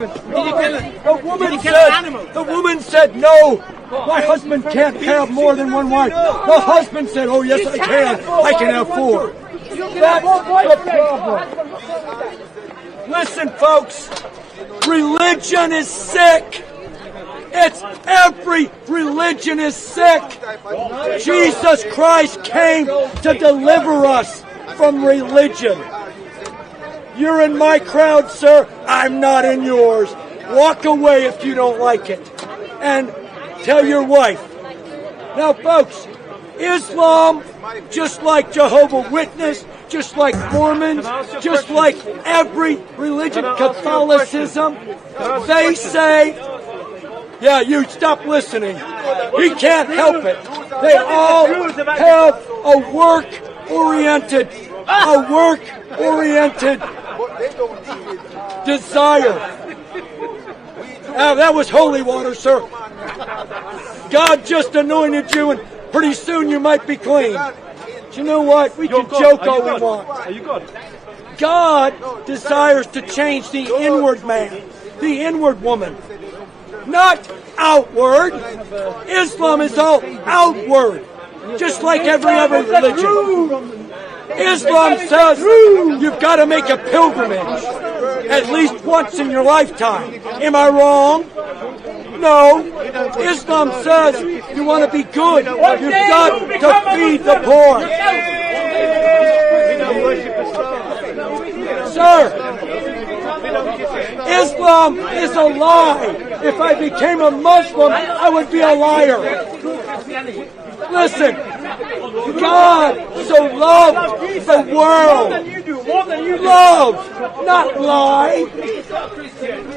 The woman said, no, my husband can't have more than one wife. The husband said, oh yes I can. I can have four. That's the problem. Listen folks, religion is sick. Every religion is sick. Jesus Christ came to deliver us from religion. You're in my crowd, sir. I'm not in yours. Walk away if you don't like it. And tell your wife. Now, folks, Islam, just like Jehovah's Witness, just like Mormons, just like every religion, Catholicism, they say, yeah, you stop listening. He can't help it. They all have a work-oriented desire. That was holy water, sir. God just anointed you, and pretty soon you might be clean. But you know what? We can joke all we want. God desires to change the inward man, the inward woman, not outward. Islam is all outward, just like every other religion. Islam says you've got to make a pilgrimage at least once in your lifetime. Am I wrong? No. Islam says you want to be good, you've got to feed the poor. Sir, Islam is a lie. If I became a Muslim, I would be a liar. Listen, God so loved the world. Love, not lie.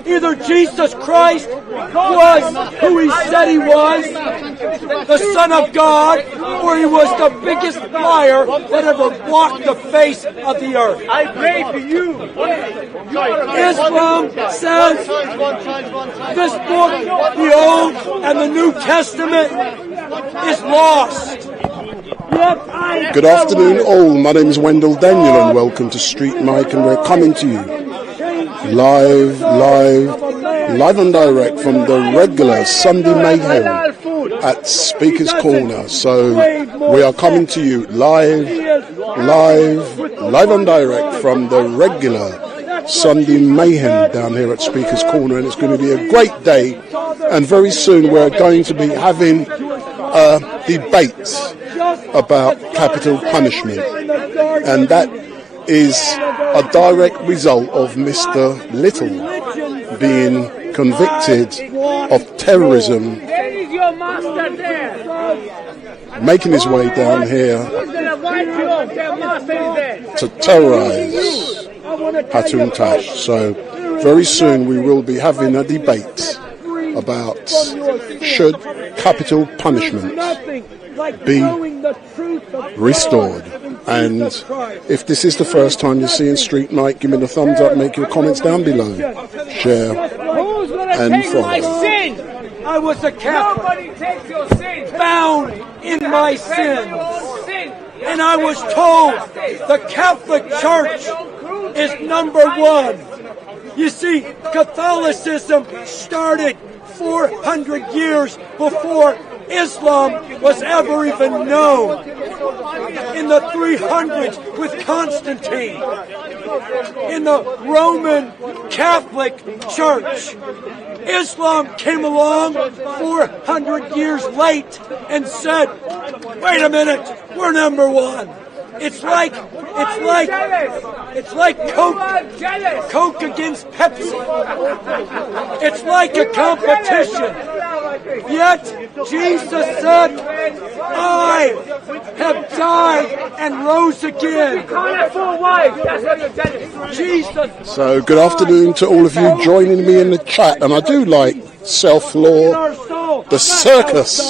Either Jesus Christ was who he said he was, the Son of God, or he was the biggest liar that ever walked the face of the earth. I pray for you. Islam says this book, the Old and the New Testament, is lost. Good afternoon all, my name is Wendell Daniel and welcome to Street Mike, and we're coming to you live and direct from the regular Sunday Mayhem at Speaker's Corner. So we are coming to you live and direct from the regular Sunday Mayhem down here at Speaker's Corner, and it's going to be a great day, and very soon we're going to be having a debate about capital punishment, and that is a direct result of Mr. Little being convicted of terrorism, making his way down here to terrorize Hatun Tash. So very soon we will be having a debate about should capital punishment be restored. And if this is the first time you're seeing Street Mike, give me the thumbs up, make your comments down below, share and follow. I was a Catholic, found in my sins, and I was told the Catholic Church is number one. You see, Catholicism started 400 years before Islam was ever even known. In the 300s with Constantine, in the Roman Catholic Church, Islam came along 400 years late and said, wait a minute, we're number one. It's like Coke against Pepsi. It's like a competition. Yet Jesus said, I have died and rose again. Jesus. So good afternoon to all of you joining me in the chat, and I do like self-law. The circus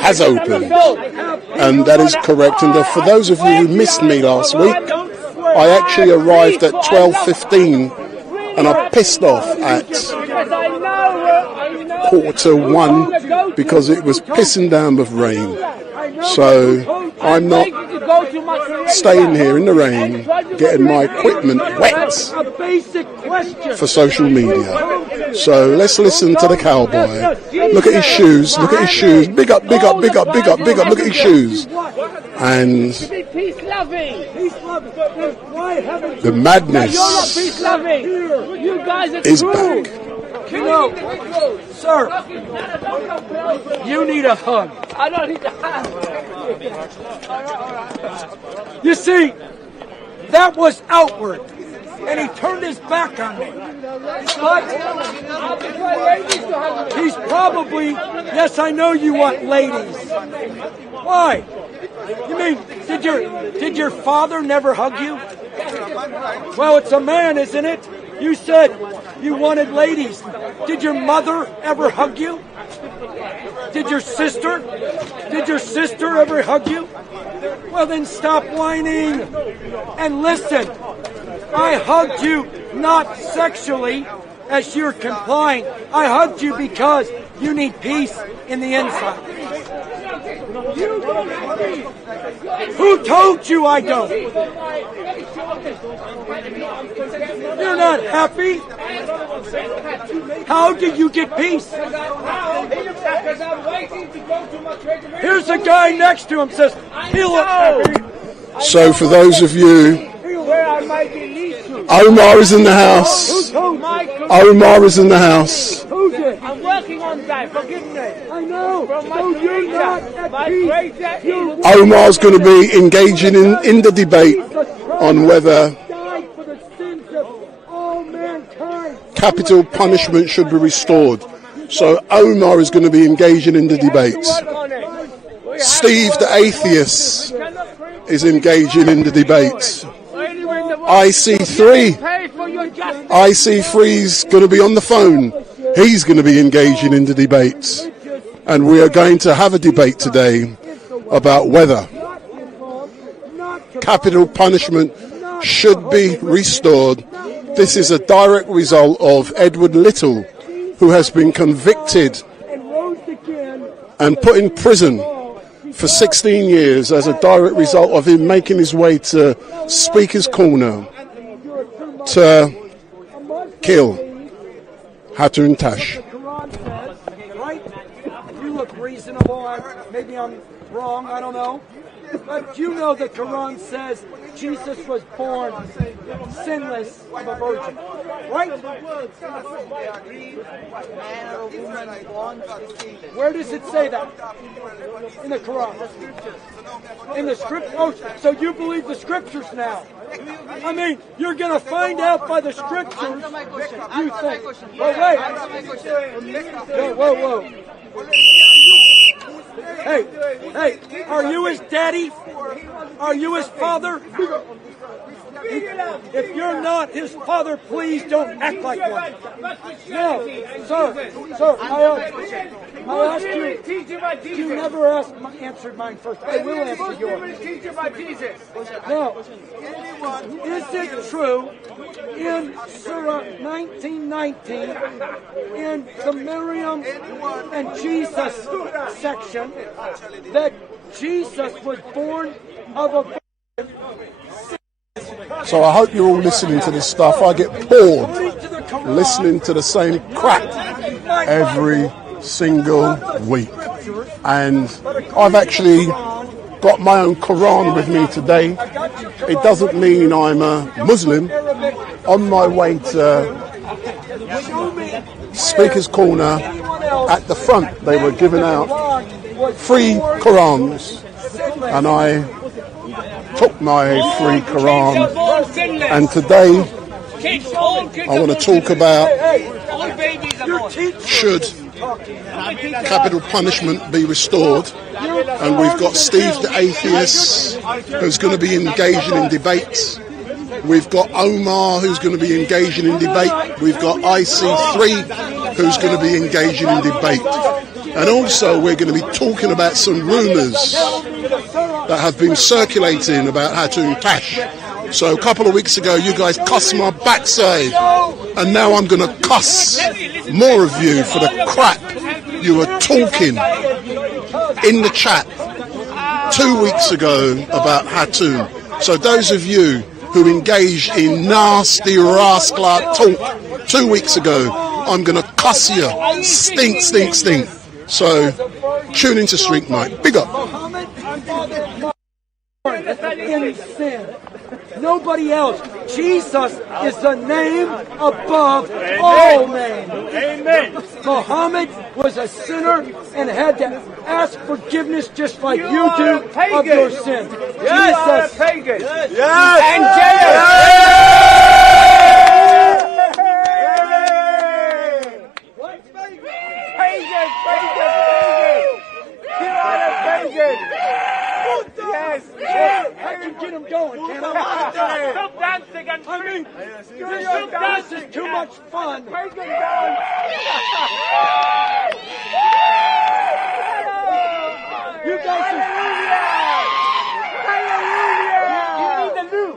has opened, and that is correct. And for those of you who missed me last week, I actually arrived at 12:15 and I pissed off at 1:15 because it was pissing down with rain. So I'm not staying here in the rain, getting my equipment wet A basic question. for social media. So let's listen to the cowboy. Look at his shoes, look at his shoes. Big up, big up, big up, big up, big up. Look at his shoes. And Peace loving. the madness Peace loving. You guys are is cruel. back. You know, sir, you need a hug. I don't need to have. You see, that was outward, and he turned his back on me. But he's probably, yes, I know you want ladies. Why? You mean, did your father never hug you? Well, it's a man, isn't it? You said you wanted ladies. Did your mother ever hug you? Did your sister ever hug you? Well, then stop whining and listen. I hugged you not sexually, as you're complying. I hugged you because you need peace in the inside. Who told you I don't? You're not happy? How do you get peace? Here's a guy next to him says, he looks happy. So for those of you, Omar is in the house. Omar is in the house. Who's it? I'm working on that. Forgive me. I know. So you're not at peace. You Omar's going to be engaging in the debate on whether died for the sins of all mankind. capital punishment should be restored. So Omar is going to be engaging in the debate. Work on it. Steve the atheist is engaging in the debate. IC3 Pay for your justice. IC3's going to be on the phone. He's going to be engaging in the debate. And we are going to have a debate today about whether capital punishment should be restored. This is a direct result of Edward Little, who has been convicted and put in prison for 16 years as a direct result of him making his way to Speaker's Corner to kill Hatun Tash. Right? You look reasonable. Maybe I'm wrong. I don't know. But you know the Quran says Jesus was born sinless of a virgin. Right? Where does it say that? In the Quran. In the script? Oh, so you believe the scriptures now? I mean, you're going to find out by the scriptures. You think. Whoa, wait. Whoa, whoa. Hey, are you his daddy? Are you his father? If you're not his father, please don't act like one. No, sir, I asked you. You never answered mine first. I will answer yours. No. Is it true in Surah 1919, in the Miriam and Jesus section, that Jesus was born of a virgin? So I hope you're all listening to this stuff. I get bored listening to the same crap every single week. And I've actually got my own Quran with me today. It doesn't mean I'm a Muslim. On my way to Speaker's Corner, at the front they were giving out free Qurans, and I took my free Quran, and today I want to talk about should capital punishment be restored. And we've got Steve the atheist who's going to be engaging in debates. We've got Omar who's going to be engaging in debate. We've got IC3 who's going to be engaging in debate. And also we're going to be talking about some rumours that have been circulating about Hatun Tash. So a couple of weeks ago you guys cussed my backside, and now I'm going to cuss more of you for the crap you were talking in the chat 2 weeks ago about Hatun. So those of you who engaged in nasty rascal talk 2 weeks ago, I'm going to cuss you. Stink, stink, stink. So tune into Street Night. Big up. In sin. Nobody else. Jesus is the name above all names. Amen. Muhammad was a sinner and had to ask forgiveness just like you do of your sin. Yes, Jesus. pagan. Yes. And Jacob. I can get him going, can I? Stop dancing and This is too much fun. You guys You need the loop.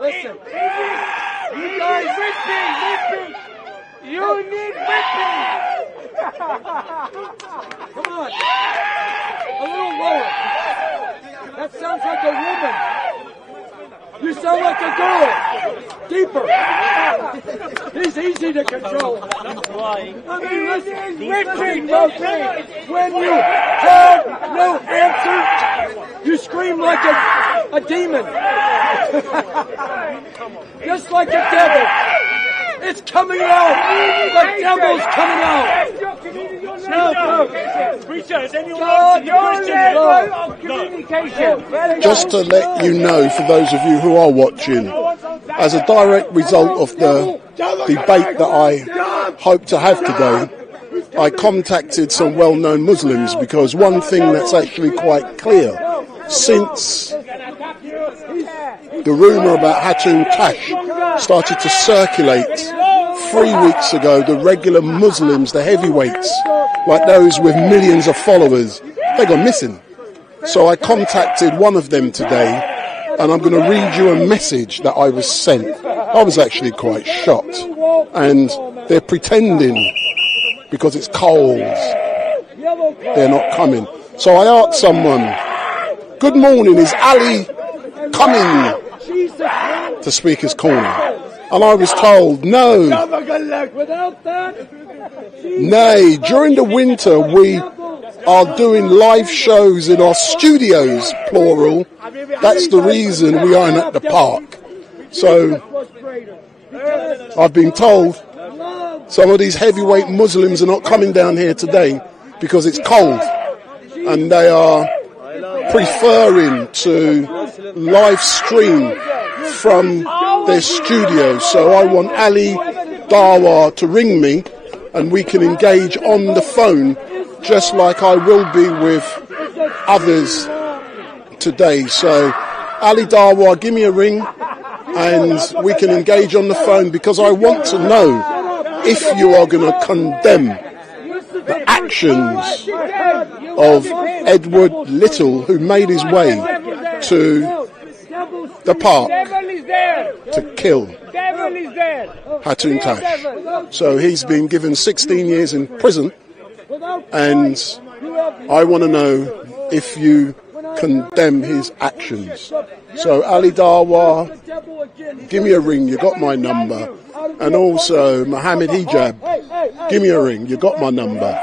listen. You guys whipping. You need whipping. Come on. A little lower. That sounds like a woman. You sound like a girl. Deeper. He's easy to control. I mean, listen. Whipping, okay. When you have no answer, you scream like a demon. Just like a devil. It's coming out. The devil's coming out. Preacher, is anyone Communication. Just to let you know, for those of you who are watching, as a direct result of the debate that I hope to have today, I contacted some well-known Muslims, because one thing that's actually quite clear, since the rumour about Hatun Tash started to circulate 3 weeks ago, the regular Muslims, the heavyweights, like those with millions of followers, they got missing. So I contacted one of them today, and I'm going to read you a message that I was sent. I was actually quite shocked. And they're pretending, because it's cold, they're not coming. So I asked someone, good morning, is Ali coming to Speaker's Corner? And I was told, no. Nay, during the winter we are doing live shows in our studios, plural. That's the reason we aren't at the park. So I've been told some of these heavyweight Muslims are not coming down here today because it's cold, and they are preferring to live stream from their studio. So I want Ali Dawa to ring me, and we can engage on the phone just like I will be with others today. So Ali Dawa, give me a ring and we can engage on the phone, because I want to know if you are going to condemn the actions of Edward Little, who made his way to the park to kill Hatun Tash. So he's been given 16 years in prison, and I want to know if you condemn his actions. So Ali Dawa, give me a ring, you got my number. And also Mohammed Hijab, give me a ring, you got my number.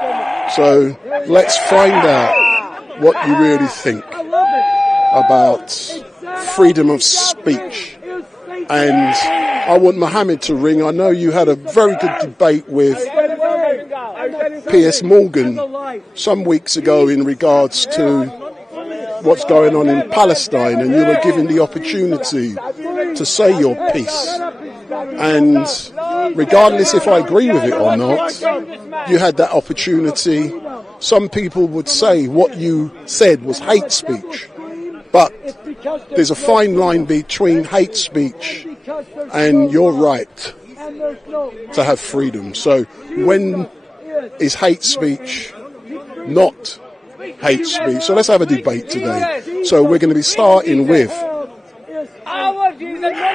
So let's find out what you really think about freedom of speech. And I want Mohammed to ring. I know you had a very good debate with Piers Morgan some weeks ago in regards to what's going on in Palestine, and you were given the opportunity to say your piece. And regardless if I agree with it or not, you had that opportunity. Some people would say what you said was hate speech, but there's a fine line between hate speech and your right to have freedom. So when is hate speech not hate speech? So let's have a debate today. So we're going to be starting with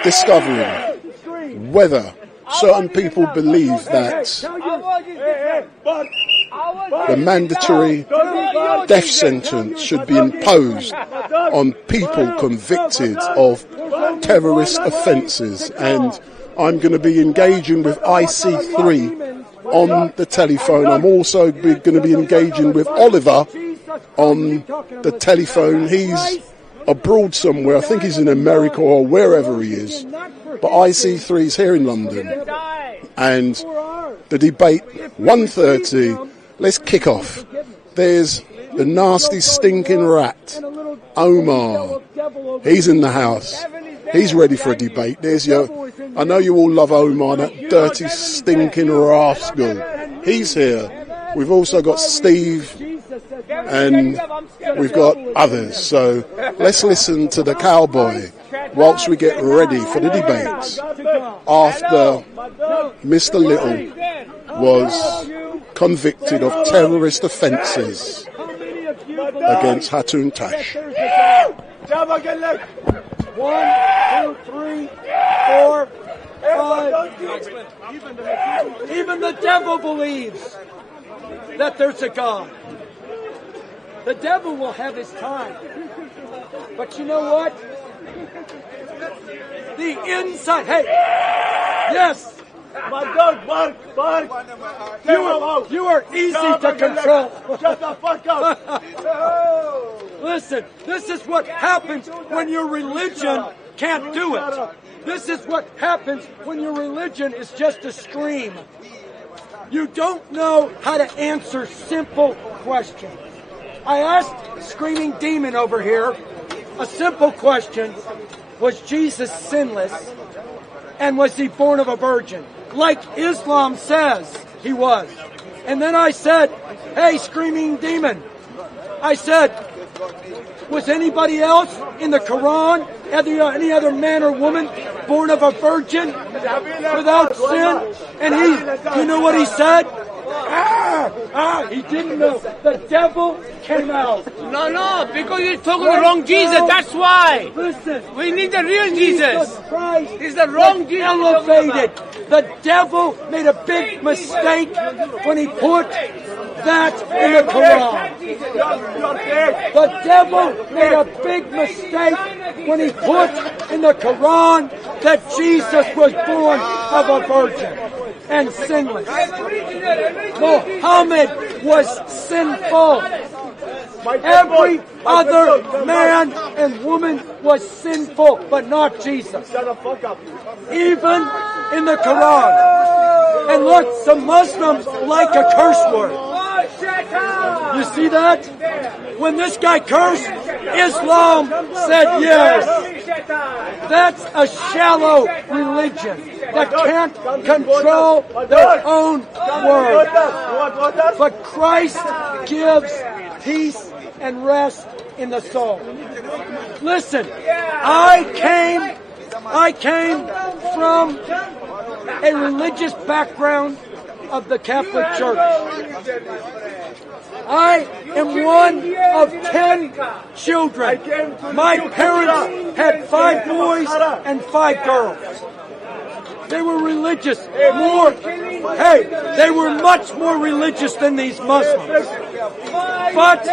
discovering whether certain people believe that the mandatory death sentence should be imposed on people convicted of terrorist offences. And I'm going to be engaging with IC3 on the telephone. I'm also going to be engaging with Oliver on the telephone. He's abroad somewhere. I think he's in America or wherever he is. But IC3 is here in London. And the debate, 1:30, let's kick off. There's the nasty stinking rat, Omar. He's in the house. He's ready for a debate. There's your, I know you all love Omar, that dirty stinking rascal. He's here. We've also got Steve and we've got others. So let's listen to the cowboy whilst we get ready for the debates after Mr. Little was convicted of terrorist offences against Hatun Tash. 1, 2, 3, 4, 5. Even the devil believes that there's a God. The devil will have his time. But you know what? The inside. Hey! Yes! My dog, bark. You are easy to control. Shut the fuck up. Listen, this is what happens when your religion can't do it. This is what happens when your religion is just a scream. You don't know how to answer simple questions. I asked Screaming Demon over here a simple question. Was Jesus sinless? And was he born of a virgin? Like Islam says he was. And then I said, hey, Screaming Demon. I said, was anybody else in the Quran, any other man or woman born of a virgin without sin? And you know what he said? He didn't know. The devil came out. No, because you're talking the wrong Jesus, that's why. Listen. We need the real Jesus. Christ It's the wrong Jesus. elevated. The devil made a big mistake when he put that in the Quran. The devil made a big mistake when he put in the Quran that Jesus was born of a virgin and sinless. Muhammad was sinful. Every other man and woman was sinful, but not Jesus. Even in the Quran. And look, some Muslims like a curse word. You see that? When this guy cursed, Islam said yes. That's a shallow religion that can't control their own word. But Christ gives peace and rest in the soul. Listen, I came from a religious background of the Catholic Church. I am one of 10 children. My parents had 5 boys and 5 girls. They were religious. They were much more religious than these Muslims. But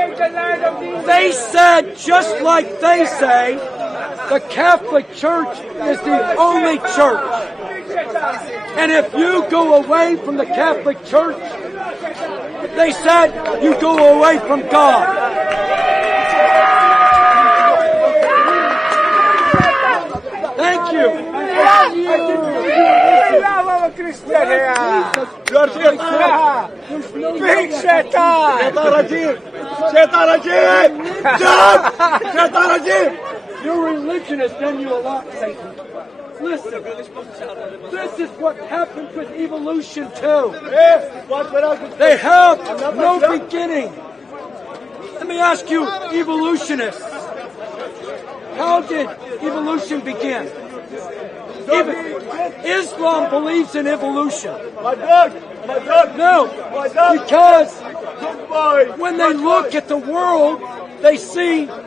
they said, just like they say, the Catholic Church is the only church. And if you go away from the Catholic Church, they said you go away from God. Thank you. Your religion has done you a lot, Satan. Listen, this is what happens with evolution too. They have no beginning. Let me ask you, evolutionists, how did evolution begin? Islam believes in evolution. No, because when they look at the world, they see no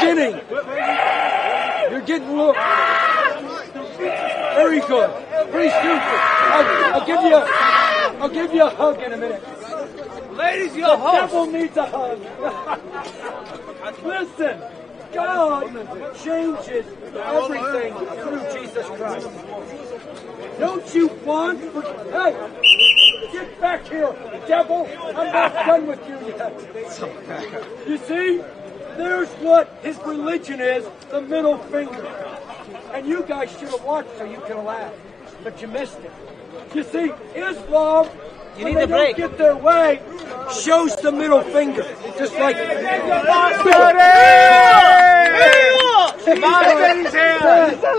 beginning. You're getting look. Very good. Pretty stupid. I'll give you a hug in a minute. Ladies, The your host. devil needs a hug. Listen, God changes everything through Jesus Christ. Don't you want for... Hey, get back here, devil. I'm not done with you yet. You see, there's what his religion is, the middle finger. And you guys should have watched so you could have laughed. But you missed it. You see, Islam, when need they a break. don't get their way, shows the middle finger. Just like... Master is here!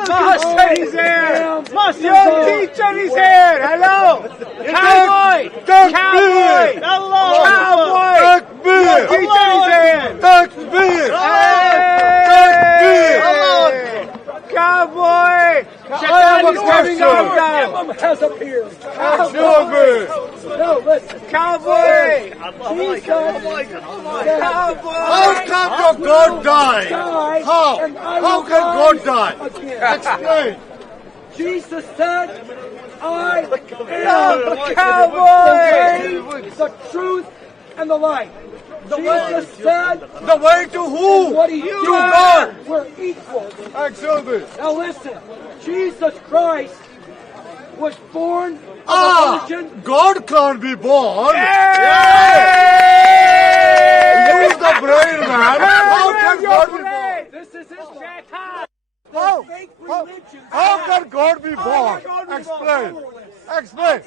Master is here! Master, your teacher is here! Hello! Cowboy! Cowboy! Cowboy! Your teacher is here! Takbir! Cowboy! Shaitan is coming out now! Devil has appeared. Takbir! No, listen. Cowboy! Jesus Cowboy! How can your God die? died, How? and I How will can God rise die? again. Explain. Jesus said, I am Cowboy! the way, the truth, and the light. Jesus said, The way to who? what he To did, God. we're equal. Explain. Now listen, Jesus Christ was born of a virgin. God can't be born. Use the brain, man. How can God be born? This is Islam. How? Fake religion. How can God be born? Explain. Explain.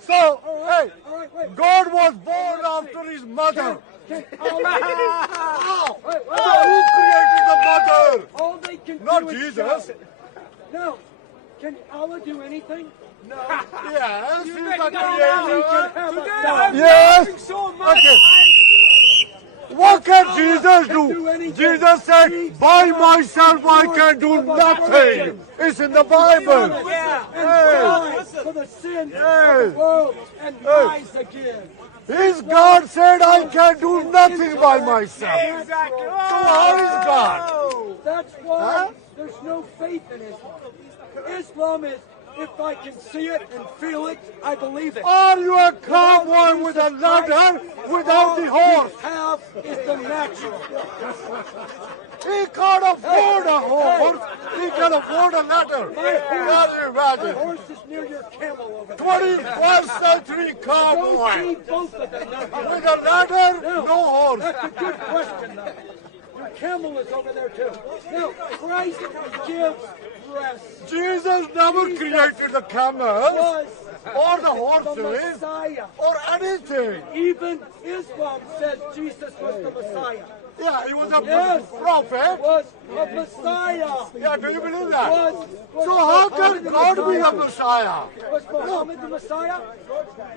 So, hey, All right, wait. God was born after his mother. Can How? wait, Who created the mother? all they can Not do is Jesus. shout. No. Can Allah do anything? No. Yes, he's the Allah can creator. have a son. Yes. Okay. What can Jesus do do? anything. Jesus said, by myself I can do nothing. It's in the Bible. And Hey. died for the sins of Hey. the world and rise again. His God said, I can do nothing by myself. Exactly. So how is God? That's why there's no faith in Islam. Islam is, if I can see it and feel it, I believe it. Are you a cowboy with a ladder without the horse? Have is the natural. He can't afford a horse. He can afford a ladder. Can you My imagine? horse is near your camel over there. 21st century Go cowboy. see both of them. Now, With a ladder, no horse. That's a good question, though. Your camel is over there, too. Now, Christ gives rest. Jesus never created the camel Was or the the horses Messiah. or anything. Even Islam says Jesus was the Messiah. Yeah, he was a Yes. prophet. Was a Messiah. Yeah, do you believe that? Was So how can Muhammad the God be a Messiah? Messiah? Was Muhammad the Messiah?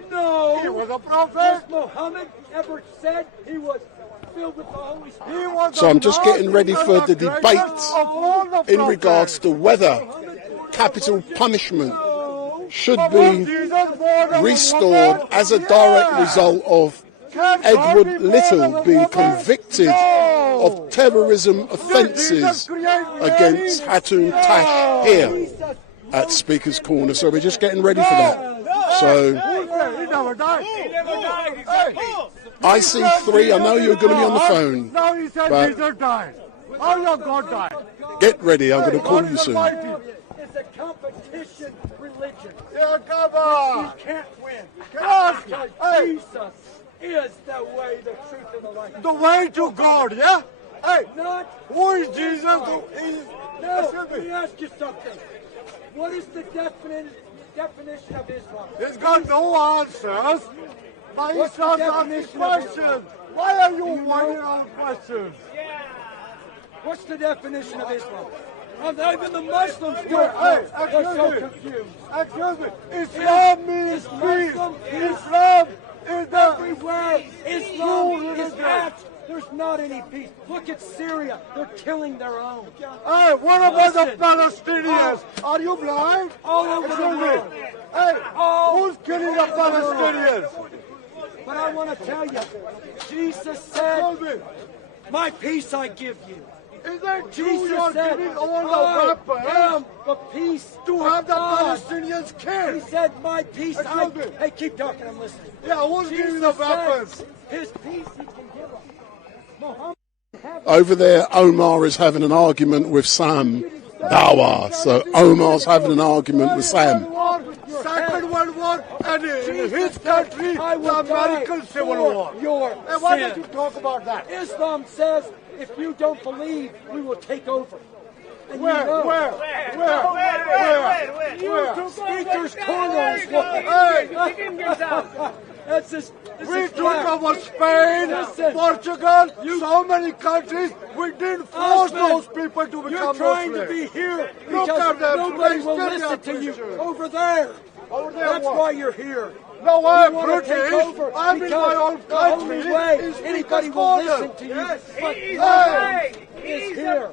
He No. was a Has prophet. Muhammad ever said he was filled with the Holy Spirit? He was So I'm just getting ready for the greatest debate of all the in prophets. regards to whether capital punishment should But was be Jesus born of a restored woman? as a direct Yeah. result of Can God be Edward born of Little a being woman? convicted No. of terrorism offences against Hatun Tash here at Speaker's Corner. So we're just getting ready for that. So He never died. I see three. I know you're going to be on the phone. Now he said but- Jesus died. How your God died? Get ready. I'm going to call God you is soon. Almighty. It's a competition religion. Yeah, come You on. can't win. Come on. Because Hey, Jesus is the way, the truth, and the life. the way to God, yeah? Hey, Not who is Jesus? No, Excuse let me me. ask you something. What is the definition of Islam? He's got no answers. But he's What's the not asking definition of questions. Why are you whining on questions? What's the definition of Islam? Even the Muslims Hey, don't know. They're excuse so me. confused. Excuse me. Islam means Is peace. Muslim peace? Islam is the Everywhere Islam True is religion. at, there's not any peace. Look at Syria. They're killing their own. Hey, what about the Listen. Palestinians? Are you blind? All over the Excuse me. world. Hey, All who's killing the Palestinians? But I want to tell you, Jesus said, Excuse me. my peace I give you. Is that true? Jesus You're said, giving all the I weapons am the peace to have the God. Palestinians He killed. said, my peace, Excuse me. hey, keep talking, I'm listening. Yeah, who's giving the Jesus weapons? said, his peace he can give us. Muhammad have Over there, Omar is having an argument with Sam Dawa. So Omar's having an argument with Sam. Second World War, and in his country, I the will American die Civil for War. your And why sin. don't you talk about that? Islam says, if you don't believe, we will take over. And you Where? know, Where? Speaker's Corner is what. That's this We is took fact. over Spain, Listen. Portugal, so many countries. We didn't force Husband, those people to You're become trying to Muslim. be here Look because at them. nobody They will still listen got to you pictures. over there. Over there That's what? why you're here. No, You I'm wanna take British. over I'm in because my own the country. only way It's anybody because will border. listen to you but Hey. God is here.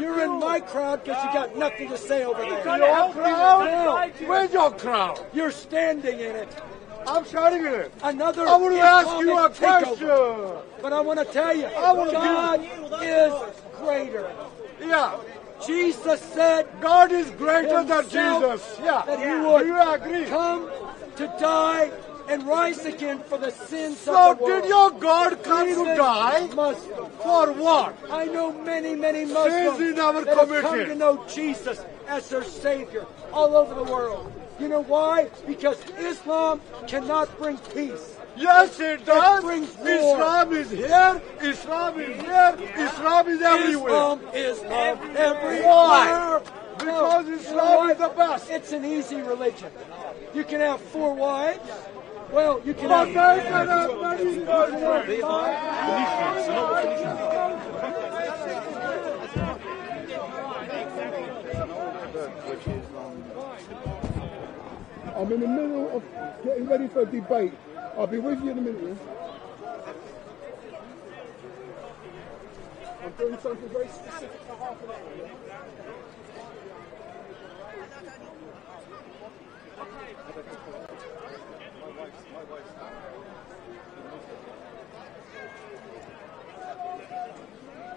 You're in my crowd because you got nothing to say over there. Your crowd? Now, Where's your crowd? you're standing in it. I'm starting in it. Another I want to ask you a Islamic takeover. question. But I want to tell you, wanna God is greater. Yeah. Jesus said God is greater than himself Jesus. Yeah. that he Do would you agree? come to die and rise again for the sins So of the world. did your God come to Even die? Muslim. For what? I know many, many Muslims he never that have come committed. to know Jesus as their Savior all over the world. You know why? Because Islam cannot bring peace. Yes, it does. brings war. Islam is here. Islam is here. Islam is everywhere. Islam everywhere. Why? Because No, Islam is the best. It's an easy religion. You can have 4 wives. Well, you can But have. they can have many girlfriends. I'm in the middle of getting ready for a debate. I'll be with you in a minute. Yeah? I'm doing something very specific for half an hour. Yeah?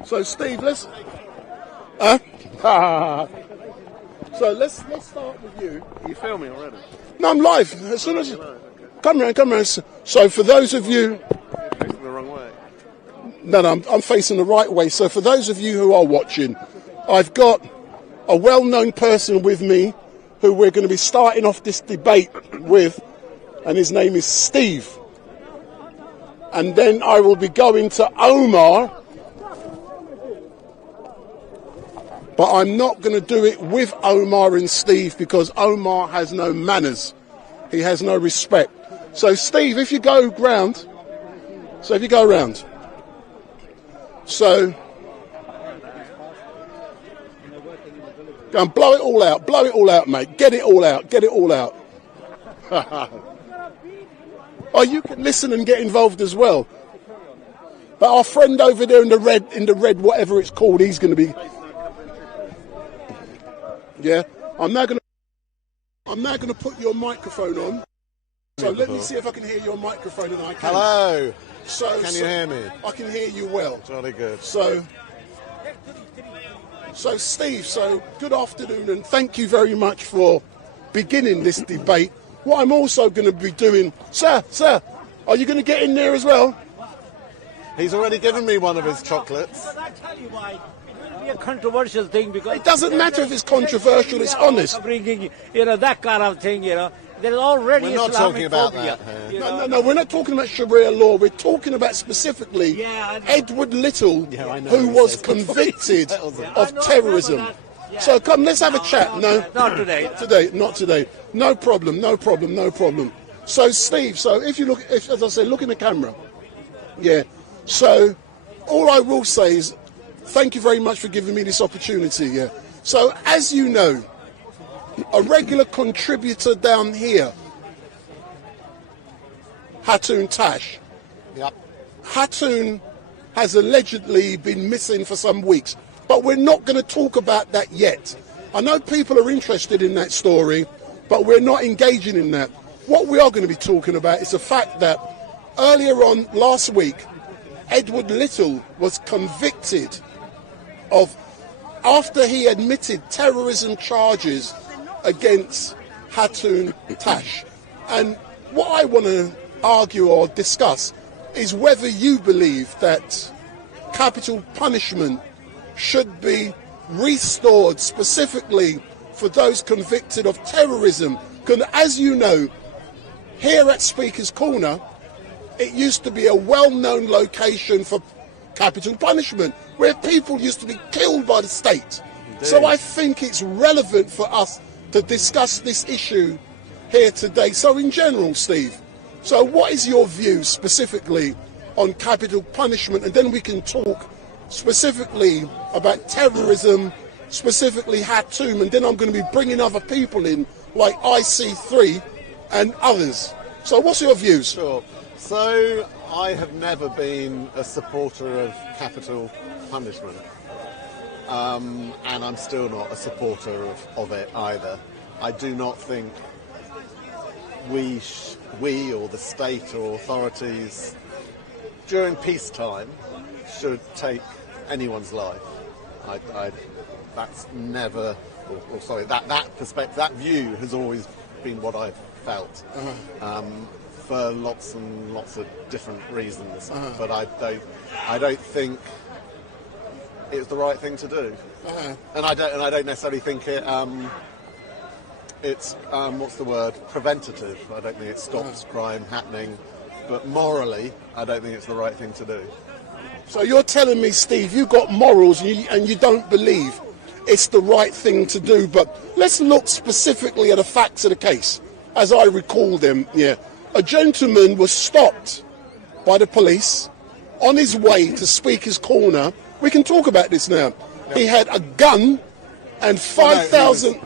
So Steve, let's so let's start with you. Are you filming already? No, I'm live. As soon as come round. So for those of you, Facing the wrong way. no, I'm facing the right way. So for those of you who are watching, I've got a well-known person with me who we're going to be starting off this debate with, and his name is Steve. And then I will be going to Omar, but I'm not going to do it with Omar and Steve because Omar has no manners. He has no respect. So Steve, if you go round, so go and blow it all out, mate. Get it all out. Oh, you can listen and get involved as well. But our friend over there in the red, whatever it's called, he's going to be. Yeah, I'm now going to put your microphone on. So let me see if I can hear your microphone, and I can. Hello. So Can you hear me? I can hear you well. Jolly good. So Steve, good afternoon, and thank you very much for beginning this debate. What I'm also going to be doing, sir, are you going to get in there as well? He's already given me one of his chocolates. But I tell you why, it will be a controversial thing because It doesn't matter if it's controversial, it's honest. bringing, that kind of thing, There is already We're not Islamic talking about phobia, that you here. know. No, we're not talking about Sharia law. We're talking about specifically Yeah, I know. Edward Little, I know. who He was says convicted details of I know, terrorism. but yeah. So come, let's have a chat. No, Not today. Not today. No problem. So Steve, if you look, as I say, look in the camera. Yeah. So all I will say is thank you very much for giving me this opportunity. Yeah. So as you know, a regular contributor down here, Hatun Tash. Yep. Hatun has allegedly been missing for some weeks, but we're not going to talk about that yet. I know people are interested in that story, but we're not engaging in that. What we are going to be talking about is the fact that earlier on last week, Edward Little was convicted of after he admitted terrorism charges against Hatun Tash. And what I want to argue or discuss is whether you believe that capital punishment should be restored specifically for those convicted of terrorism. Because as you know, here at Speaker's Corner, it used to be a well-known location for capital punishment, where people used to be killed by the state. Indeed. So I think it's relevant for us to discuss this issue here today. So in general, Steve, so what is your view specifically on capital punishment? And then we can talk specifically about terrorism, specifically Hatun, and then I'm going to be bringing other people in, like IC3 and others. So what's your views? Sure. So I have never been a supporter of capital punishment, and I'm still not a supporter of it either. I do not think we or the state or authorities during peacetime should take anyone's life. That's never, or sorry, that perspective, that view has always been what I've felt. For lots and lots of different reasons, but I don't think it's the right thing to do, and I don't necessarily think it's what's the word, preventative. I don't think it stops crime happening, but morally, I don't think it's the right thing to do. So you're telling me, Steve, you've got morals and you don't believe it's the right thing to do. But let's look specifically at the facts of the case, as I recall them. Yeah. A gentleman was stopped by the police on his way to Speaker's Corner. We can talk about this now. Yep. He had a gun and 5,000...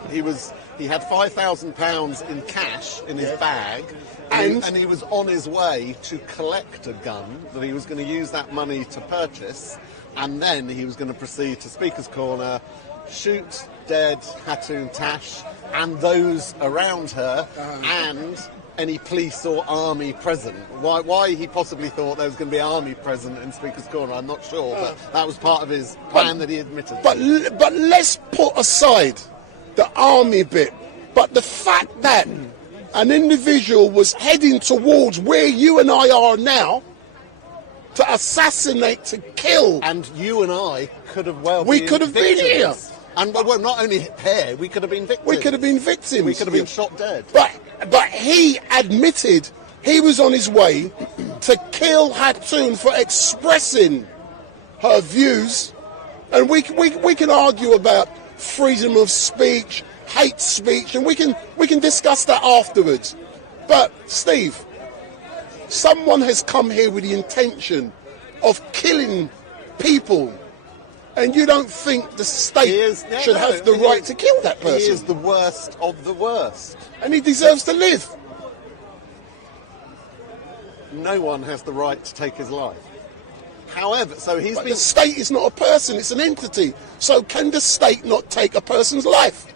He had £5,000 in cash in his bag, and he was on his way to collect a gun that he was going to use that money to purchase, and then he was going to proceed to Speaker's Corner, shoot dead Hatun Tash and those around her, and any police or army present. Why he possibly thought there was going to be army present in Speaker's Corner, I'm not sure, but that was part of his plan that he admitted. But let's put aside the army bit, but the fact that an individual was heading towards where you and I are now to assassinate, to kill. And you and I could have we could have been here. And well, not only here, we could have been victims. We could have been victims. We could have been shot dead. But he admitted he was on his way to kill Hatun for expressing her views. And we can argue about freedom of speech, hate speech, and we can discuss that afterwards. But Steve, someone has come here with the intention of killing people, and you don't think the state should have the right to kill that person? He is the worst of the worst. And he deserves to live. No one has the right to take his life. However, so he's been... The state is not a person, it's an entity. So can the state not take a person's life?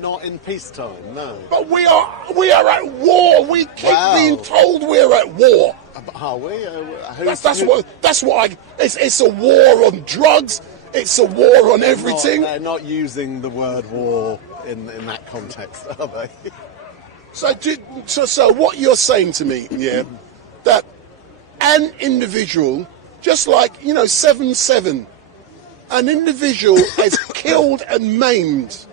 Not in peacetime, no. But we are at war. We keep being told we're at war. Are we? It's a war on drugs. It's a war on everything. They're not using the word war in that context, are they? So what you're saying to me, that an individual, just like 7/7, an individual has killed and maimed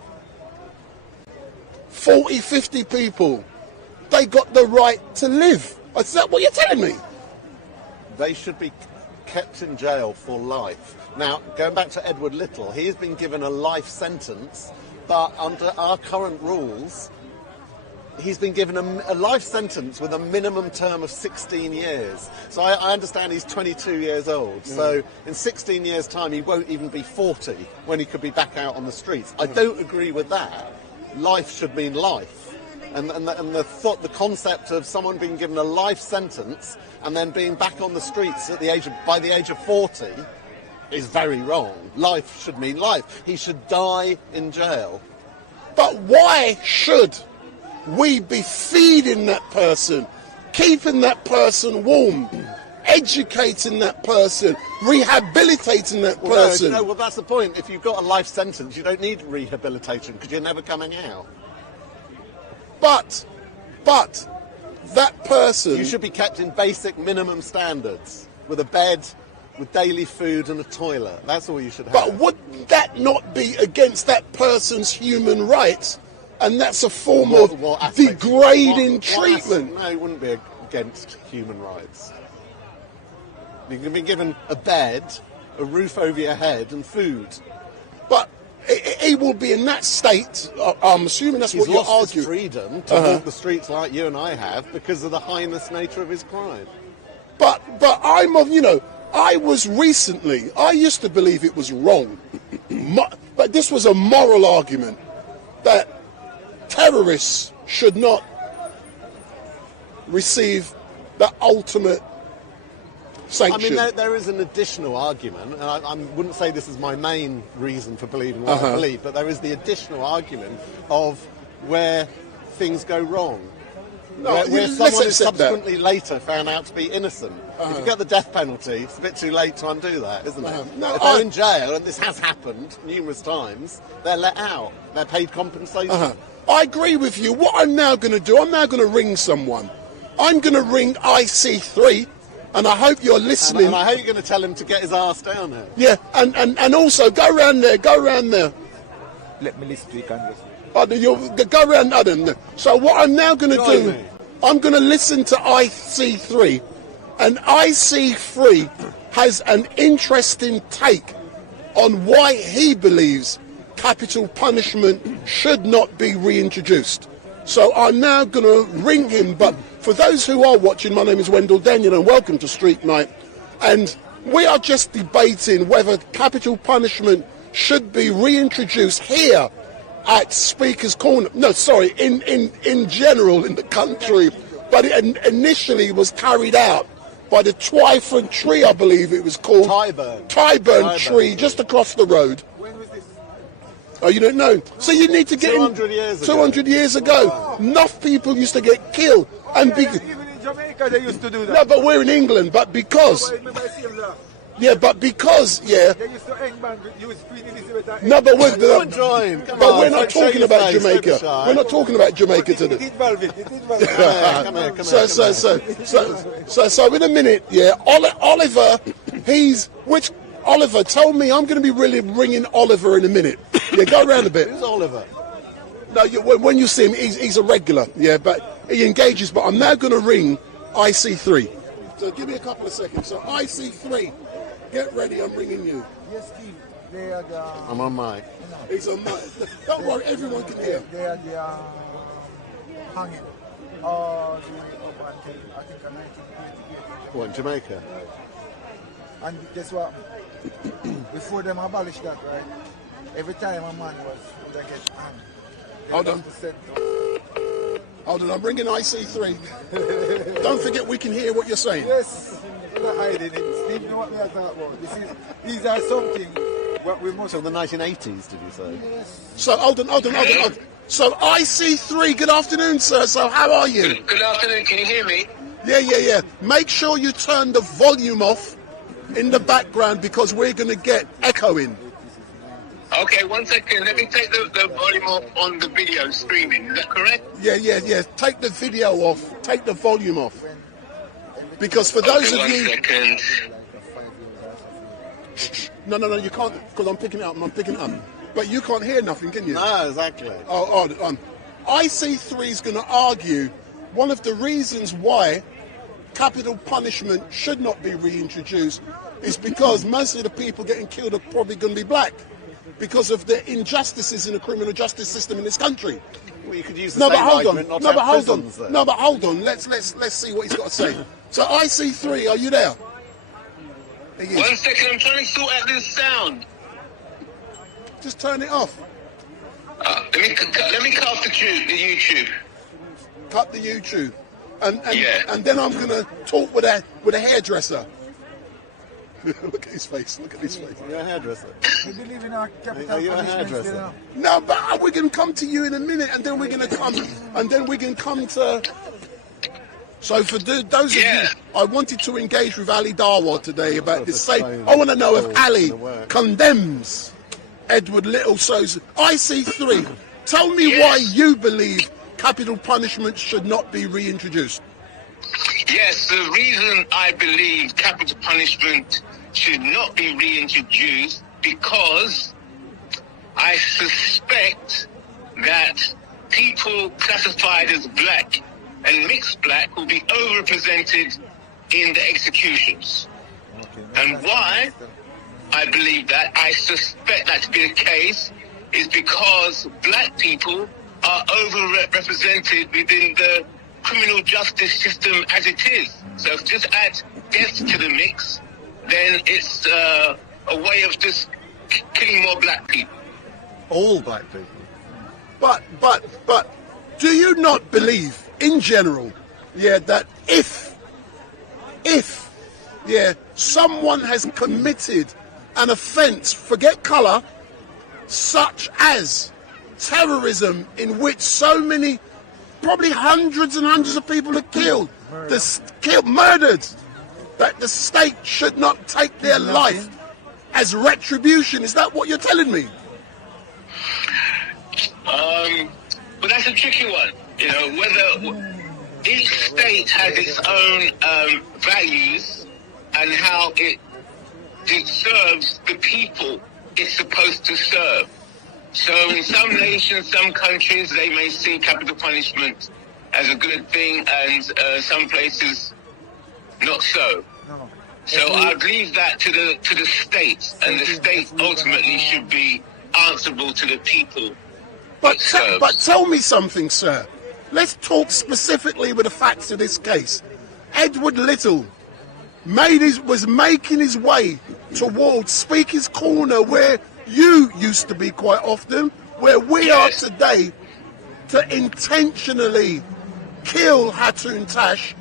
40, 50 people. They got the right to live. Is that what you're telling me? They should be kept in jail for life. Now, going back to Edward Little, he has been given a life sentence, but under our current rules, he's been given a life sentence with a minimum term of 16 years. So I understand he's 22 years old. So in 16 years' time, he won't even be 40 when he could be back out on the streets. I don't agree with that. Life should mean life. And the concept of someone being given a life sentence and then being back on the streets by the age of 40 is very wrong. Life should mean life. He should die in jail. But why should we be feeding that person, keeping that person warm, educating that person, rehabilitating that person. Well, that's the point. If you've got a life sentence, you don't need rehabilitation because you're never coming out. But that person... You should be kept in basic minimum standards with a bed, with daily food and a toilet. That's all you should have. But would that not be against that person's human rights? And that's a form of degrading treatment. No, it wouldn't be against human rights. You can be given a bed, a roof over your head and food. But he will be in that state, I'm assuming that's what you're He's lost his arguing. freedom to walk the streets like you and I have because of the heinous nature of his crime. But I'm of, I was recently, I used to believe it was wrong. But this was a moral argument that terrorists should not receive the ultimate sanction. I mean, there is an additional argument, and I wouldn't say this is my main reason for believing what I believe, but there is the additional argument of where things go wrong. Where someone is subsequently later found out to be innocent. If you get the death penalty, it's a bit too late to undo that, isn't it? If they're in jail, and this has happened numerous times, they're let out. They're paid compensation. I agree with you. What I'm now going to do, I'm now going to ring someone. I'm going to ring IC3, and I hope you're listening. And I hope you're going to tell him to get his ass down here. Yeah, and also go round there. Let me listen to you, Congress. You'll go round there. So what I'm now going to do, I'm going to listen to IC3, and IC3 has an interesting take on why he believes capital punishment should not be reintroduced. So I'm now going to ring him, but for those who are watching, my name is Wendell Daniel and welcome to Street Night. And we are just debating whether capital punishment should be reintroduced here at Speaker's Corner. No, sorry, in general in the country. But it initially was carried out by the Twyford Tree, I believe it was called. Tyburn Tree, just across the road. When was this? Oh, you don't know? So you need to get 200 years ago. 200 years ago. Enough people used to get killed. And Even in Jamaica they used to do that. no, but we're in England. But because, They used to hang man, use Queen Elizabeth. no, but we're, Come on, join. Come but on, we're not show talking your about face, don't be Jamaica. shy. We're not talking about Jamaica today. It involved it. Come here. So in a minute, yeah, Oliver, Oliver, tell me, I'm going to be really ringing Oliver in a minute. Yeah, go around a bit. Who's Oliver? No, when you see him, he's a regular, yeah, but he engages. But I'm now going to ring IC3. So give me a couple of seconds. So IC3, get ready, I'm ringing you. Yes, Steve. They are the. I'm on mic. He's on mic. Don't worry, everyone can hear. They are the hanging. All the way up until I think 1988. What, in Jamaica? And guess what? Before them abolished that, right? Every time a man would get hanged. Hold on. Hold on, I'm ringing IC3. Don't forget we can hear what you're saying. Yes, we're not hiding it. Steve, you know what we are talking about. These are something what we must. So the 1980s, did you say? Yes. So hold on. So IC3, good afternoon, sir. So how are you? Good afternoon, can you hear me? Yeah. Make sure you turn the volume off in the background because we're going to get echoing. Okay, 1 second. Let me take the volume off on the video streaming. Is that correct? Yeah. Take the video off. Take the volume off. Because for those Okay, of you... 1 second. No, you can't, because I'm picking it up. But you can't hear nothing, can you? No, exactly. IC3 is going to argue one of the reasons why capital punishment should not be reintroduced is because most of the people getting killed are probably going to be black because of the injustices in the criminal justice system in this country. Well, you could use the same argument, not have prisons then. No, but hold on. Let's see what he's got to say. So IC3, are you there? 1 second, I'm trying to sort out this sound. Just turn it off. Let me cut off the YouTube. Cut the YouTube. Yeah. And then I'm going to talk with a hairdresser. Look at his face. You're a hairdresser. We believe in our capital Are you a punishment, hairdresser? No, but we're going to come to you in a minute, and then we're going to come to So for those of you, I wanted to engage with Ali Darwa today about this. I want to know if Ali condemns Edward Little. So I see 3. Tell me why you believe capital punishment should not be reintroduced. Yes, the reason I believe capital punishment should not be reintroduced because I suspect that people classified as black and mixed black will be overrepresented in the executions. And why I believe that, I suspect that to be the case, is because black people are overrepresented within the criminal justice system as it is. So if just add deaths to the mix, then it's a way of just killing more black people. All black people. But do you not believe, in general, that if someone has committed an offence, forget colour, such as terrorism, in which so many, probably hundreds and hundreds of people are killed, murdered, that the state should not take their life as retribution? Is that what you're telling me? But that's a tricky one. You know, whether each state has its own values and how it serves the people it's supposed to serve. So in some nations, some countries, they may see capital punishment as a good thing, and some places not so. So I'd leave that to the state, and the state ultimately should be answerable to the people. But tell me something, sir. Let's talk specifically with the facts of this case. Edward Little was making his way towards Speaker's Corner, where you used to be quite often, where we are today, to intentionally kill Hatun Tash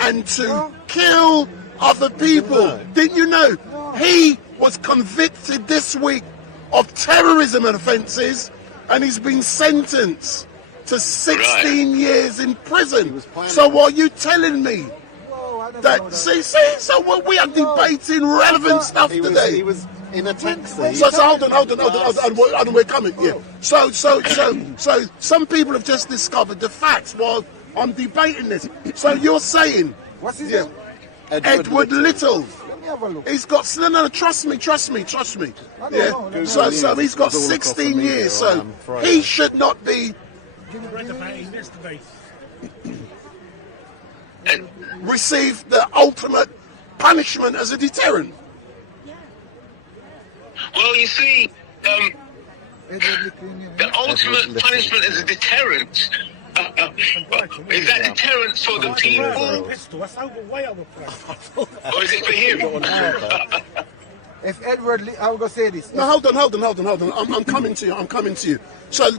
and to kill other people. Didn't you know? He was convicted this week of terrorism offences, and he's been sentenced to 16 years in prison. So are you telling me that, so we are debating relevant stuff today? He was in a taxi. So hold on, and we're coming. Yeah. So some people have just discovered the facts while I'm debating this. So you're saying, What's his name? Edward Little. Let me have a look. He's got no. Trust me. Yeah. So he's got 16 years. So he should not be receive the ultimate punishment as a deterrent. Well, you see, the ultimate punishment as a deterrent. Is that deterrent for the people? Or is it for him? If Edward, I'm going to say this. No, hold on. I'm coming to you. So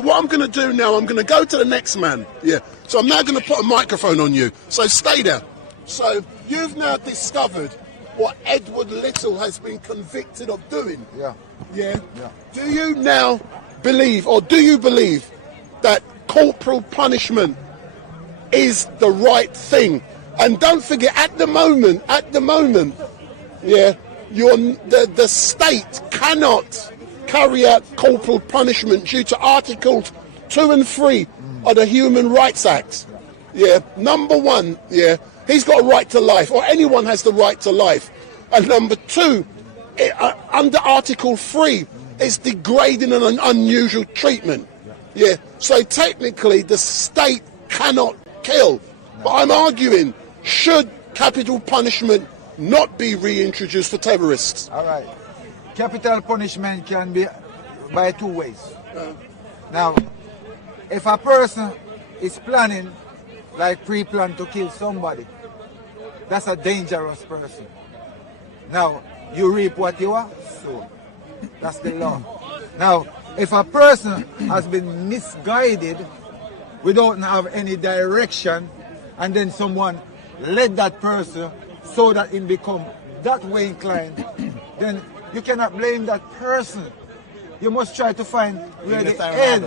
what I'm going to do now, I'm going to go to the next man. Yeah. So I'm now going to put a microphone on you. So stay there. So you've now discovered what Edward Little has been convicted of doing. Yeah. Do you now believe, or do you believe, that corporal punishment is the right thing? And don't forget, at the moment, yeah, the state cannot carry out corporal punishment due to Articles 2 and 3 of the Human Rights Act. Yeah, number 1, yeah, he's got a right to life, or anyone has the right to life. And number 2, under Article 3, it's degrading and unusual treatment. Yeah, so technically the state cannot kill. But I'm arguing, should capital punishment not be reintroduced for terrorists? All right. Capital punishment can be by 2 ways. Now, if a person is planning, like pre-plan to kill somebody, that's a dangerous person. Now, you reap what you are, so that's the law. Now, if a person has been misguided without have any direction, and then someone led that person so that it become that way inclined, then you cannot blame that person. You must try to find where the end.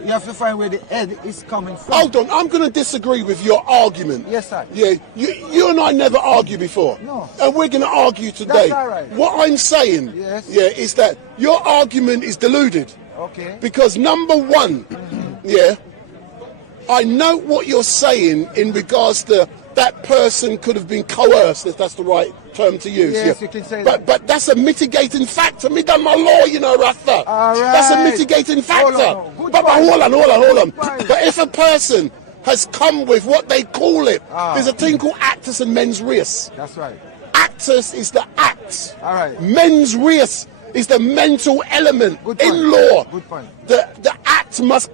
you have to find where the head is coming from. Hold on, I'm going to disagree with your argument. Yes, sir. Yeah, you and I never argue before. No. And we're going to argue today. That's all right. What I'm saying, Yes. yeah, is that your argument is deluded. Okay. Because number one, yeah, I know what you're saying in regards to that person could have been coerced, if that's the right term to use. Yes, yeah. you can say but, that. But that's a mitigating factor. Me done my law, you know, Rasta. All That's a right. mitigating factor. Hold on. Good But point. hold on. Good point. But if a person has come with what they call it, Ah. there's a thing called actus and mens res. That's right. Actus is the act. All right. Mens res is the mental element Good point. in law. Good point. The act must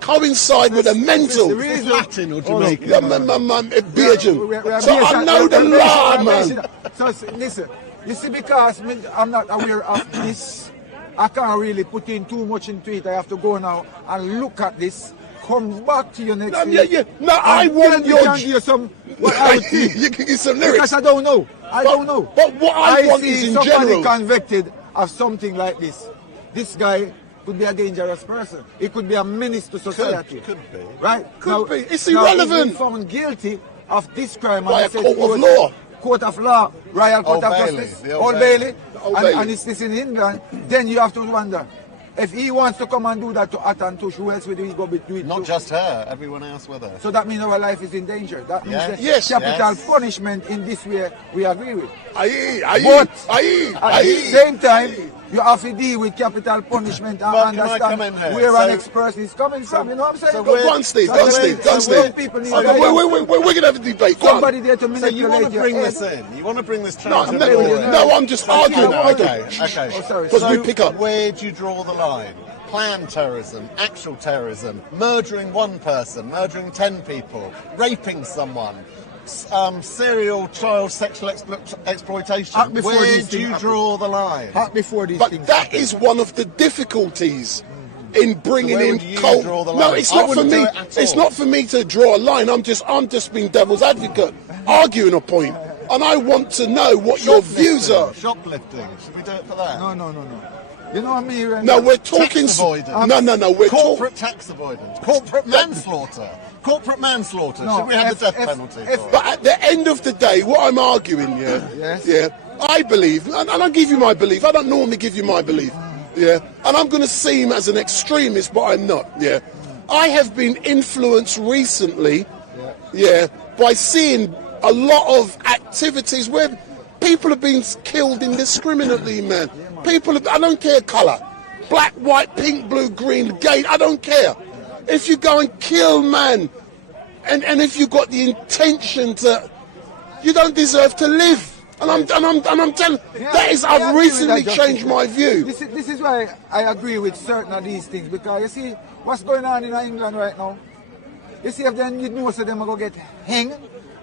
coincide with the mental. The reason, Latin or Hold on. Jamaican? Belgian. We are So I basing- know the we are law, basing- man. So listen, you see, because I'm not aware of this, I can't really put in too much into it. I have to go now and look at this. Come back to your next week. Yeah. No, I And want then we your. can give you some. What I would think. You can give some lyrics. Because I don't know. I don't know. But what I want see is in somebody general. convicted of something like this. This guy could be a dangerous person. He could be a menace to society. Could be. Right? Could be. It's now, irrelevant. If he's found guilty of this crime, By and a they said court he of was- law. Court of law, Royal Court Old of Bailey, Justice, the Old Old Bailey. Bailey, Old and, Bailey. and it's this in England, then you have to wonder, if he wants to come and do that to Atantush, who else will he go do it Not to? just her, everyone else with her. So that means our life is in danger. That means Yes. that Yes. capital Yes. punishment in this way, we agree with. Aye. But at the same time, you have to deal with capital punishment and But can I understand come in here? where So- an ex-person is coming from. You know what I'm saying? so Go where- Go on, Steve. So Go on, where- Steve. Go on, so where Steve. people need We're to going to have a debate. Go on. somebody there to So manipulate you want to your bring head. this in? You want to bring this No, trans? I'm just arguing. Okay. Oh, sorry. Because we So pick up. where do you draw the line? Planned terrorism, actual terrorism, murdering one person, murdering 10 people, raping someone, serial child sexual exploitation. Before Where these do you things draw the line? Before these But things that happen. is one of the difficulties in bringing So where in would you cult. draw the No, line? it's I not for wouldn't do me. it at It's all. not for me to draw a line. I'm just being devil's advocate, arguing a point, and I want to know what your views are. Shoplifting. Should we do it for that? No. You know what I mean? No, we're talking. Tax avoidance. No. We're talking. Corporate tax avoidance. Corporate manslaughter. Corporate manslaughter. No, Should we have the if- death if- penalty if- for it? But at the end of the day, what I'm arguing, Yes. I believe, and I'll give you my belief. I don't normally give you my belief, and I'm going to seem as an extremist, but I'm not, I have been influenced recently, by seeing a lot of activities where people have been killed indiscriminately, man. I don't care colour, black, white, pink, blue, green, gay, I don't care. If you go and kill, man, and if you got the intention to, you don't deserve to live. And I'm telling. That is, I I've agree with recently that, changed Justice. my view. This is why I agree with certain of these things, because you see what's going on in England right now. You see, if then you know, so them are going to get hanged,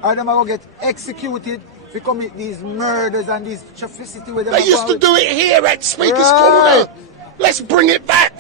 or them are going to get executed to commit these murders and these atrocity with them. They used to do it here at Speaker's Right. Corner. Let's bring it back.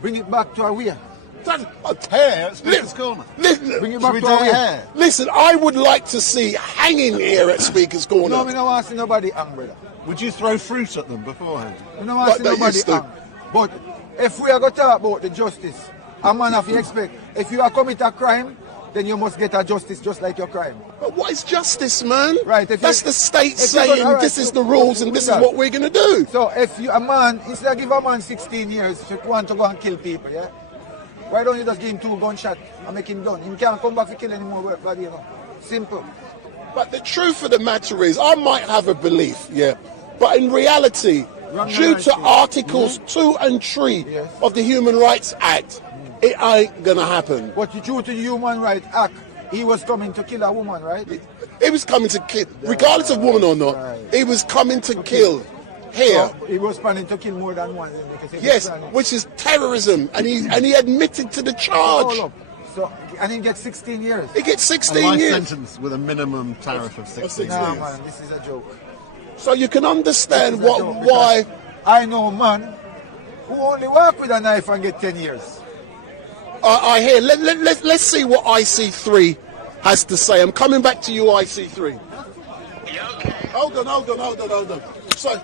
Bring it back to our way. Here at Speaker's Corner. Bring it Should back we to do our it way. here? Listen, I would like to see hanging here at Speaker's Corner. No, we don't want to see nobody hang, brother. Would you throw fruit at them beforehand? We don't want to see Like they nobody used to. hang. But if we are going to talk about the justice, a man have to expect, if you are commit a crime, then you must get a justice just like your crime. But what is justice, man? Right, if That's you- the state if you saying go- all right, this is so- the rules and this is that. what we're going to do. So if you, a man, instead of give a man 16 years, if you want to go and kill people, yeah? Why don't you just give him 2 gunshots and make him done? He can't come back to kill any more body, you know. Simple. But the truth of the matter is, I might have a belief, but in reality, Wrong due to narrative. Articles 2 and 3 Yes. of the Human Rights Act, it ain't gonna happen. But due to the Human Rights Act, he was coming to kill a woman, right? It was coming to kill, regardless of woman or not, Right. it was coming to kill here. So he was planning to kill more than one. Because he was Yes, planning- which is terrorism, and he admitted to the charge. Hold up. So, and he gets 16 years. He gets A 16 life years. sentence with a minimum tariff of 16 Nah, years. man, this is a joke. So you can understand This is a joke, why. because I know a man who only walk with a knife and get 10 years. I hear. Let's see what IC3 has to say. I'm coming back to you, IC3. Hold on.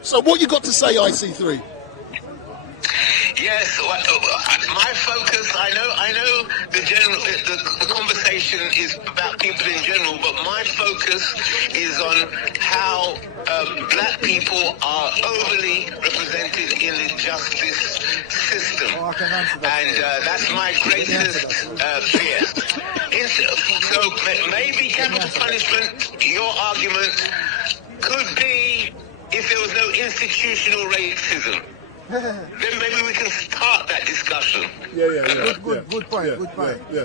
So what you got to say, IC3? Yes, well, my focus. I know the general. The conversation is about people in general, but my focus is on how black people are overly represented in the justice system, and that's my greatest fear. So maybe capital punishment. Your argument could be if there was no institutional racism. Then maybe we can start that discussion. Good point. Yeah.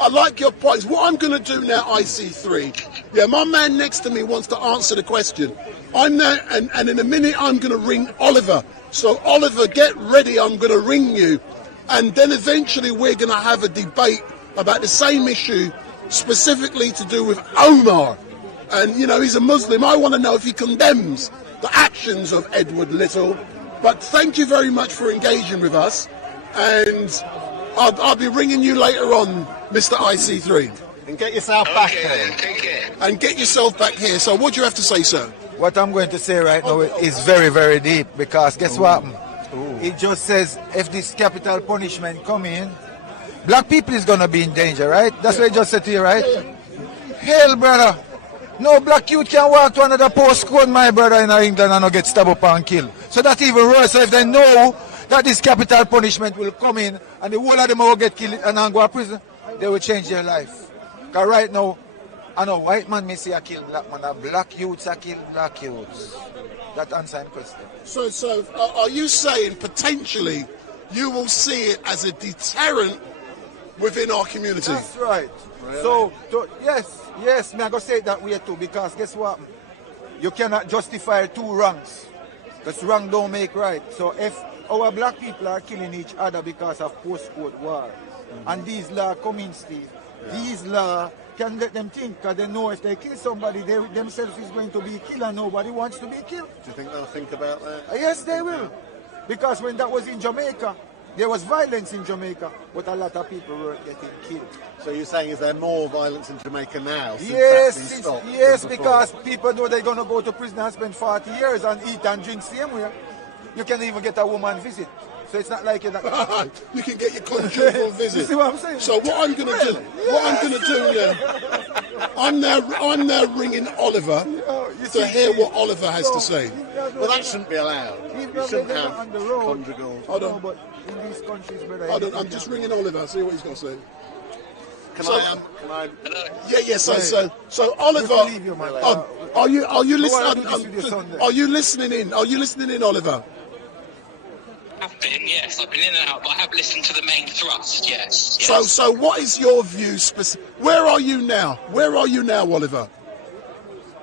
I like your points. What I'm going to do now, IC3, yeah, my man next to me wants to answer the question. I'm there, and in a minute I'm going to ring Oliver. So Oliver, get ready, I'm going to ring you. And then eventually we're going to have a debate about the same issue, specifically to do with Omar. And, you know, he's a Muslim. I want to know if he condemns the actions of Edward Little. But thank you very much for engaging with us. And I'll be ringing you later on, Mr. IC3. And get yourself back Okay, here. then, take care. And get yourself back here. So what do you have to say, sir? What I'm going to say right now is very, very deep, because guess what? It just says if this capital punishment come in, black people is going to be in danger, right? That's what I just said to you, right? Hell, brother. No black youth can walk to another postcode, my brother, in England and not get stabbed up and killed. So that's even worse. So if they know that this capital punishment will come in and the whole of them will get killed and then go to prison, they will change their life. Because right now, I know white man may say I kill black man, and black youths I kill black youths. That answers the question. So are you saying potentially you will see it as a deterrent within our community? That's right. So, yes, me I go say it that way too, because guess what? You cannot justify two wrongs. Because wrong don't make right. So if our black people are killing each other because of postcode war, and these laws come in, Steve, these laws can let them think, because they know if they kill somebody, they themselves is going to be killed and nobody wants to be killed. Do you think they'll think about that? Yes, they will. Because when that was in Jamaica, there was violence in Jamaica, but a lot of people were getting killed. So you're saying, is there more violence in Jamaica now? Since that's been Yes, stopped yes, than before? because people know they're going to go to prison and spend 40 years and eat and drink same way. You can even get a woman visit. So it's not like you're not... You can get your conjugal visit. You see what I'm saying? So what I'm going to do now, I'm now ringing Oliver to hear what Oliver has to say. Well, that shouldn't be allowed. You shouldn't have conjugal. Hold on. But in these countries, brother, Hold on, I'm just ringing Oliver. See what he's got to say. Can I? Yeah. So Oliver, believe you, man. are you wanna do this with your son listening? then? Are you listening in? Are you listening in, Oliver? I've been, yes. I've been in and out, but I have listened to the main thrust, yes. So what is your view? Where are you now? Where are you now, Oliver?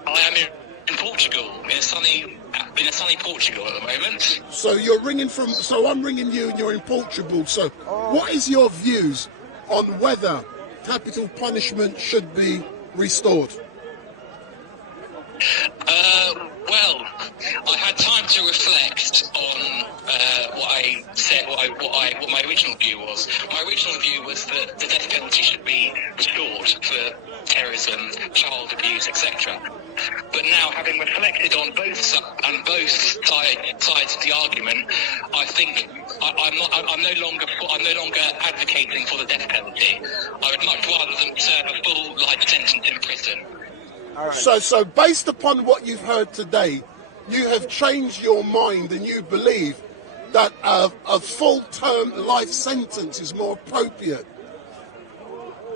I am in Portugal, in a sunny Portugal at the moment. So you're ringing from. So I'm ringing you, and you're in Portugal. So what is your views on whether capital punishment should be restored? Well, I had time to reflect on what I said, what my original view was. My original view was that the death penalty should be restored for terrorism, child abuse, etc. But now, having reflected on both sides of the argument, I think I'm no longer advocating for the death penalty. I would much rather them serve a full life sentence in prison. Right. So based upon what you've heard today, you have changed your mind and you believe that a full-term life sentence is more appropriate.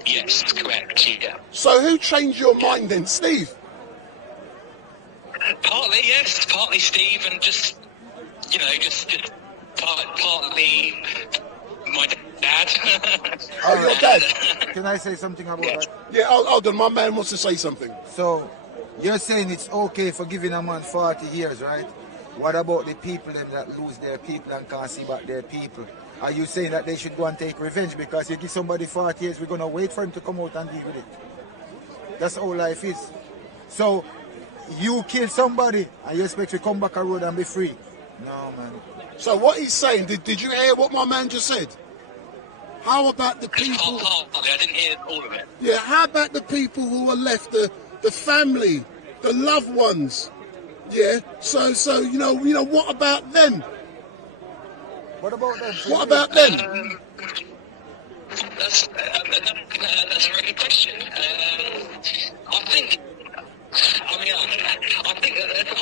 Yes, correct. Yeah. So who changed your mind then, Steve? Partly, yes. Partly Steve, and just partly my dad. Oh, your dad. Can I say something about that? Yeah, hold on. My man wants to say something. So, you're saying it's okay for giving a man 40 years, right? What about the people them that lose their people and can't see back their people? Are you saying that they should go and take revenge because you give somebody 40 years, we're going to wait for him to come out and deal with it? That's how life is. So, you kill somebody and you expect to come back a road and be free? No, man. So what he's saying, did you hear what my man just said? How about the people... Partly, I didn't hear all of it. Yeah, how about the people who are left, the family, the loved ones? Yeah, so you know, what about them? What about them? What about them? That's a very good question. I think that's a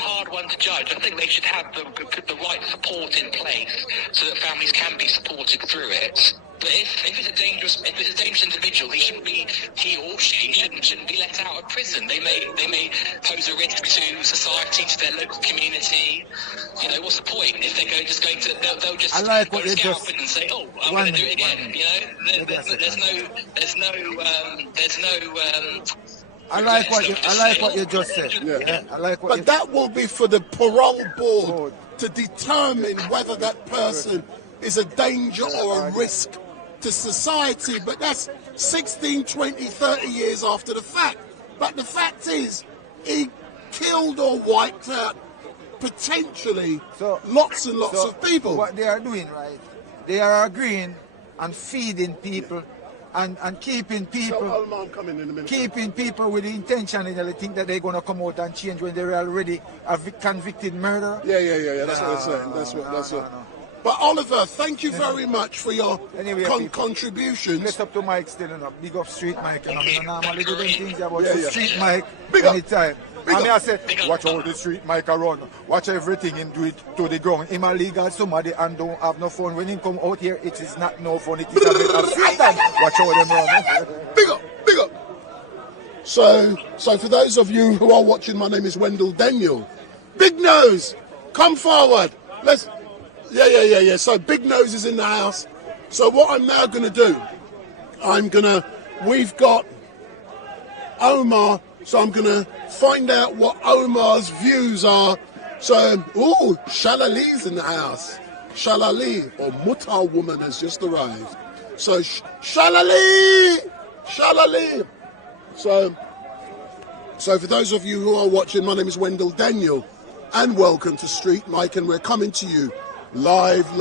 hard one to judge. I think they should have the right support in place so that families can be supported through it. But if it's a dangerous individual, he or she shouldn't be let out of prison. They may pose a risk to society, to their local community. You know, what's the point if they're they'll just I like what you get just- up and say, oh, I'm going to do it again. You know, there's no. I like what you just said. Yeah. I like what you But that will be for the parole board to determine whether that person is a danger or a risk to society. But that's 16, 20, 30 years after the fact. But the fact is, he killed or wiped out potentially lots and lots of people. What they are doing, right? They are agreeing and feeding people and keeping people keeping people with the intention and they think that they're going to come out and change when they're already a convicted murderer. Yeah. That's what I'm saying. That's what. But Oliver, thank you very much for your contributions. Bless up to Mike still enough. Big up Street Mike. You know, I normally do them things about Street Mike anytime. I say, watch all the Street Mike around. Watch everything him do it to the ground. Him a legal somebody and don't have no fun. When him come out here, it is not no fun. It is a bit of Satan. Watch all them around. Big up. So for those of you who are watching, my name is Wendell Daniel. Big Nose, come forward. Let's. Yeah. So Big Nose is in the house. So what I'm now going to do, we've got Omar, so I'm going to find out what Omar's views are. So, Shalali's in the house. Shalali, or Mutar woman, has just arrived. So, Shalali. So for those of you who are watching, my name is Wendell Daniel, and welcome to Street Mike, and we're coming to you live and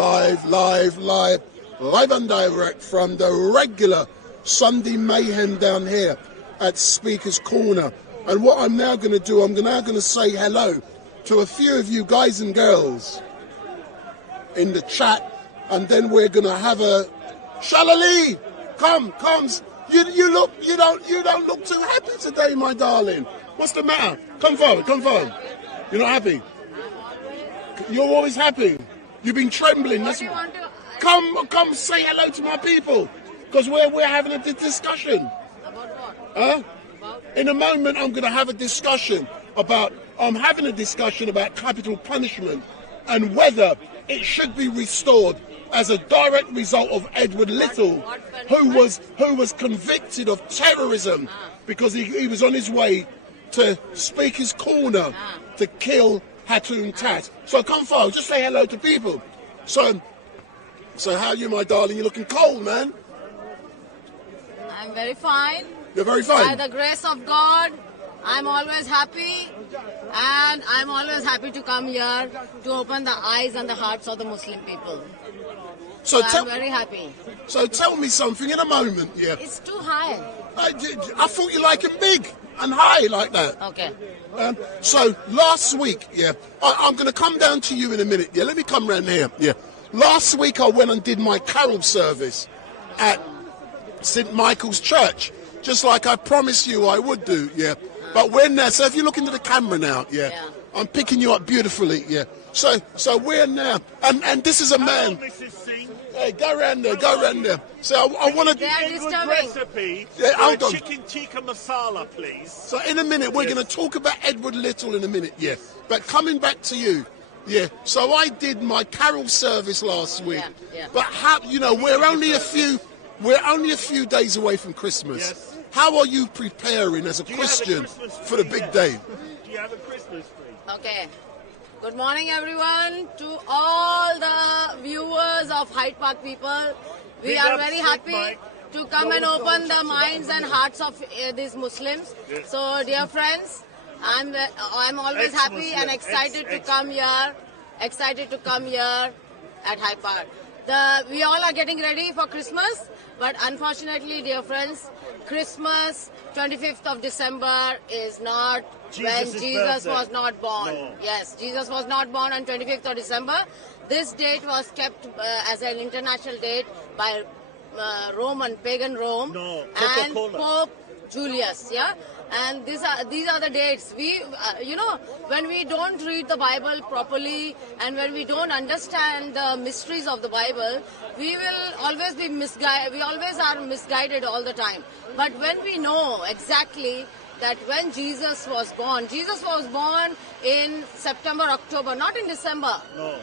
direct from the regular Sunday mayhem down here at Speaker's Corner. And what I'm now going to do, I'm now going to say hello to a few of you guys and girls in the chat, and then we're going to have a Shalali. Come. You don't look too happy today, my darling. What's the matter? Come forward. You're not happy? You're always happy. You've been trembling. Come say hello to my people, because we're having a discussion. About what? Huh? In a moment, I'm having a discussion about capital punishment and whether it should be restored as a direct result of Edward Little, who was convicted of terrorism because he was on his way to Speaker's Corner to kill Hatun Tat. So come forward, just say hello to people. So how are you, my darling? You're looking cold, man. I'm very fine. You're very fine. By the grace of God, I'm always happy, and I'm always happy to come here to open the eyes and the hearts of the Muslim people. So I'm very happy. So tell me something in a moment, yeah. It's too high. I thought you like it big and high like that. Okay. So last week, yeah, I'm going to come down to you in a minute. Yeah, let me come round here. Yeah. Last week I went and did my carol service at St. Michael's Church, just like I promised you I would do, yeah. But we're now, so if you look into the camera now, yeah, I'm picking you up beautifully, yeah. So we're now, and this is a man. Hey, go round there. So I want to. They are disturbing. Recipe for chicken tikka masala, please. So in a minute, we're going to talk about Edward Little in a minute, yeah. But coming back to you, yeah. So I did my carol service last week. Yeah. But we're only a few days away from Christmas. Yes. How are you preparing as a Christian for the big day? Do you have a Christmas tree? Okay. Good morning, everyone, to all the viewers of Hyde Park people. We Big are up, very Sid happy Mike. to come and open the minds and hearts of these Muslims. Yes. So, dear friends, I'm always happy and excited to come here. Excited to come here at Hyde Park. We all are getting ready for Christmas, but unfortunately, dear friends, Christmas 25th of December is not when Jesus was not born. No. Yes, Jesus was not born on 25th of December. this date was kept as an international date by Roman, pagan Rome, No, and Coca-Cola. Pope Julius. Yeah, and these are the dates. We, when we don't read the Bible properly and when we don't understand the mysteries of the Bible, we will always be misguided. We always are misguided all the time. But when we know exactly that when Jesus was born in September, October, not in December. No.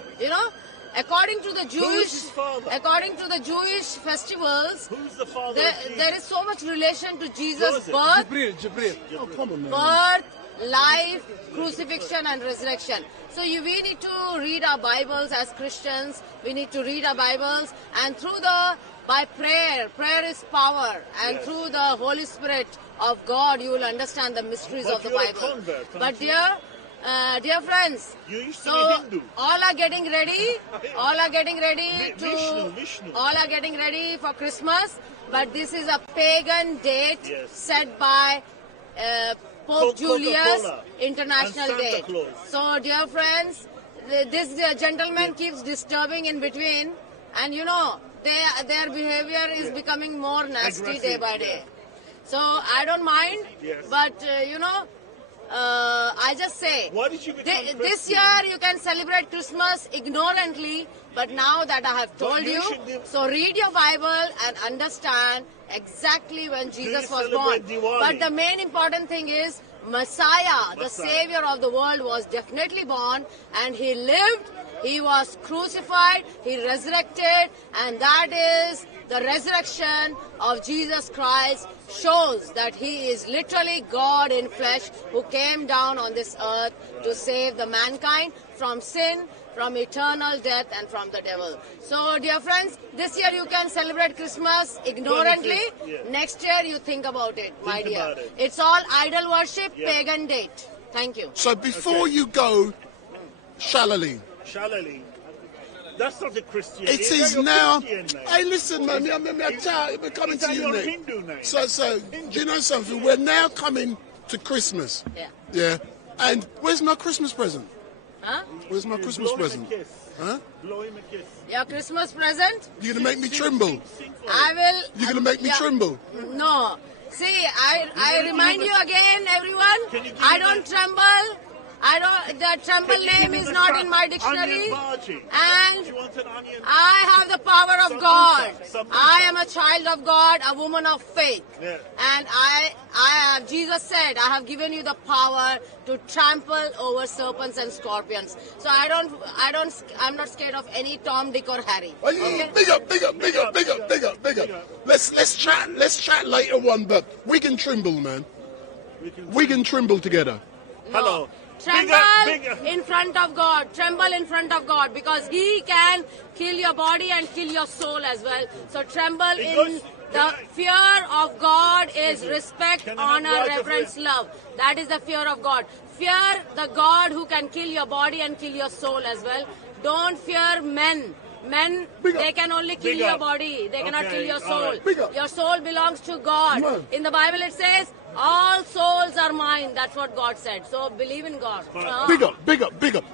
According to the his father? according to the Jewish festivals, Who's the father of Jesus? there is so much relation to Jesus' Joseph. birth, Jibril. Oh, come on, man. birth, life, crucifixion and resurrection. So we need to read our Bibles as Christians. We need to read our Bibles, and by prayer is power, and through the Holy Spirit of God you will understand the mysteries But of the you're a Bible. convert, aren't But you? dear friends, You used to so be Hindu. all are getting ready Vishnu. all are getting ready for Christmas, but this is a pagan date Yes. set by Pope Julius Coca-Cola International and Santa Day. Claus. So dear friends, this gentleman keeps disturbing in between, and their behavior is becoming more nasty Aggressive, day by day. So I don't mind, Yes. but I just say, Why did you become this Christian? year you can celebrate Christmas ignorantly, but now that I have told you you, should do- so read your Bible and understand exactly when Jesus you was born. celebrate Diwali? But the main important thing is Messiah, the Messiah. Savior of the world, was definitely born, and he lived, he was crucified, he resurrected, and that is the resurrection of Jesus Christ shows that he is literally God in flesh who came down on this earth to save the mankind from sin, from eternal death, and from the devil. So dear friends, this year you can celebrate Christmas ignorantly. 25th, yeah. Next year you think about it, my Think dear. about it. It's all idol worship, Yeah. pagan date. Thank you. So before Okay. you go, Shalali, Shalali. That's not a Christian. it Is is that your now. Christian name? Hey, listen, man. We're coming Is to that you your next. Hindu name? So, do you know something? We're now coming to Christmas. Yeah. Yeah. And where's my Christmas present? Huh? Where's my Christmas Blow him present? a kiss. Huh? Blow him a kiss. Your Christmas present? You're gonna make me tremble. Sing for I him. will. You're gonna make me yeah. tremble. No. See, I Can you remind give you us- again, everyone. Can you give I me don't the- tremble. I don't. The tremble Can you give name me is the not sa- in my dictionary. onion bhaji? And Do you want an onion? I have the power of Some God. insight, some I insight. am a child of God, a woman of faith. Yeah. And I have, Jesus said, I have given you the power to trample over serpents and scorpions. So I'm not scared of any Tom, Dick, or Harry. Oh, yeah, big up. Let's chat later on, but we can tremble, man. We can tremble together. Hello. Tremble Bigger. in front of God. Tremble in front of God, because He can kill your body and kill your soul as well. So tremble in the fear of God is respect, Can I have honor, right of reverence, way? love. That is the fear of God. Fear the God who can kill your body and kill your soul as well. Don't fear men. Men, Big up. they can only kill Big your up. body. They cannot Okay, kill your all soul. right. Big up. Your soul belongs to God. Man. In the Bible it says, all souls are mine. That's what God said. So believe in God. Big up.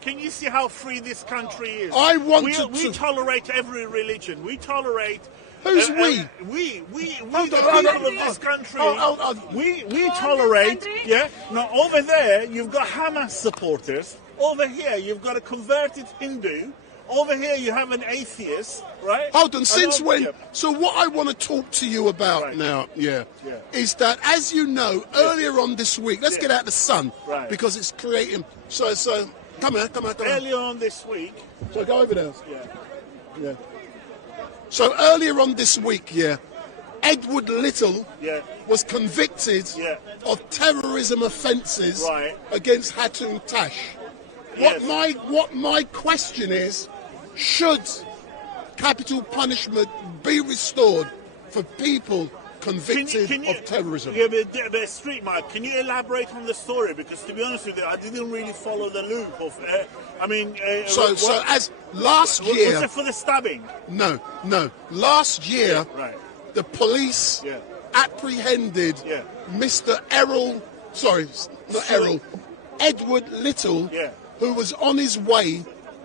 Can you see how free this country is? I want we, to- We tolerate every religion. We tolerate. Who's we? We, Hold the on, people hold of on. this country. Hold on. We this tolerate. country? Yeah. Now over there, you've got Hamas supporters. Over here, you've got a converted Hindu. Over here, you have an atheist, right? Hold on, And since over when? here- So what I want to talk to you about Right. now, Yeah. is that, as you know, earlier on this week, let's Yeah. get out the sun, Right. because it's creating, so, come on. Earlier on this week, So go over there. yeah. So earlier on this week, Edward Little Yeah. was convicted Yeah. of terrorism offences Right. against Hatun Tash. Yes. What my question is, should capital punishment be restored for people convicted of terrorism? Yeah, but Street Mike, can you elaborate on the story? Because to be honest with you, I didn't really follow the loop of. So as last was year, it for the stabbing? no, last year, Right. the police Yeah. apprehended Yeah. Mr. Errol, sorry, not Still- Errol, Edward Little, Yeah. who was on his way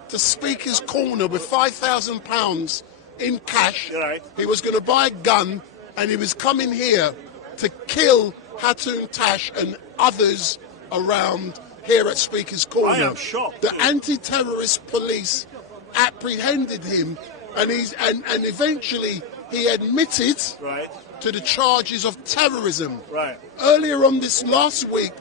to Speaker's Corner with £5,000 in cash. Right. He was going to buy a gun, and he was coming here to kill Hatun Tash and others around here at Speaker's Corner. I am shocked. The anti-terrorist police apprehended him, and eventually he admitted Right. to the charges of terrorism. Right. Earlier on this last week,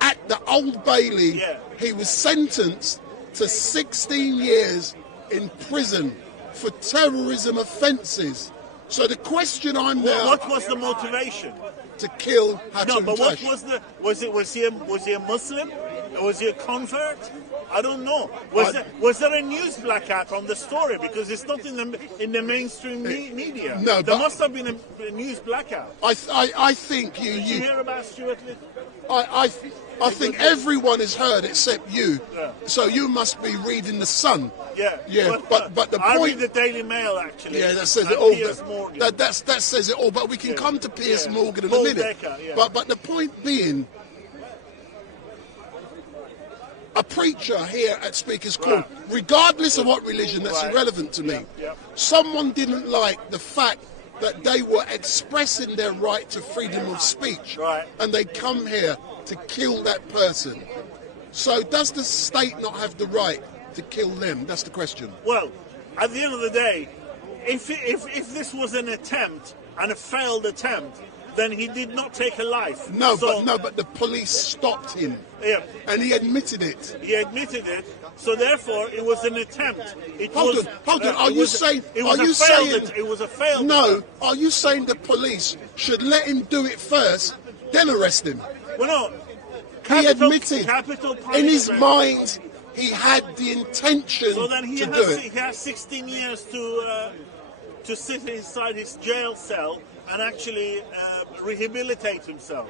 at the Old Bailey, Yeah. he was sentenced to 16 years in prison for terrorism offences. So the question I'm now What was the motivation? to kill Hatun No, but what Tash. was the? Was he a Muslim? Was he a convert? I don't know. Was there a news blackout on the story because it's not in the mainstream media? No, there but- must have been a news blackout. I think Did you hear about Stuart Little? I think everyone has heard except you. Yeah. So you must be reading the Sun. Yeah. Yeah, but the I point. read the Daily Mail actually. Yeah, that says and it all. Piers Morgan. That says it all. But we can come to Piers Yeah. Morgan in Paul a minute. Becker, yeah. But the point being, a preacher here at Speaker's Corner, regardless of what religion, that's Right. irrelevant to me. Yeah. Someone didn't like the fact that they were expressing their right to freedom of speech, Right. and they come here to kill that person. So does the state not have the right to kill them? That's the question. Well, at the end of the day, if this was an attempt and a failed attempt, then he did not take a life. No, So- but the police stopped him, Yeah, and he admitted it. he admitted it. So therefore, it was an attempt. Hold on. Are you saying? It was Are a you failed? saying? It was a failed. No. attempt. Are you saying the police should let him do it first, then arrest him? Well, no. He admitted capital in his punishment. mind he had the intention So then he to do it. has 16 years to sit inside his jail cell and actually rehabilitate himself.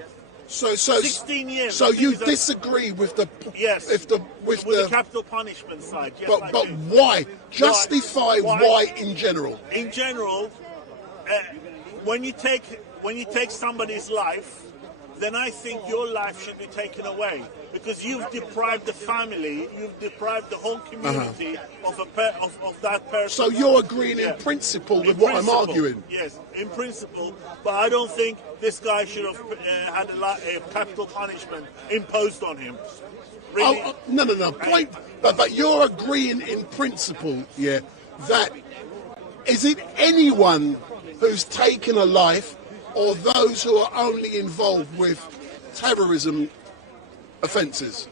So 16 years. So I think you is a- disagree with the Yes. with the capital punishment side. Yes, I but do. why? Justify why in general. In general, when you take somebody's life, then I think your life should be taken away because you've deprived the family, you've deprived the whole community of that person. So you're agreeing in principle with what I'm principle, arguing. Yes, in principle, but I don't think this guy should have had a capital punishment imposed on him. Really? No. Point, but you're agreeing in principle, yeah, that is it anyone who's taken a life or those who are only involved with terrorism offences?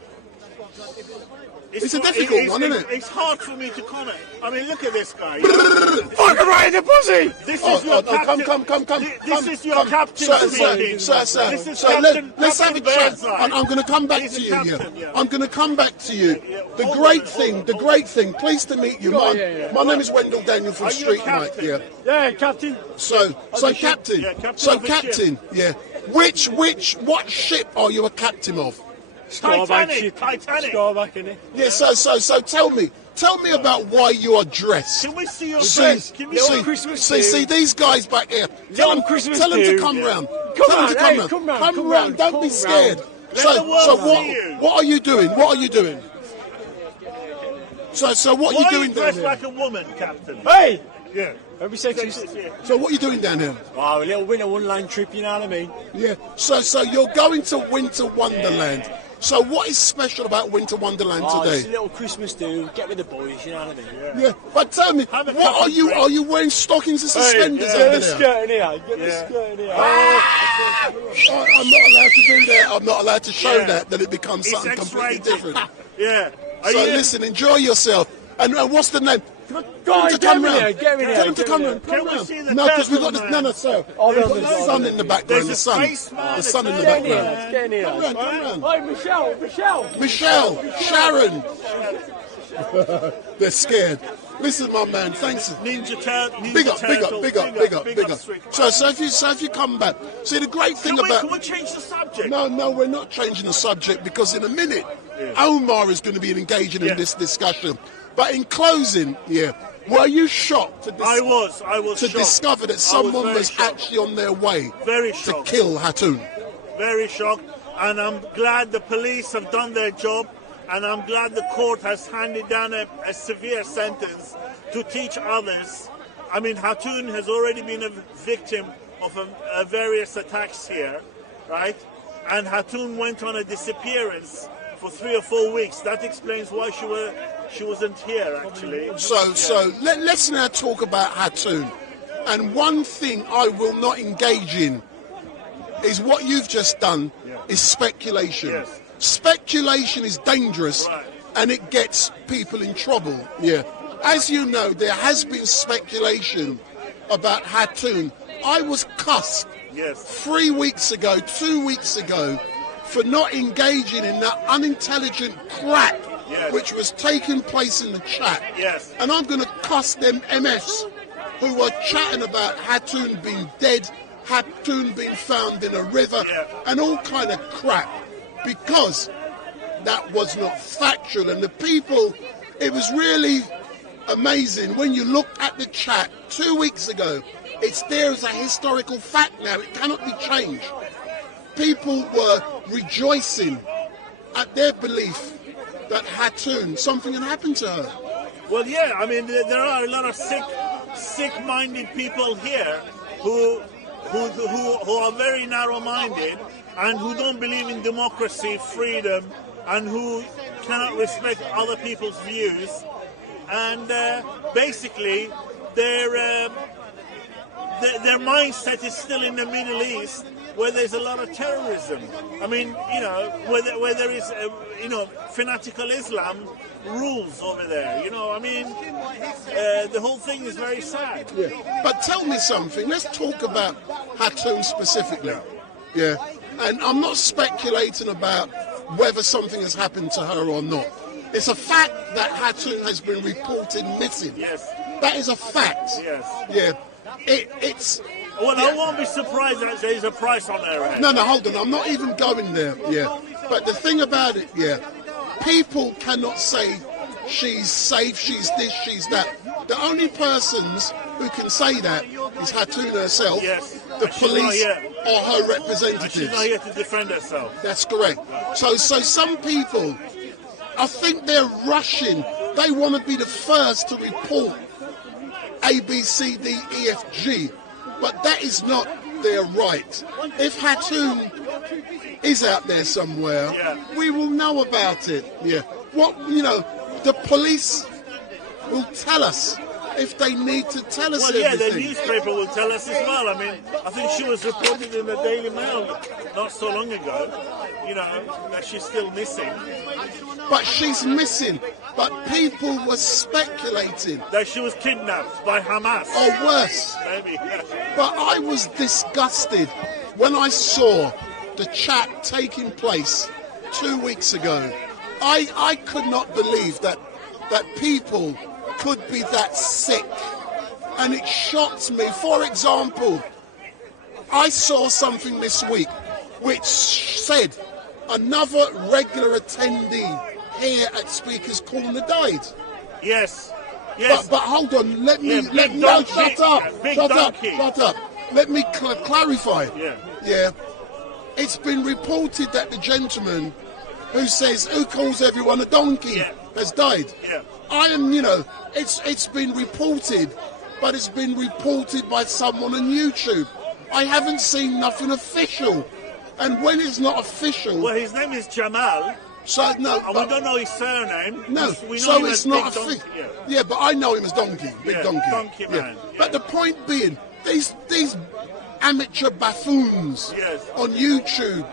It's a difficult one, isn't it? It's hard for me to comment. I mean, look at this guy. Fucking right in the pussy! This is your captain. Come. This is your captain speaking. Sir. This is So Captain- let's have a Captain chat. Burnside. And I'm going to come back He's to the you. captain, yeah. I'm going to come back to you. Yeah. The Hold great on, thing. Pleased to meet you. My name is Wendell Daniel from Are you a Street Night. captain? Yeah. Yeah, Captain. So captain. Yeah, captain So of a ship. captain. Yeah. What ship are you a captain of? Titanic. Scarback, innit? Yeah. So tell me about why you are dressed. Can we see your See, dress? Can we Little Christmas see do. these guys back here. Little Christmas tell them to do. come Yeah. round. Come Tell them to round, come hey, round. come round, Come come round. round, Don't come be scared. Let the world see you. What are you doing? What are you doing? So what are Why you are doing you down dressed here? like a woman, Captain? Hey! Yeah. Don't be sexist. Yeah. So what are you doing down here? Oh, a little winter wonderland trip, you know what I mean? Yeah. So you're going to Winter Wonderland. So what is special about Winter Wonderland Oh, it's a today? little Christmas do. Get with the boys, you know what I mean? Yeah. But tell me, Have a what cup are of you? drink. Are you wearing stockings and suspenders Get over the there? skirt in here. Get the Yeah. skirt in here. I'm not allowed to do that. I'm not allowed to show Yeah. that it becomes It's something completely X-rated. different. Yeah. Are So you listen, enjoy yourself. And what's the name? Go on, to get come in round. here, get in here. Tell him to get come in round. here. Can we see the No, because we've got curtain, this. No, man? sir. Oh, We've got there's the a- sun in the background. There's The a sun. spaceman, The sun in the a Get in background. here, get in here. Come round, come round. Hey, Michelle. Michelle, Sharon. They're scared. Listen, my man. Thanks. Ninja Turtle. Big up. So if you come back, see the great thing Can about. we change the subject? No, we're not changing the subject because in a minute, Omar is going to be engaging Yeah. in this discussion. But in closing, were you shocked to, I was shocked. discover that someone very was shocked. actually on their way Very to shocked. kill Hatun? Very shocked, and I'm glad the police have done their job and I'm glad the court has handed down a severe sentence to teach others. I mean, Hatoun has already been a victim of various attacks here, right? And Hatoun went on a disappearance for 3 or 4 weeks. That explains why she wasn't here, actually. So let's now talk about Hatoun. And one thing I will not engage in is what you've just done is speculation. Yes. Speculation is dangerous, and it gets people in trouble. Yeah. As you know, there has been speculation about Hatoun. I was cussed 3 weeks ago, 2 weeks ago, for not engaging in that unintelligent crap which was taking place in the chat. Yes. And I'm going to cuss them MFs who were chatting about Hatoun being dead, Hatoun being found in a river, and all kind of crap, because that was not factual. And the people, it was really amazing when you look at the chat 2 weeks ago. It's there as a historical fact now. It cannot be changed. People were rejoicing at their belief that Hatoun, something had happened to her. Well, yeah, I mean, there are a lot of sick-minded people here who are very narrow-minded and who don't believe in democracy, freedom, and who cannot respect other people's views. And basically, their mindset is still in the Middle East, where there's a lot of terrorism. I mean, you know, where there is, fanatical Islam rules over there. You know, I mean, the whole thing is very sad. Yeah. But tell me something. Let's talk about Hatoun specifically. Yeah. And I'm not speculating about whether something has happened to her or not. It's a fact that Hatoun has been reported missing. Yes. That is a fact. Yes. Yeah. It's. Well, I won't be surprised that there's a price on her head. No, hold on. I'm not even going there. Yeah. But the thing about it, people cannot say she's safe, she's this, she's that. The only persons who can say that is Hatoun herself, the police, or her representatives. She's not here to defend herself. That's correct. So some people, I think they're rushing. They want to be the first to report A, B, C, D, E, F, G. But that is not their right. If Hatoun is out there somewhere, we will know about it. Yeah. The police will tell us if they need to tell us everything. The newspaper will tell us as well. I mean, I think she was reported in the Daily Mail not so long ago, that she's still missing. But she's missing. But people were speculating that she was kidnapped by Hamas. Or worse. Maybe. But I was disgusted when I saw the chat taking place 2 weeks ago. I could not believe that people could be that sick. And it shocked me. For example, I saw something this week which said another regular attendee here at Speaker's Corner died. Yes. But hold on, shut up. Let me clarify. Yeah. It's been reported that the gentleman who calls everyone a donkey has died. Yeah. It's been reported, but it's been reported by someone on YouTube. I haven't seen nothing official. And when it's not official... Well, his name is Jamal. So, no... And we don't know his surname. No, we know so it's not official. Yeah, but I know him as Donkey. Big Donkey. Donkey Man. Yeah. But the point being, these amateur buffoons on YouTube,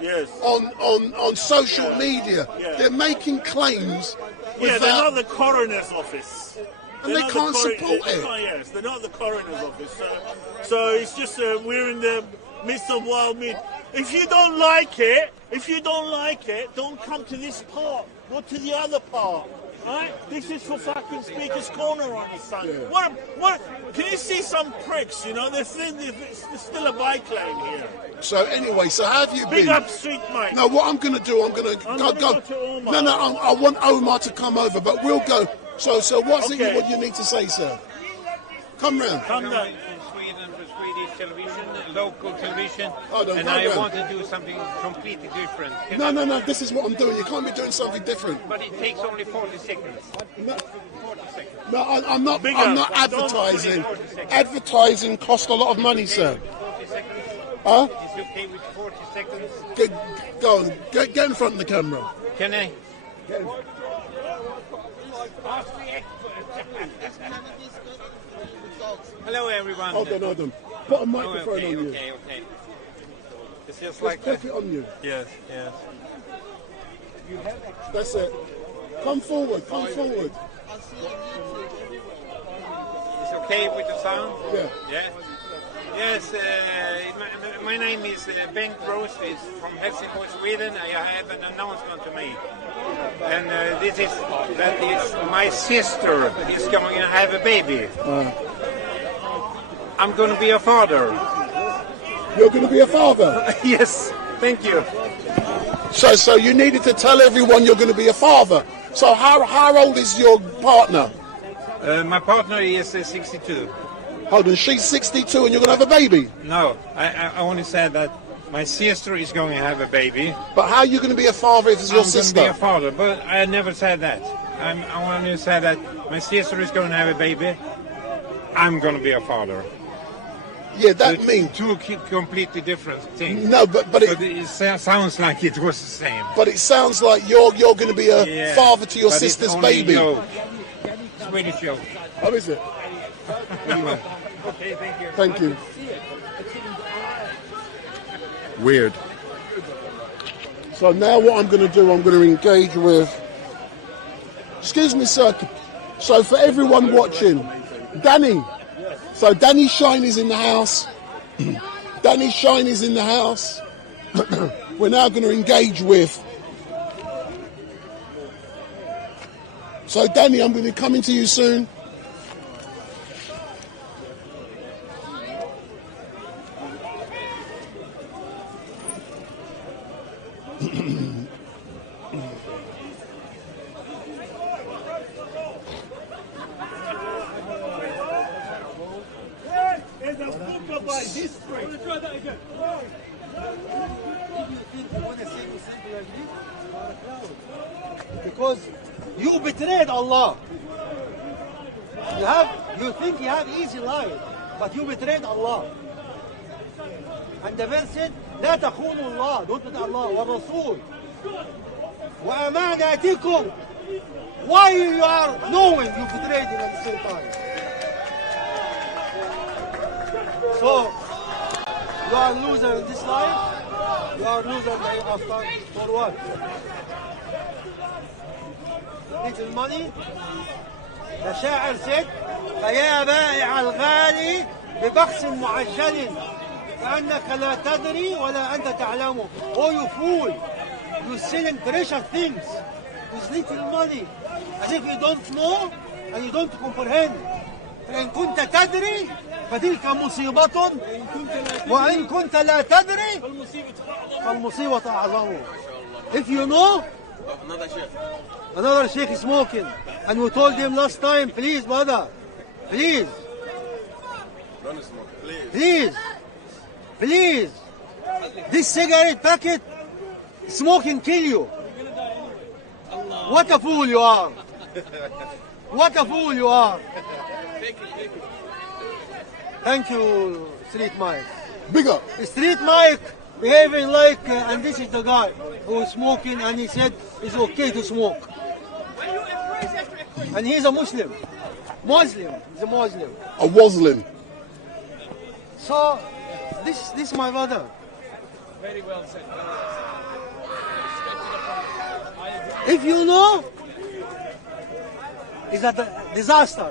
on social media, they're making claims they're not the coroner's office. And they can't support it. Yes, they're not the coroner's office. So it's just we're in the midst of wild meat. If you don't like it, don't come to this part. Go to the other part. Right? This is for fucking Speaker's Corner on the Sunday. What? Can you see some pricks? There's still a bike lane here. So anyway, so how have you been? Big up Street Mike. No, what I'm going to do, I'm going to go to Omar. No, I want Omar to come over, but we'll go. So what's it you need to say, sir? Come round. Come down. From Sweden, for Swedish television. local television, Oh, no and I problem. want to do something completely different. No. This is what I'm doing. You can't be doing something different. But it takes only 40 seconds. No, 40 seconds. no I'm not. Bigger. I'm not Don't advertising. put it 40 seconds. Advertising costs a lot of money, sir. 40 seconds. Huh? It's okay with 40 seconds. Go on. Get in front of the camera. Can I? Hello, everyone. Hold on. Put a microphone okay, on you. okay. It's just Just like clip that. it on you. Yes. That's it. Come forward. It's okay with the sound? Yeah. Yes, my name is Bengt Rosqvist from Helsingfors, Sweden. I have an announcement to make. And that is my sister is going to have a baby. I'm going to be a father. You're going to be a father. Yes, thank you. So you needed to tell everyone you're going to be a father. So how old is your partner? My partner is 62. Hold on, she's 62 and you're going to have a baby. No, I only said that my sister is going to have a baby. But how are you going to be a father if it's your I'm sister? going to be a father, but I never said that. I only said that my sister is going to have a baby. I'm going to be a father. Yeah, that means two completely different things. No, but it sounds like it was the same. But it sounds like you're going to be a father to your but sister's it's only baby. a joke. Swedish joke. How is it? Anyway, Okay, thank you. thank you. Weird. So now what I'm going to do, I'm going to engage with. Excuse me, sir. So for everyone watching, Danny. So Danny Shine is in the house. Danny Shine is in the house. We're now going to engage with. So Danny, I'm going to be coming to you soon. Because you betrayed Allah. You think you have easy life, but you betrayed Allah. And the verse said, لا تخونوا الله, don't betray Allah, والرسول وأماناتكم. Why you are knowing you betrayed him at the same time? So, you are a loser in this life, you are a loser in the hereafter. For what? Little money. The شاعر said, فيا بائع الغالي ببخس معجل كأنك لا تدري ولا أنت تعلم. Oh, you fool! You selling precious things with little money, as if you don't know and you don't comprehend. فإن كنت تدري فتلك مصيبة وإن كنت لا تدري فالمصيبة أعظم. If you know, another sheikh is smoking, and we told him last time, please, brother, please, please, this cigarette packet, smoking kill you. What a fool you are! What a fool you are! Thank you, Street Mike. Big up. Street Mike behaving like, and this is the guy who is smoking, and he said it's okay to smoke. And he's a Muslim. He's a Muslim. A Muslim. So, this is my brother. Very well said. If you know, it's a disaster.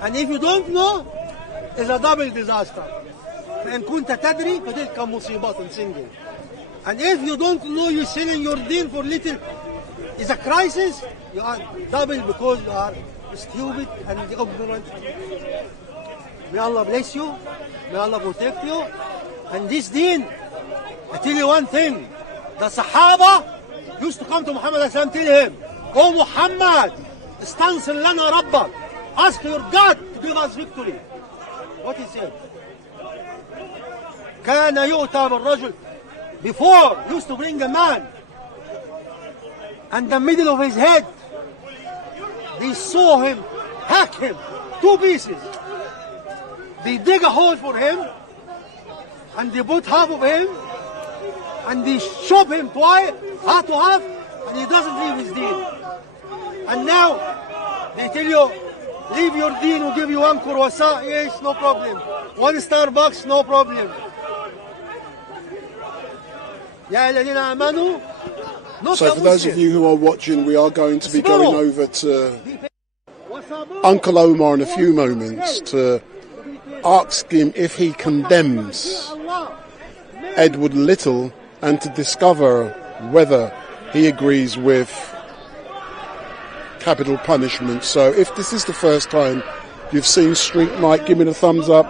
And if you don't know, it's a double disaster. فإن كنت تدري فتلك مصيبة single. And if you don't know you're selling your deen for little, it's a crisis, you are double because you are stupid and ignorant. May Allah bless you, may Allah protect you. And this deen, I tell you one thing, the Sahaba used to come to Muhammad and tell him, Oh Muhammad, استنصر لنا ربك, ask your God to give us victory. What he said? كان يؤتى بالرجل. Before, used to bring a man, and the middle of his head, they saw him, hack him, 2 pieces. They dig a hole for him, and they put half of him, and they chop him twice, half to half, and he doesn't leave his deen. And now, they tell you, leave your deen, we'll give you 1 croissant, yes, no problem. 1 Starbucks, no problem. يا الذين آمنوا. So for those of you who are watching, we are going to be going over to Uncle Omar in a few moments to ask him if he condemns Edward Little and to discover whether he agrees with capital punishment. So if this is the first time you've seen Street Night, give me the thumbs up,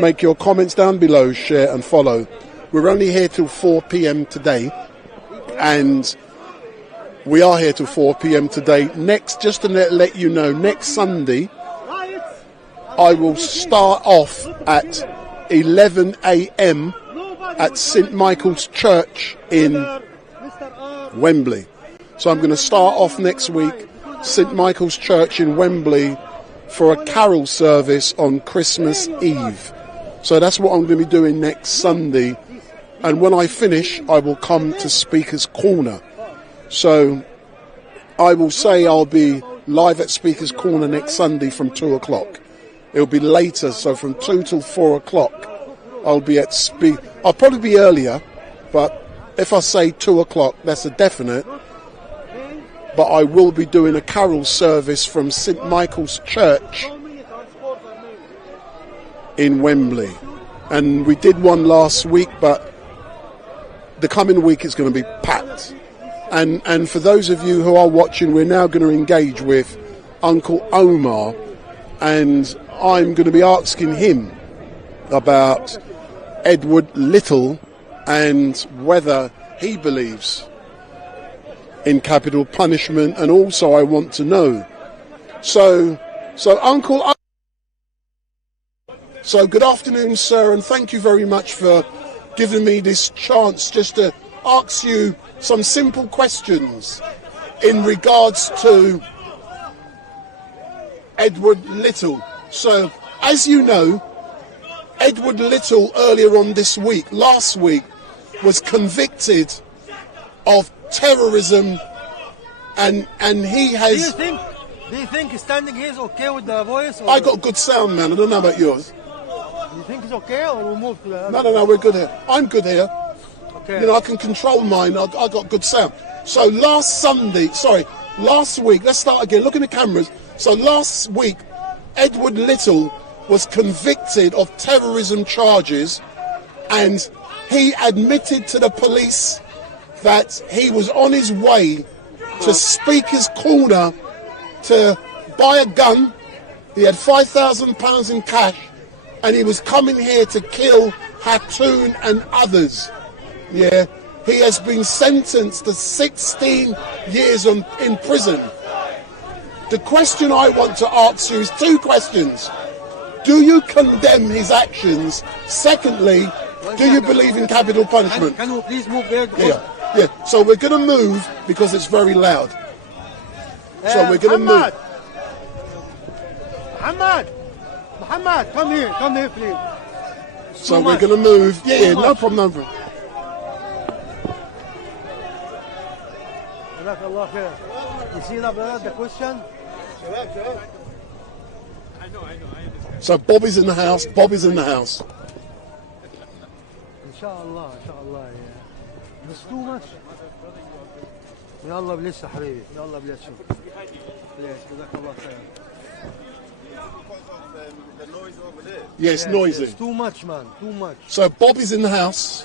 make your comments down below, share and follow. We're only here till 4 p.m. today, and we are here till 4 p.m. today. Next, just to let you know, next Sunday, I will start off at 11 a.m. at St Michael's Church in Wembley. So I'm going to start off next week, St Michael's Church in Wembley, for a carol service on Christmas Eve. So that's what I'm going to be doing next Sunday. And when I finish, I will come to Speaker's Corner. So I will say I'll be live at Speaker's Corner next Sunday from 2 o'clock. It'll be later, so from 2 till 4 o'clock, I'll be at I'll probably be earlier, but if I say 2 o'clock, that's a definite. But I will be doing a carol service from St Michael's Church in Wembley. And we did one last week, but the coming week is going to be packed. And for those of you who are watching, we're now going to engage with Uncle Omar, and I'm going to be asking him about Edward Little and whether he believes in capital punishment, and also I want to know. So Uncle, so good afternoon, sir, and thank you very much for giving me this chance just to ask you some simple questions in regards to Edward Little. So, as you know, Edward Little earlier on this week, last week, was convicted of terrorism, and he has... Do you think standing here is okay with the voice? I got good sound, man. I don't know about yours. You think it's okay, or we'll move to the other? No, we're good here. I'm good here. Okay. You know, I can control mine. I got good sound. So last week, let's start again. Look in the cameras. So last week, Edward Little was convicted of terrorism charges, and he admitted to the police that he was on his way to Speaker's Corner to buy a gun. He had £5,000 in cash, and he was coming here to kill Hattoon and others. Yeah, he has been sentenced to 16 years in prison. The question I want to ask you is 2 questions. Do you condemn his actions? Secondly, do you believe in capital punishment? Can you please move there? Yeah. So we're going to move because it's very loud. So we're going to move. Muhammad, come here, please. So we're going to move. Yeah, no problem. You see that, the question? I know, I understand. So Bobby's in the house. Inshallah, yeah. It's too much. Ya Allah bless you, habibi. Ya Allah bless you. Yes, jazakallah khair. The noise over there. Yeah, it's noisy. It's too much, man. Too much. So Bobby's in the house.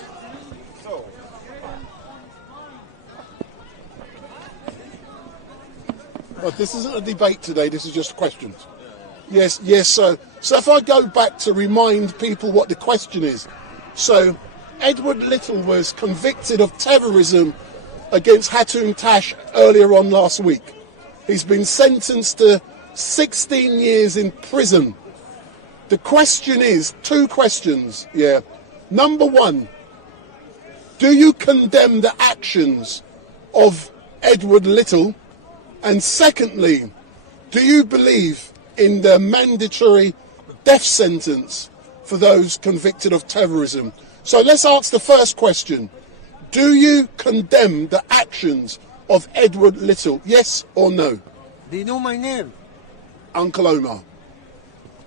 But this isn't a debate today. This is just questions. Yes. So if I go back to remind people what the question is. So Edward Little was convicted of terrorism against Hattoon Tash earlier on last week. He's been sentenced to 16 years in prison. The question is, 2 questions, yeah. Number one, do you condemn the actions of Edward Little? And secondly, do you believe in the mandatory death sentence for those convicted of terrorism? So let's ask the first question. Do you condemn the actions of Edward Little? Yes or no? Do you know my name? Uncle Omar.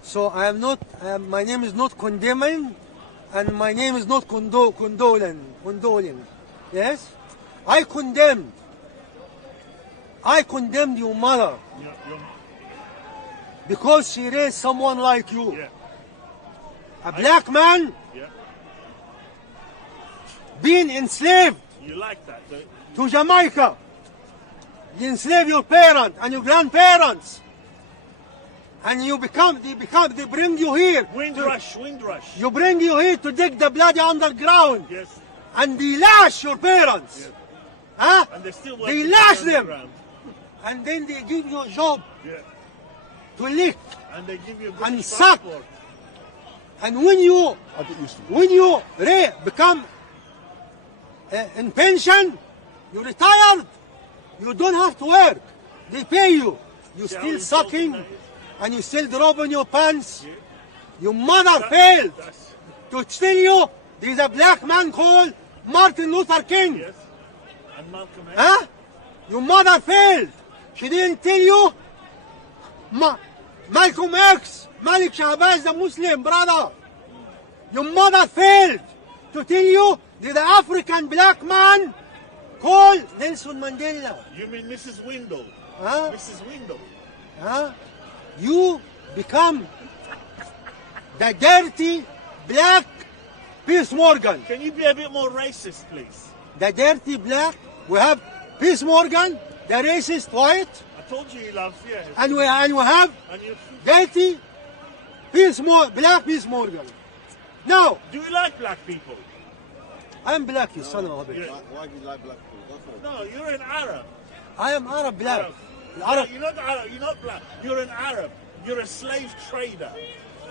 So I am not, my name is not condemning, and my name is not condoling. Yes? I condemned your mother because she raised someone like you. Yeah. A black man being enslaved You like that, don't you? to Jamaica. You enslave your parents and your grandparents. And they bring you here. Windrush. You bring you here to dig the bloody underground. Yes. And they lash your parents. Yes. Huh? And they're still They working lash them. underground. And then they give you a job Yeah. to lick And they give you a and British suck. passport. And when you become in pension, you retired, you don't have to work. They pay you. You See how still insulting sucking that is? and you still dropping your pants. Your mother failed That's, to tell you there's a black man called Martin Luther King. yes. And Malcolm X. Huh? Your mother failed. She didn't tell you Malcolm X, Malik Shahbaz, the Muslim brother. Your mother failed to tell you there's an African black man called Nelson Mandela. You mean Mrs. Windle? Huh? Mrs. Windle. Huh? You become the dirty black Piers Morgan. Can you be a bit more racist, please? The dirty black. We have Piers Morgan, the racist white, I told you he loves fear. and we have And you, dirty black Piers Morgan. Now, do you like black people? I'm black, you son of a bitch. Why do you like black people? No, you're an Arab. I am Arab black. Arab. Arab. No, you're not Arab. You're not black. You're an Arab. You're a slave trader.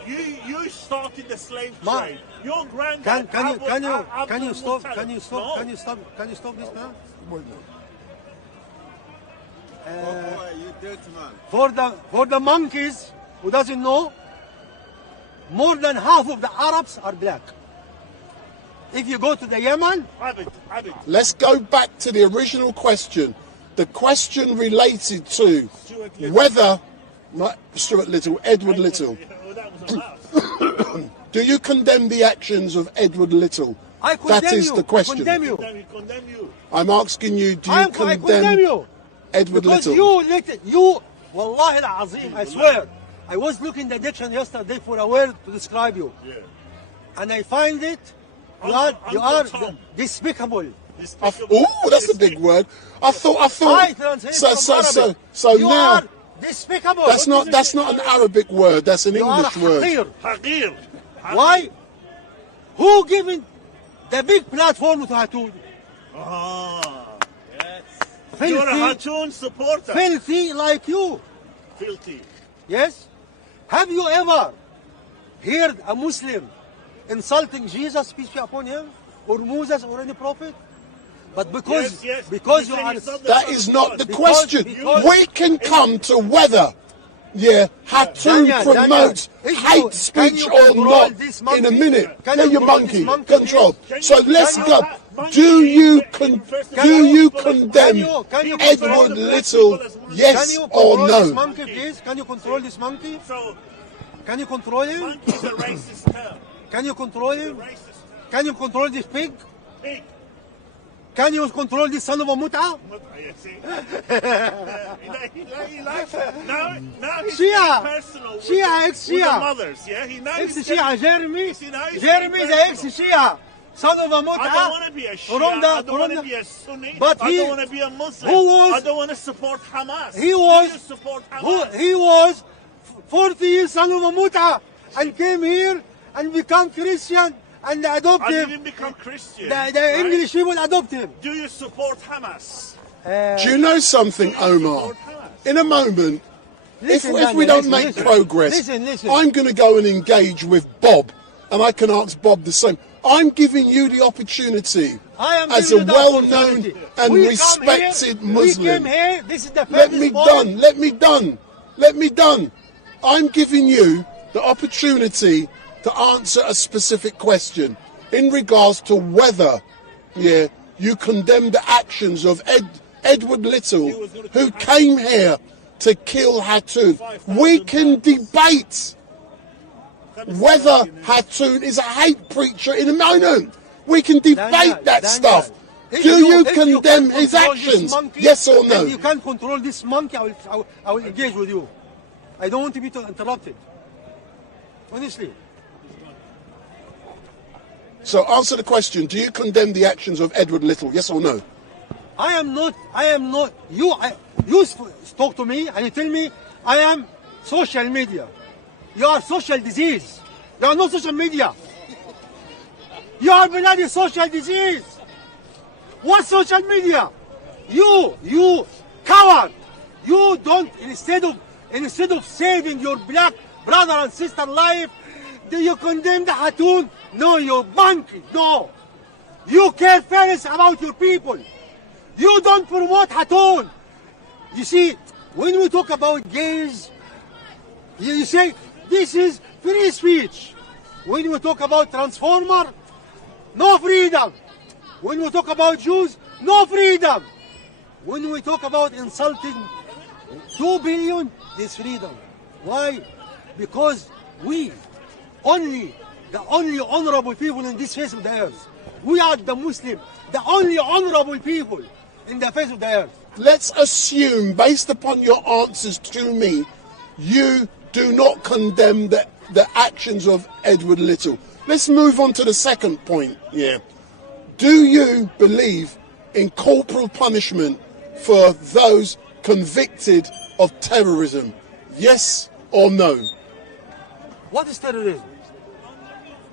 You started the slave Ma- trade. Your granddad. Can you Abdul stop? Muttalib. Can you stop? No. Can you stop this now? You dirty man. For the monkeys who doesn't know, more than half of the Arabs are black. If you go to the Yemen, Abid. Let's go back to the original question. The question related to Stuart Little. whether, not Stuart Little, Edward Little. Well, that was a mouse. Do you condemn the actions of Edward Little? I condemn That is you. the question. Condemn you. Condemn you. I'm asking you, do you I condemn condemn you. Edward Because Little? you, Wallahi al-Azim, I swear, I was looking in the dictionary yesterday for a word to describe you. Yeah. And I find it, you Uncle are Tom. despicable. Oh, that's a big word. I thought. I translate from Arabic. You now are despicable. that's not an Arabic word. That's an You are English word. haqir. Haqir. Why? Who given the big platform to Hatoun? Ah, yes. Filthy. You're a Hatoun supporter. Filthy like you. Filthy. Yes? Have you ever heard a Muslim insulting Jesus, peace be upon him, or Moses, or any prophet? But because Yes. because You you say are he's not the That son is of not God. the Because- question. because- We can come to whether, Hatoun Daniel, promotes if you- hate can speech you or control not this in monkey? a minute. Can Yeah, you your control monkey this monkey, control. please? So let's Can go. you- Do you condemn can you Edward control- Little? Can Yes you or control this no? monkey, please? Can you control this monkey? So, Can you control him? monkey's a racist term. Can you control him? Racist term. Can you control this pig? Pig. Can you control this son of a mut'a? You see? He likes it. Now he's Shia. getting personal with Shia, the- ex-Shia. with the mothers, yeah? Now he's Ex getting- Shia, Jeremy. see, now he's Jeremy getting the ex personal. Shia. Son of a mut'a. I don't want to be a Shia. From the- I don't want from to the- be a Sunni. But I he- don't want to be a Muslim. who was- I don't want to support Hamas. He was- Do you support Hamas? He was 40 years son of a mut'a and came here and become Christian and I adopt him. didn't become Christian. The right? English people adopt him. Do you support Hamas? Do you know something, Omar? In a moment, Listen, if we Daniel, don't listen, make listen. progress, Listen. I'm going to go and engage with Bob, and I can ask Bob the same. I'm giving you the opportunity I am as a giving you the well-known opportunity. and We come respected here, Muslim. We came here. This is the Let first me point. done. Let me done. Let me done. I'm giving you the opportunity to answer a specific question in regards to whether, you condemn the actions of Edward Little, who came here to kill Hatun. We can debate whether Hatun is a hate preacher in a moment. We can debate that stuff. If Do you if condemn can his control this actions? monkey, Yes or no? If you can't control this monkey, I will engage with you. I don't want to be interrupted. Honestly. So answer the question. Do you condemn the actions of Edward Little? Yes or no? I am not. You talk to me and you tell me I am social media. You are social disease. You are not social media. You are bloody social disease. What social media? You coward. You don't, instead of saving your black brother and sister life, do you condemn the Hatun? No, you monkey. No. You care first about your people. You don't promote Hatun. You see, when we talk about gays, you say this is free speech. When we talk about transformer, no freedom. When we talk about Jews, no freedom. When we talk about insulting 2 billion, there's freedom. Why? Because we, the only honorable people in this face of the earth. We are the Muslim, the only honorable people in the face of the earth. Let's assume, based upon your answers to me, you do not condemn the actions of Edward Little. Let's move on to the second point. Do you believe in corporal punishment for those convicted of terrorism? Yes or no? What is terrorism?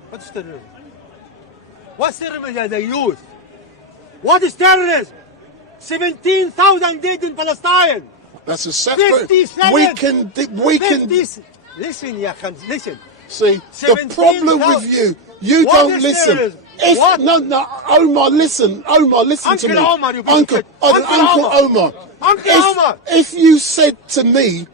What is terrorism? What's terrorism? The youth. What is terrorism? 17,000 dead in Palestine. That's a separate. 57. We can. Listen, ya Khan, listen. See, the problem with you What don't is listen. terrorism? If What? no, Omar, listen to Uncle me. Omar, you Uncle Omar. Uncle Omar. If you said to me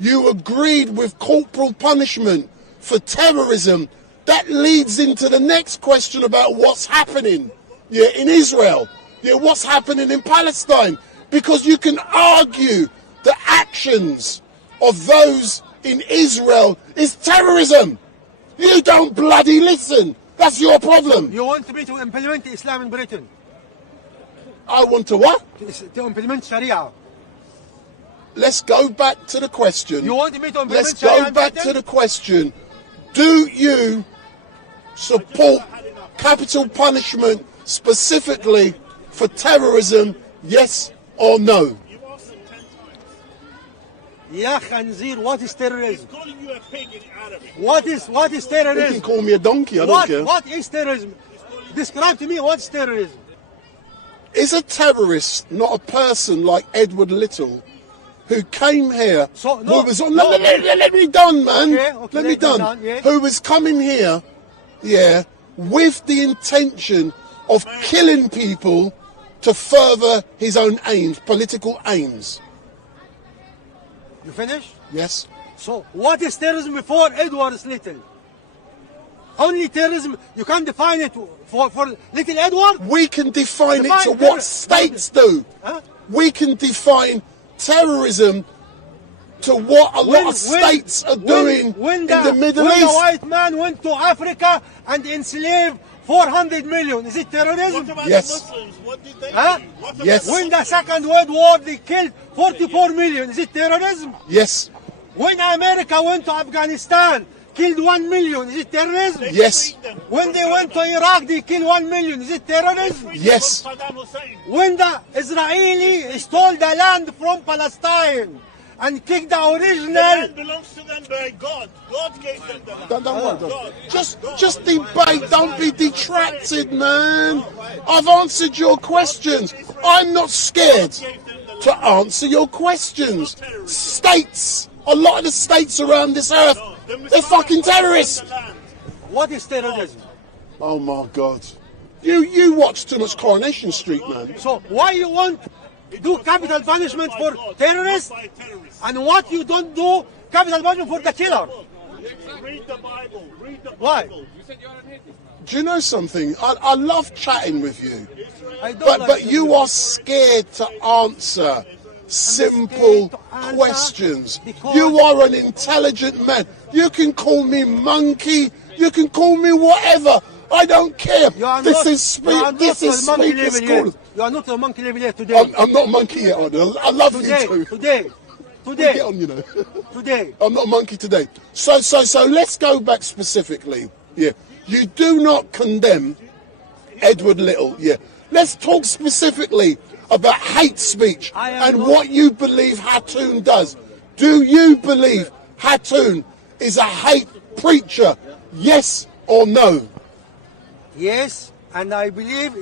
you agreed with corporal punishment for terrorism, that leads into the next question about what's happening in Israel. What's happening in Palestine. Because you can argue the actions of those in Israel is terrorism. You don't bloody listen. That's your problem. You want me to implement Islam in Britain? I want to what? To implement Sharia. Let's go back to the question. You want me to implement Let's Sharia go in back Britain? to the question. Do you support capital punishment specifically for terrorism? Yes or no? Ya Khanzir, what is terrorism? He's calling you a pig in Arabic. What is You terrorism? can call me a donkey, I don't care. What is terrorism? Describe to me what's terrorism. Is a terrorist not a person like Edward Little who came here, who was on... Let me done, man. Okay, let me done. Who was coming here, with the intention of killing people to further his own aims, political aims. You finished? Yes. So, what is terrorism before Edward Little? Only terrorism, you can't define it for Little Edward? We can define it to Define what states do. Huh? We can define terrorism to what a lot of states are doing in the Middle when East. the white man went to Africa and enslaved 400 million, is it terrorism? What about Yes. the Muslims? What did they Huh? do? What about Yes. When the Second World War, they killed 44 million, is it terrorism? Yes. When America went to Afghanistan, killed 1 million, is it terrorism? Yes. When they went to Iraq, they killed 1 million, is it terrorism? Yes. Saddam Hussein? When the Israeli stole the land from Palestine and kicked the The original... land belongs to them by God. God gave them the land. Don't worry. God. Just debate. Don't be detracted, man. I've answered your questions. I'm not scared to answer your questions. States, a lot of the states around this earth, they're fucking terrorists. What is terrorism? Oh my God. You watch too much Coronation Street, man. So why you want to do capital punishment for terrorists, and what you don't do capital punishment for the killer? Read the Bible. Read the Bible. Why? You said you're an atheist. Do you know something? I love chatting with you, I don't but you are scared to answer simple questions. You are an intelligent man. You can call me monkey. You can call me whatever. I don't care. This is Speaker's Corner. You are not a monkey level yet today. I'm not monkey yet. I love today, you too. Today. Get on, you know. Today. I'm not a monkey today. So let's go back specifically. Yeah. You do not condemn Edward Little. Yeah. Let's talk specifically about hate speech and what you believe Hattoon does. Do you believe Hattoon is a hate preacher? Yes or no? Yes, and I believe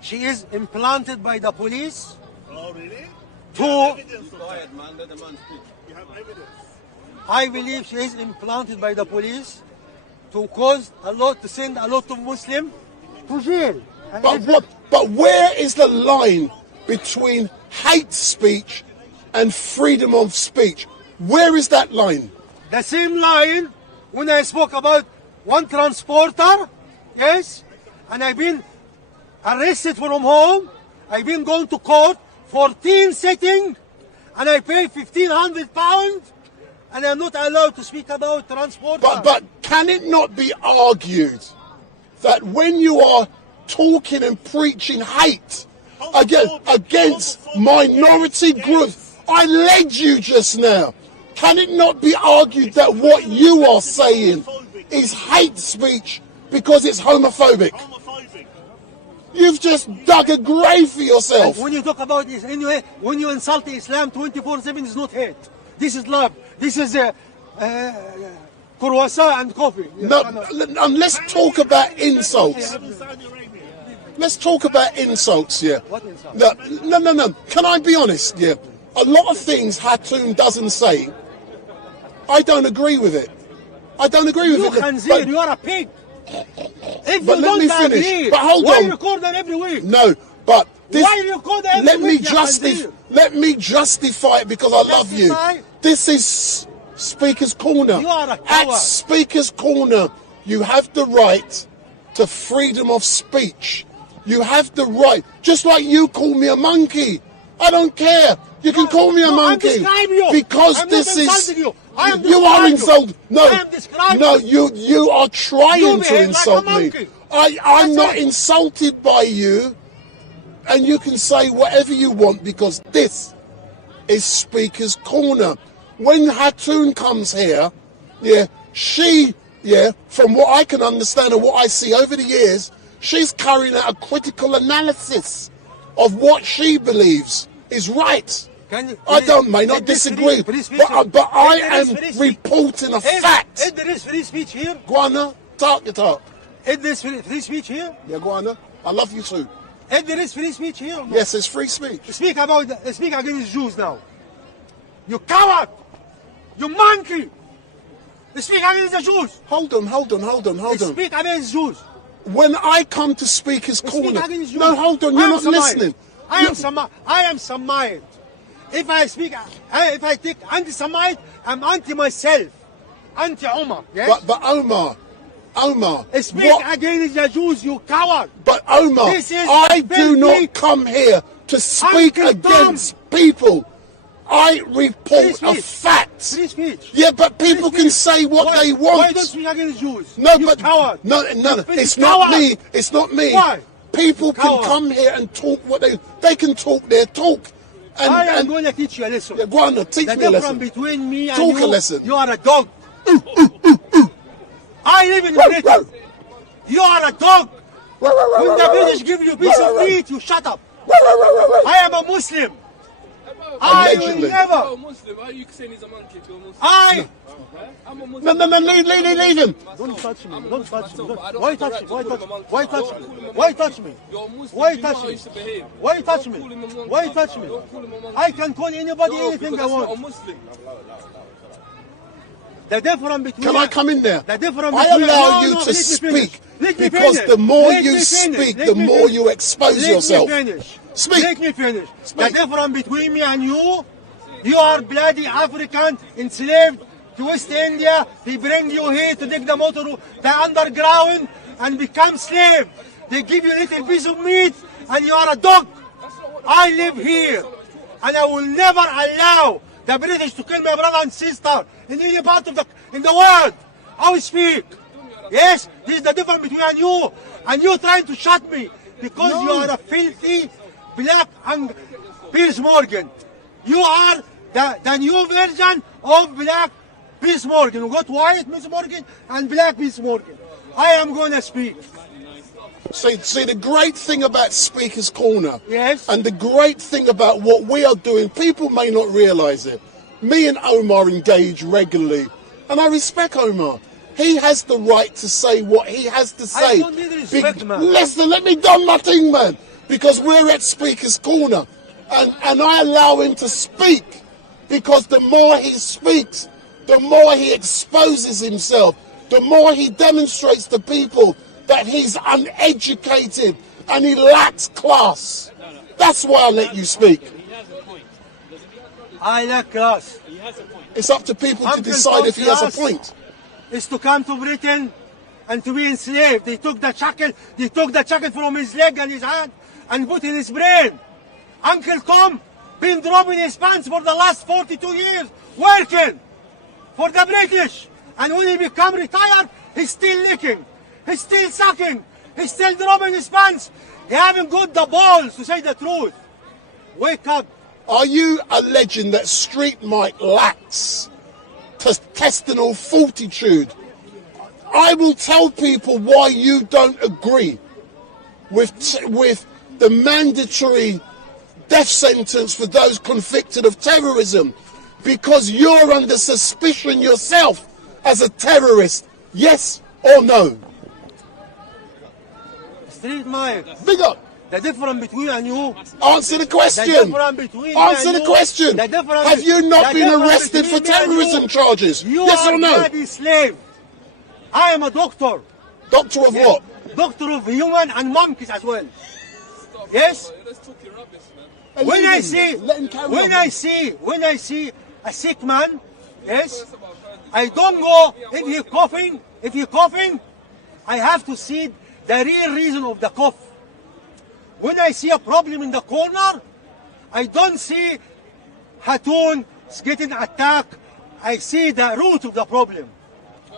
she is implanted by the police. Oh, really? To Quiet, man. Let the man speak. You have evidence. I believe she is implanted by the police to send a lot of Muslims to jail. But where is the line between hate speech and freedom of speech? Where is that line? The same line when I spoke about one transporter, yes, and I've been arrested from home. I've been going to court 14 sitting, and I pay £1,500, and I'm not allowed to speak about transport. But can it not be argued that when you are talking and preaching hate against minority groups, I led you just now, can it not be argued that what you are saying is hate speech because it's homophobic? You've just dug a grave for yourself. And when you talk about this, anyway, when you insult Islam 24/7, is not hate. This is love. This is croissant and coffee. No, and let's talk about insults. Let's talk about insults, yeah. What insults? No. Can I be honest, yeah? A lot of things Hattoon doesn't say, I don't agree with it. I don't agree with it. Khanzir, you are a pig. If But you let me don't finish. agree, But hold why on. you record that every week? No, but this, Why you record that every let me week, you Khanzir? let me justify it because I love you. Justify? This is Speaker's Corner. You are a At coward. Speaker's Corner, you have the right to freedom of speech. You have the right, just like you call me a monkey. I don't care. You can call me a monkey. I'm describing you. Because I'm this not is insulting you. I am you are describing you. insulted. No, I am describing no, you. you are trying You to behave like insult a me. monkey. I'm That's not it. insulted by you, and you can say whatever you want because this is Speaker's Corner. When Hattoon comes here, from what I can understand and what I see over the years, she's carrying out a critical analysis of what she believes is right. May not disagree, but I am reporting a fact. Is there is free speech here? Guana, talk your talk. Is there free speech here? Yeah, Guana, I love you too. Is there is free speech here? or no? Yes, it's free speech. Speak against Jews now. You coward! You monkey! Speak against the Jews! Hold on. Speak against Jews! When I come to Speaker's Corner, against Jews. no, hold on, you're not listening. I am Samite. If I take anti-Semite, I'm anti myself. Anti-Omar. Yes? But Omar, Speak against the Jews, you coward. But Omar, This is I do filthy. not come here to speak Uncle against people. I report Free a speech. fact. Free speech. Yeah, but people can say what they want. Why don't speak against Jews? No, you but coward. no, You it's coward. not me. It's not me. Why? People can Coward. come here and talk what they can talk their talk. I am going to teach you a lesson. Yeah, go on, teach The me a difference lesson. between me and Talk you, a lesson. you are a dog. I live in Britain. You are a dog. When the British give you a piece of meat, you shut up. I am a Muslim. I will Allegedly. never. Muslim. How you saying he's a monkey to a Muslim? I'm a No, Muslim. leave him. Don't touch me. Don't touch me. I don't Why have the touch me? right to Why call him a touch me? monkey. Why Don't touch call me? him a Why monkey. touch me? You're a Muslim. Why You know touch how me? you should behave. Why touch Don't me? call him a monkey. Why touch me? Don't call him a monkey. I can call anybody No, anything because I that's not a want. Muslim. The difference between Can I come in there? The difference I between allow no, you no, to let me finish. speak. Let me Because finish. the more Let you me finish. speak, Let the me more finish. you expose yourself. Let me finish. Speak. Let me finish. Speak. The difference between me and you are bloody African enslaved to West India. They bring you here to dig the motor, the underground, and become slave. They give you a little piece of meat, and you are a dog. I live here, and I will never allow the British to kill my brother and sister in any part of in the world. I will speak. Yes, this is the difference between you and you trying to shut me because you are a filthy black and Piers Morgan. You are the new version of black Piers Morgan. We got white Piers Morgan and black Piers Morgan. I am going to speak. See, the great thing about Speaker's Corner, yes, and the great thing about what we are doing, people may not realise it. Me and Omar engage regularly, and I respect Omar. He has the right to say what he has to say. I don't need respect, man. Listen, let me do my thing, man. Because we're at Speaker's Corner, and I allow him to speak. Because the more he speaks, the more he exposes himself, the more he demonstrates to people that he's uneducated and he lacks class. That's why I let you speak. I lack class. It's up to people to decide if he has a point. Is to come to Britain and to be enslaved. They took the shackle from his leg and his hand and put in his brain. Uncle Tom been dropping his pants for the last 42 years, working for the British. And when he become retired, he's still licking, he's still sucking, he's still dropping his pants. He haven't got the balls to say the truth. Wake up. Are you alleging that Street Mike lacks intestinal fortitude? I will tell people why you don't agree with the mandatory death sentence for those convicted of terrorism, because you're under suspicion yourself as a terrorist. Yes or no? Street Mike. Big up. The difference between and you. Answer the question. The difference between Answer and the you. question. The difference Have you not the been difference arrested for between me and terrorism you. charges? You Yes are or no? bloody slave. I am a doctor. Doctor of what? Doctor of human and monkeys as well. Yes. When I see a sick man, yes, I don't go if he coughing. If he coughing, I have to see the real reason of the cough. When I see a problem in the corner, I don't see Hatun getting attacked. I see the root of the problem.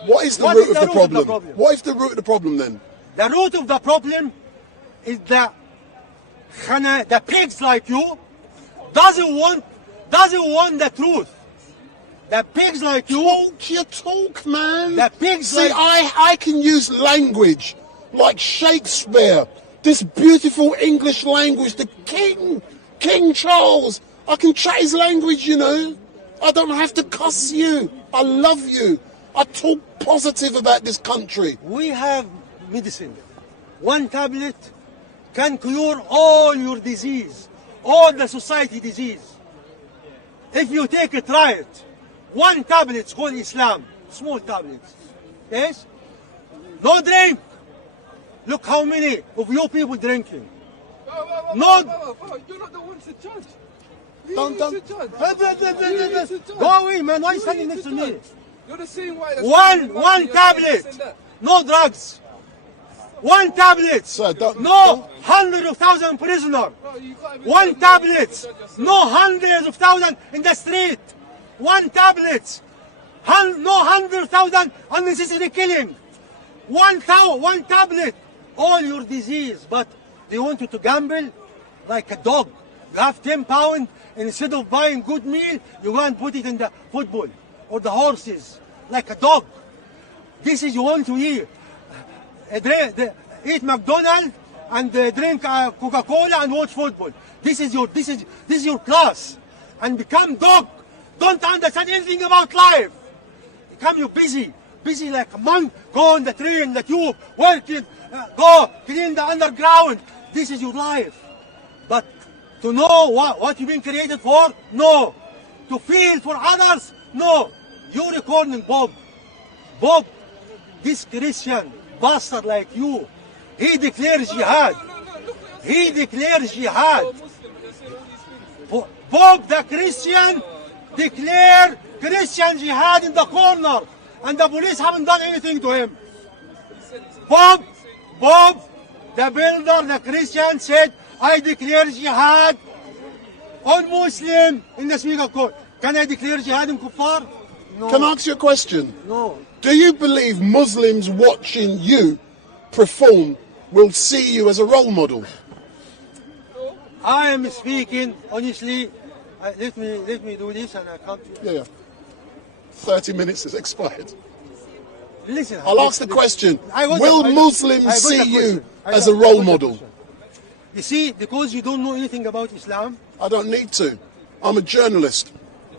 What is the root of the problem? What is the root of the problem then? The root of the problem is the pigs like you doesn't want the truth. The pigs like you. Talk your talk, man. The pigs See, like I can use language like Shakespeare. This beautiful English language, the King Charles. I can chat his language, you know. I don't have to cuss you. I love you. I talk positive about this country. We have medicine. One tablet can cure all your disease, all the society disease. If you take it right, one tablet called Islam, small tablets. Yes? No drink. Look how many of you people drinking. No. You're not the one to judge. Don't. Go away, man. Why are you standing next to me? You're the same way. One tablet. No drugs. One tablet. So no hundreds of thousands prisoners. One tablet. No hundreds of thousands in the street. One tablet. No hundreds of thousands unnecessary killing. One tablet. All your disease, but they want you to gamble like a dog. You have 10 pounds, and instead of buying good meal, you go and put it in the football or the horses, like a dog. This is you want to eat. Eat McDonald's and drink Coca-Cola and watch football. This is your class. And become dog. Don't understand anything about life. Become you busy like a monk. Go on the train, the tube, working. Go clean the underground. This is your life. But to know what you've been created for? No. To feel for others? No. You're recording Bob. Bob, this Christian, bastard like you. He declares jihad. He declares jihad. Pope the Christian declared Christian jihad in the corner, and the police haven't done anything to him. Pope, the builder, the Christian said, I declare jihad on Muslim in the Speaker Court. Can I declare jihad in Kuffar? No. Can I ask you a question? No. Do you believe Muslims watching you perform will see you as a role model? I am speaking honestly. Let me do this and I come to you. Yeah. 30 minutes has expired. Listen. I'll ask the question. Will I Muslims got see the you question. as a role model? You see, because you don't know anything about Islam. I don't need to. I'm a journalist.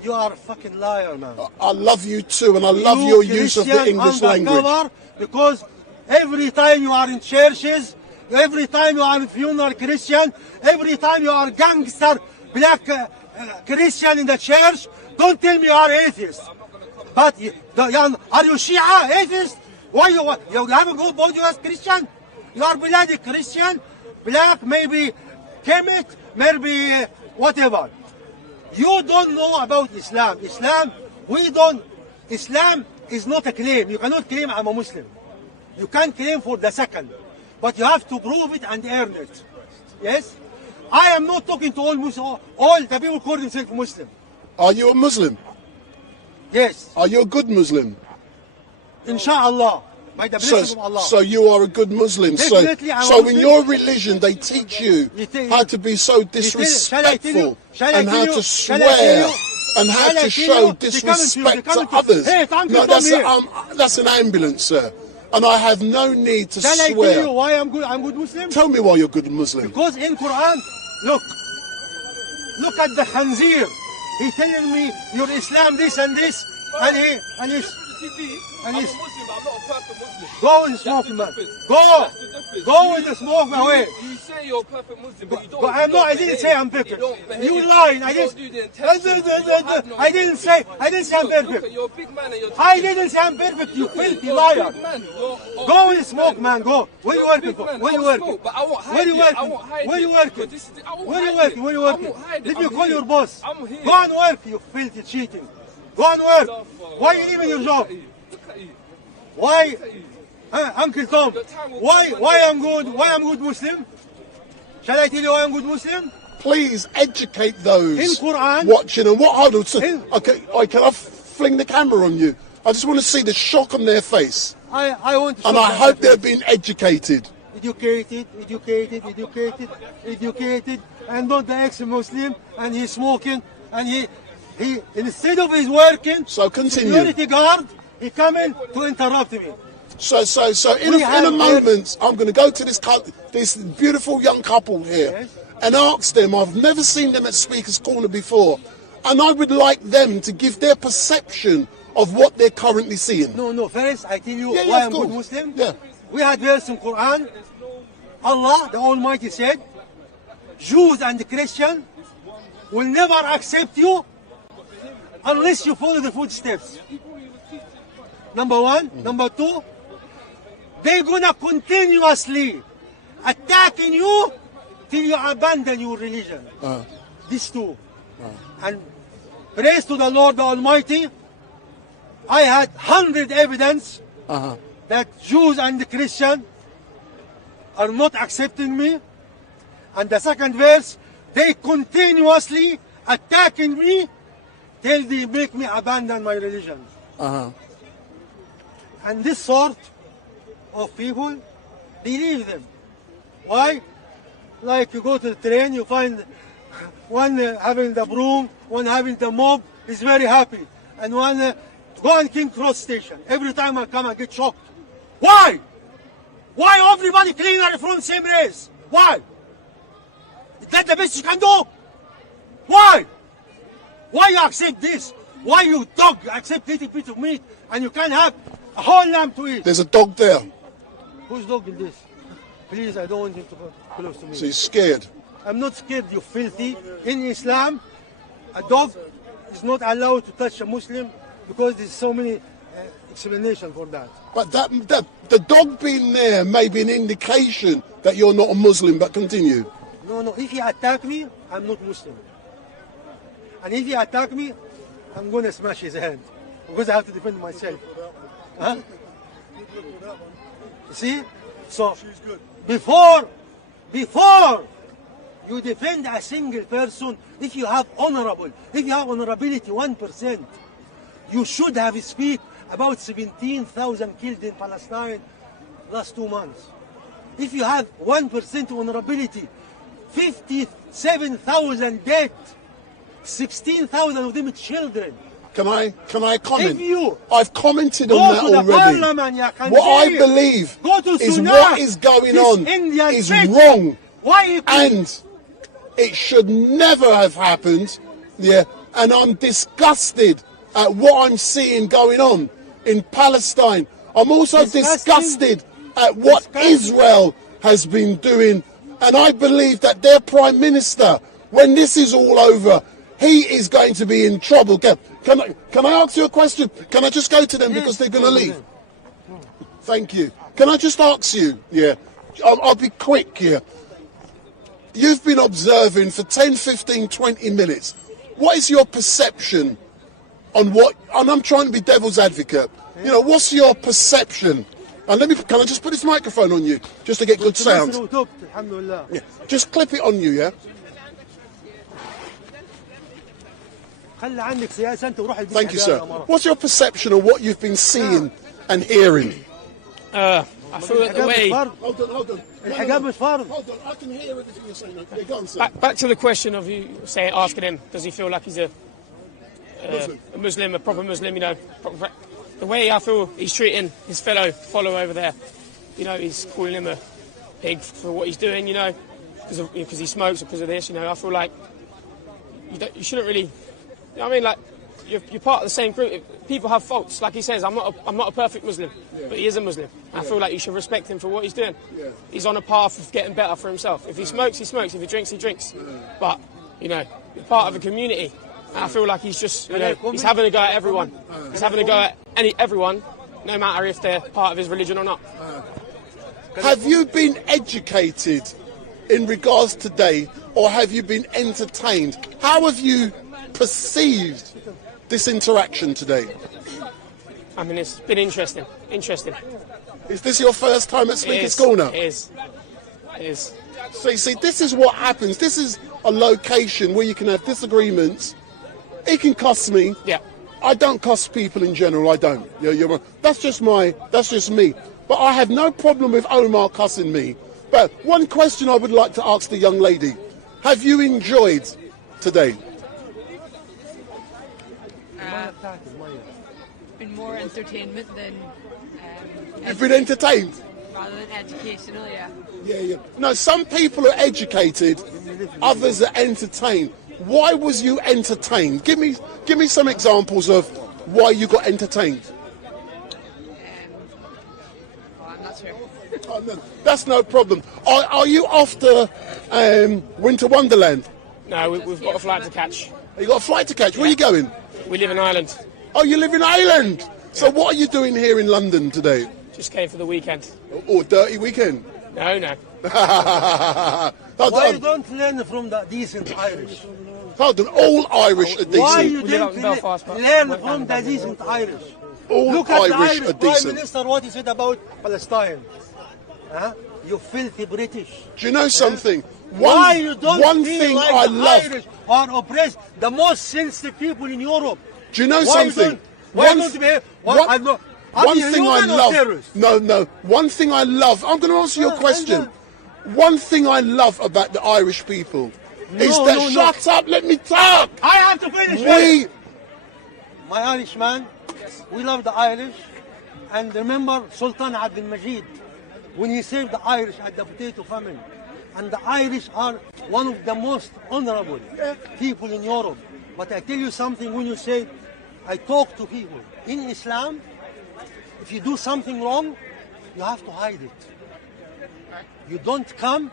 You are a fucking liar, man. I love you too, and I love your use of the English language. Because every time you are in churches, every time you are in funeral Christian, every time you are gangster black Christian in the church, don't tell me you are atheist. But are you Shia atheist? Why you haven't go both you as Christian? You are bloody Christian, black, maybe Kemet, maybe whatever. You don't know about Islam. Islam is not a claim. You cannot claim I'm a Muslim. You can't claim for the second. But you have to prove it and earn it. Yes? I am not talking to all Muslims, all the people call themselves Muslim. Are you a Muslim? Yes. Are you a good Muslim? Inshallah. By the blessing of Allah. So you are a good Muslim. Definitely I'm a So in Muslim. your religion they teach you how to be so disrespectful and how to swear and how to show disrespect to others. No, that's an ambulance, sir. And I have no need to Shall swear. I tell you why I'm good Muslim? Tell me why you're a good Muslim. Because in Quran, look at the Khanzir. He telling me your Islam this and this, and he's go and smoke, man. Go with the smoke away. You say you're a perfect Muslim, but you don't. I didn't say I'm perfect. You lying. I didn't say I'm perfect. You're a big man and you're. I didn't say I'm perfect. You filthy liar. Go and smoke, man. Go. Where you working for? Where you working? Where you working? Where you working? Where you working? Where you working? Let me call your boss. Go and work, you filthy cheating. Go and work. Why are you leaving your job? Why? Uncle Tom, why I'm good Muslim? Shall I tell you why I'm good Muslim? Please educate those in Quran, watching and what I do. Okay, can I fling the camera on you? I just want to see the shock on their face. I want to. And I hope they're being educated. Educated, and not the ex-Muslim, and he's smoking, and he instead of his working, so continue. Security guard, he coming to interrupt me. So in a moment, I'm going to go to this beautiful young couple here and ask them. I've never seen them at Speaker's Corner before, and I would like them to give their perception of what they're currently seeing. No. First, I tell you why I'm good Muslim. Yeah. We had verse in Quran. Allah, the Almighty, said, Jews and Christians will never accept you unless you follow the footsteps. Number one. Number two, they're gonna continuously attacking you till you abandon your religion. These two. And praise to the Lord the Almighty, I had 100 evidence that Jews and Christians are not accepting me. And the second verse, they continuously attacking me till they make me abandon my religion. And this sort of people, believe them. Why? Like you go to the train, you find one having the broom, one having the mob, is very happy. And one go on King Cross station. Every time I come, I get shocked. Why? Why everybody cleaner from same race? Why? Is that the best you can do? Why? Why you accept this? Why you dog accept little bit of meat and you can't have a whole lamb to eat? There's a dog there. Whose dog is this? Please, I don't want him to come close to me. So you're scared? I'm not scared, you filthy. In Islam, a dog is not allowed to touch a Muslim because there's so many explanation for that. But the dog being there may be an indication that you're not a Muslim, but continue. No, if he attack me, I'm not Muslim. And if he attack me, I'm going to smash his head. Because I have to defend myself. Huh? You see? So, before you defend a single person, if you have honorability 1%, you should have speak about 17,000 killed in Palestine last 2 months. If you have 1% honorability, 57,000 dead, 16,000 of them children. Can I comment? If you I've commented go on that to the already. parliament, you can What I say it. believe Go to is Sudan. what is going This on Indian is bitch. wrong. Why you And it should never have happened. Yeah, and I'm disgusted at what I'm seeing going on in Palestine. I'm also disgusted at what Israel has been doing, and I believe that their prime minister, when this is all over, he is going to be in trouble. Can I ask you a question? Can I just go to them because they're going to leave? Thank you. Can I just ask you? Yeah, I'll be quick here. You've been observing for 10, 15, 20 minutes. What is your perception on what, and I'm trying to be devil's advocate, you know, what's your perception? And can I just put this microphone on you, just to get good sound? Yeah. Just clip it on you, yeah? Thank you, sir. What's your perception of what you've been seeing and hearing? I feel that the way... Hold on. Hold on, I can hear everything you're saying. Yeah, go on, sir. Back to the question of you asking him, does he feel like he's a Muslim, a proper Muslim, you know? The way I feel he's treating his fellow follower over there, you know, he's calling him a pig for what he's doing, you know, because he smokes or because of this, you know. I feel like you shouldn't really, you know what I mean, like, you're part of the same group. People have faults, like he says. I'm not a perfect Muslim, but he is a Muslim. I feel like you should respect him for what he's doing. He's on a path of getting better for himself. If he smokes, he smokes. If he drinks, he drinks. But you know, you're part of a community. And I feel like he's just, you know, he's having a go at everyone. He's having a go at everyone, no matter if they're part of his religion or not. Have you been educated in regards today, or have you been entertained? How have you perceived this interaction today? I mean, it's been interesting. Is this your first time at Speaker's Corner? It is. So you see, this is what happens. This is a location where you can have disagreements. He can cuss me. Yeah. I don't cuss people in general. I don't. That's just me. But I have no problem with Omar cussing me. But one question I would like to ask the young lady: have you enjoyed today? Been more entertainment than You've been entertained? Rather than educational, yeah. Yeah. No, some people are educated, others are entertained. Why was you entertained? Give me some examples of why you got entertained. I'm not sure. Oh, no, that's no problem. Are you after Winter Wonderland? No, we've got a flight to catch. You got a flight to catch? Where are you going? We live in Ireland. Oh, you live in Ireland? So what are you doing here in London today? Just came for the weekend. Oh, dirty weekend? No. Why you don't learn from the decent Irish? Hold on, all Irish are decent. Why you don't learn from the decent Irish? All Look at the Irish Irish are Prime decent. Minister, what he said about Palestine. Huh? You filthy British. Do you know something? Why you don't one feel thing like I the love. Irish are oppressed, the most sensitive people in Europe? Do you know Why something? One thing I love. No. One thing I love. I'm going to answer your question. One thing I love about the Irish people is that. Shut up. Let me talk. I have to finish. My Irish man, we love the Irish, and remember Sultan Abdul Majid when he saved the Irish at the potato famine. And the Irish are one of the most honorable people in Europe. But I tell you something, when you say, I talk to people. In Islam, if you do something wrong, you have to hide it. You don't come,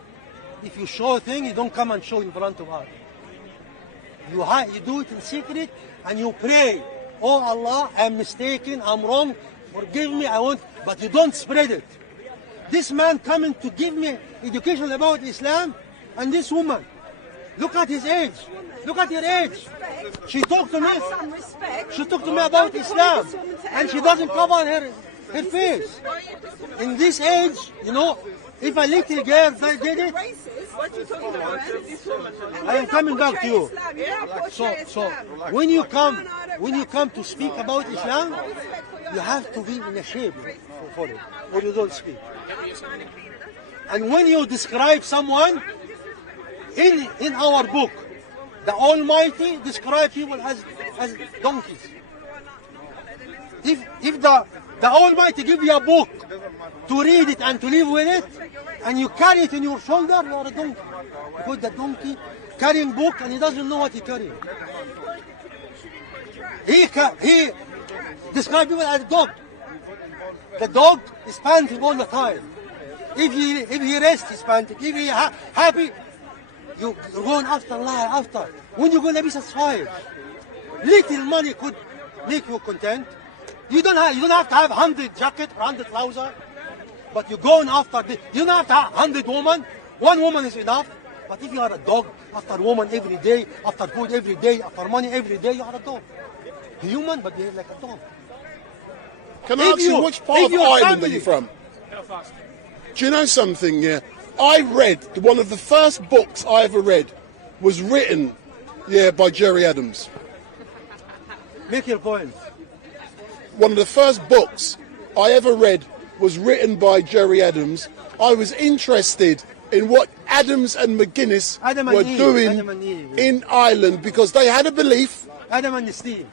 if you show a thing, you don't come and show in front of us. You do it in secret and you pray oh Allah, I'm mistaken, I'm wrong, forgive me, I want, but you don't spread it. This man coming to give me education about Islam, and this woman, look at his age, look at her age. She talked to me, about Islam, and she doesn't cover her face. In this age, you know, if a little girl did it, I am coming back to you. So when you come to speak about Islam, you have to be in a shape for it, or you don't speak. And when you describe someone, in our book, the Almighty describes people as donkeys. If the Almighty give you a book to read it and to live with it, and you carry it in your shoulder, you are a donkey. Because the donkey carrying book and he doesn't know what he carrying. He describes people as a dog. The dog is panting all the time. If he rests, he's panting. If he happy, you're going after after. When you're going to be satisfied, little money could make you content. You don't have to have 100 jacket or 100 trousers, but you're going after you don't have to have 100 women. One woman is enough. But if you are a dog, after woman every day, after food every day, after money every day, you are a dog. Human, but you're like a dog. Can I ask you, which part of Ireland are you from? Belfast. Do you know something? Yeah, I read one of the first books I ever read was written, by Gerry Adams. Make your point. One of the first books I ever read was written by Gerry Adams. I was interested in what Adams and McGuinness were doing in Ireland because they had a belief. Adam and Steve.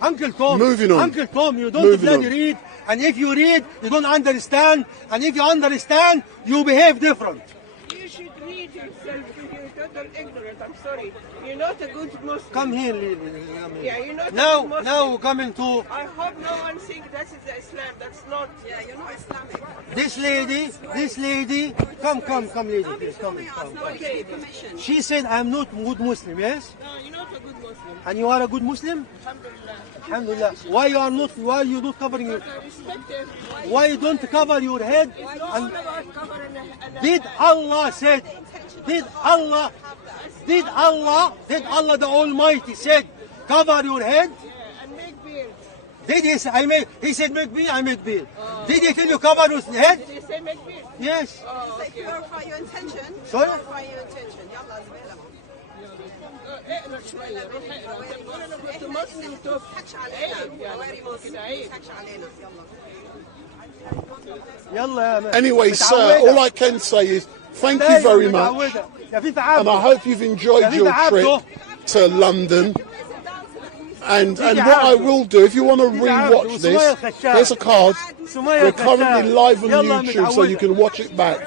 Uncle Tom. Moving on. Uncle Tom, you don't bloody read. And if you read, you don't understand. And if you understand, you behave different. You should read yourself. You're total ignorant. I'm sorry. You're not a good Muslim. Come here, Yeah, you're not a good Muslim. Now coming to... I hope no one thinks that is the Islam. That's not... Yeah, you're not Islamic. This lady, come, lady, please, come. Okay. She said, I'm not a good Muslim, yes? No, you're not a good Muslim. And you are a good Muslim? Alhamdulillah. Why you not covering your... Why you don't cover your head? And did Allah the Almighty said, cover your head? And make beard. Did he say, he said make beard, I make beard. Did he tell you cover your head? Did he say make beard? Yes. Oh, okay. Clarify your intention. Sorry? Clarify your intention. يلا زميلة. اقرا شوية روح اقرا. تقول انا كنت مسلم تضحكش علينا. عيب كده عيب. تضحكش علينا. يلا. Anyway, sir, all I can say is thank you very much. And I hope you've enjoyed your trip to London. And what I will do, if you want to re-watch this, there's a card. We're currently live on YouTube, so you can watch it back.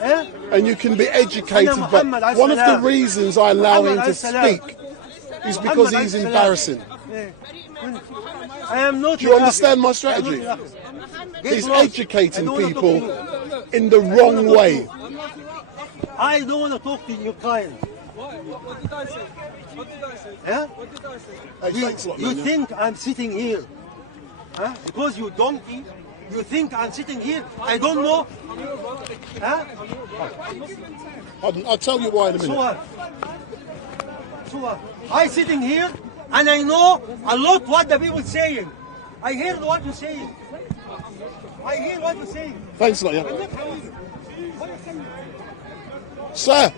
And you can be educated. But one of the reasons I allow him to speak is because he's embarrassing. Do you understand my strategy? He's educating people in the wrong way. I don't want to talk to your client. What did I say? What did I say? Yeah? What did I say? You think I'm sitting here? Huh? Because you donkey, you think I'm sitting here? I don't know. Huh? I'll tell you why in a minute. So what? I sitting here and I know a lot what the people saying. I hear what you're saying. I hear what you're saying. Thanks a lot, yeah. Sir.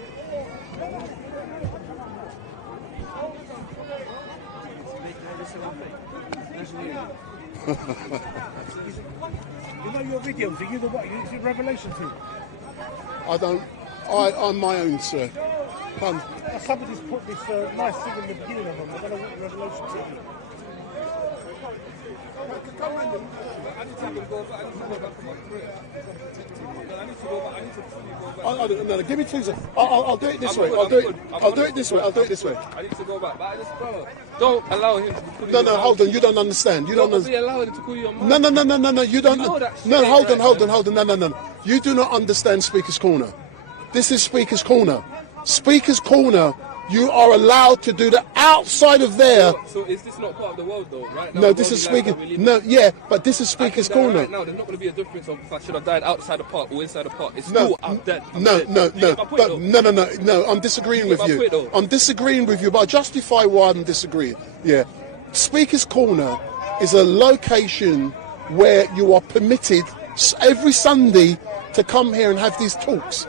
You know your videos, are you the what? Is it Revelation too? I'm my own, sir. Come. Somebody's put this nice thing in the beginning of them. I don't know what Revelation TV. No, give me 2 seconds. I'll do it this way. I'll do it this way. I need to go back. But I just, bro, don't allow him to call you. No, hold on. You don't understand. You don't understand. Allow him to call you. No. You don't. No, hold on. No. You do not understand Speaker's Corner. This is Speaker's Corner. Speaker's Corner You are allowed to do that outside of there. So is this not part of the world though, right now? No, this is speaking. No, yeah, but this is Speaker's Corner. Right now, there's not going to be a difference of if I should have died outside the park or inside the park. It's No, still I'm dead. No. I'm disagreeing with you. I'm disagreeing with you, but I'll justify why I'm disagreeing. Yeah, Speaker's Corner is a location where you are permitted every Sunday to come here and have these talks.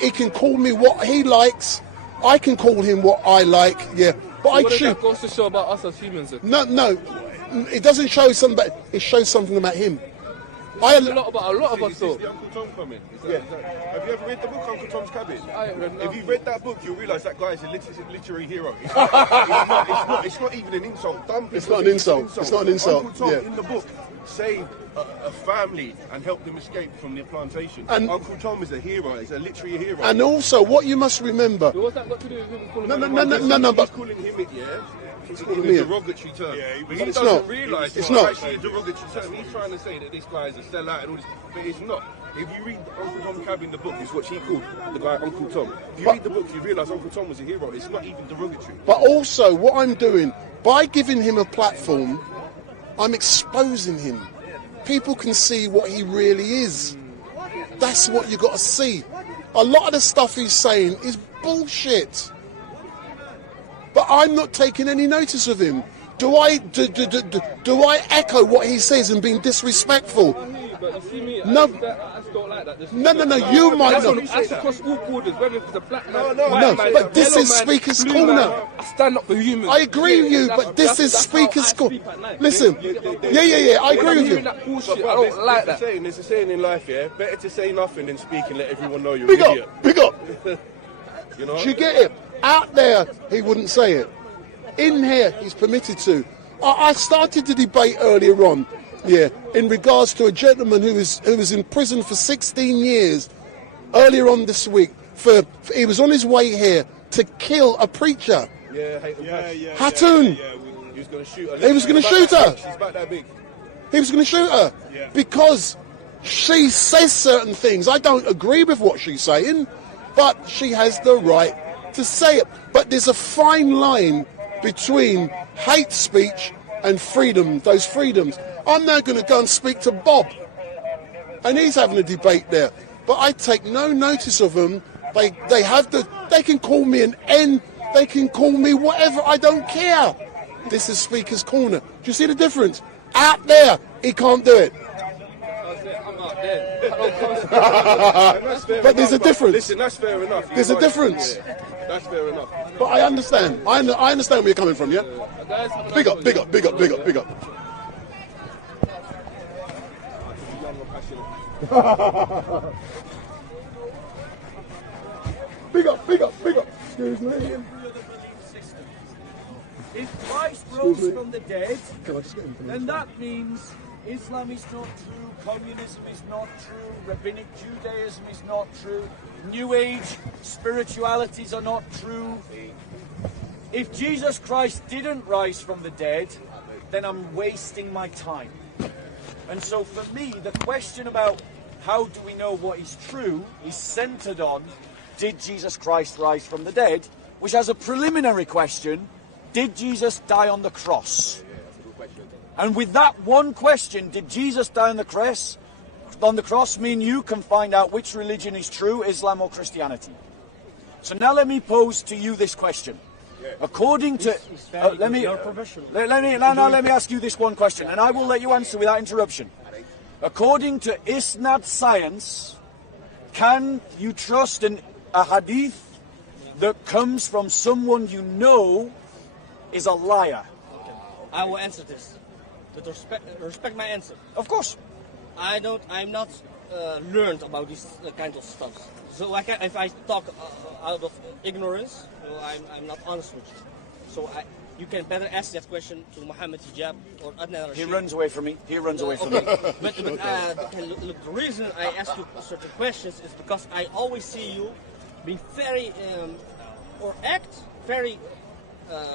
He can call me what he likes. I can call him what I like. Yeah, but What I does choose. that goes to show about us as humans? Then? No, it doesn't show something. It shows something about him. A lot of us though. Uncle Tom comment. Have you ever read the book Uncle Tom's Cabin? I ain't read If you've read that book, you'll realise that guy is a literary hero. It's not even an insult. It's not an insult. It's not an insult. Uncle Tom Yeah. in the book saved a family and helped them escape from their plantation. And- Uncle Tom is a hero. He's a literary hero. And also, what you must remember. What's that got to do with him calling No, but He's calling him it, yeah? He's calling calling me it a it. derogatory term. But he It's doesn't not. realise It's it's not. actually a derogatory term. He's trying to say that this guy is a sellout and all this, but it's not. If you read Uncle Tom Cabin, the book is what he called the guy Uncle Tom. If you read the book, you realise Uncle Tom was a hero. It's not even derogatory. But also, what I'm doing, by giving him a platform, I'm exposing him. People can see what he really is. That's what you got to see. A lot of the stuff he's saying is bullshit. But I'm not taking any notice of him. Do I echo what he says and being disrespectful? But you see me, No. I just don't like that. No, you might not. That's across all borders, whether it's a black man, No, white man, but this yellow is man, Speaker's blue Corner. man. I stand up for humans. I agree with you, That's- but this is that's how Speaker's I Corner. speak at night. Listen, yeah, I agree with you. That bullshit, I don't like that. There's a saying in life, yeah? Better to say nothing than speak and let everyone know you're Big an up, idiot. big up. You know? Do you get it? Out there, he wouldn't say it. In here, he's permitted to. I started the debate earlier on, yeah, in regards to a gentleman who was in prison for 16 years earlier on this week. He was on his way here to kill a preacher. Hatun. He was going to shoot her. He was going to shoot her. She's about that big. He was going to shoot her because she says certain things. I don't agree with what she's saying, but she has the right to say it. But there's a fine line between hate speech and freedom, those freedoms. I'm now going to go and speak to Bob, and he's having a debate there. But I take no notice of them. They can call me an N, they can call me whatever, I don't care. This is Speaker's Corner. Do you see the difference? Out there, he can't do it. I'm out there. But there's a difference. Listen, that's fair enough. There's a difference. Yeah, that's fair enough. But I understand. I understand where you're coming from, yeah? Big up, big up, big up, big up, big up. Big up, big up, big up. Excuse me. If Christ rose from the dead, then that means Islam is not true, communism is not true, rabbinic Judaism is not true, New Age spiritualities are not true. If Jesus Christ didn't rise from the dead, then I'm wasting my time. And so for me, the question about how do we know what is true is centered on, did Jesus Christ rise from the dead? Which has a preliminary question, did Jesus die on the cross? And with that one question, did Jesus die on the cross? Me and you can find out which religion is true, Islam or Christianity. So now let me pose to you this question. According to, let me ask you this one question, and I will let you answer without interruption. According to Isnad science, can you trust a hadith that comes from someone you know is a liar? I will answer this. But respect my answer. Of course. I'm not learned about this kind of stuff. So if I talk out of ignorance, I'm not honest with you. So you can better ask that question to Muhammad Hijab or Adnan Rashid. He runs away from me. He runs away from me. But look, the reason I ask you certain questions is because I always see you being very, or act very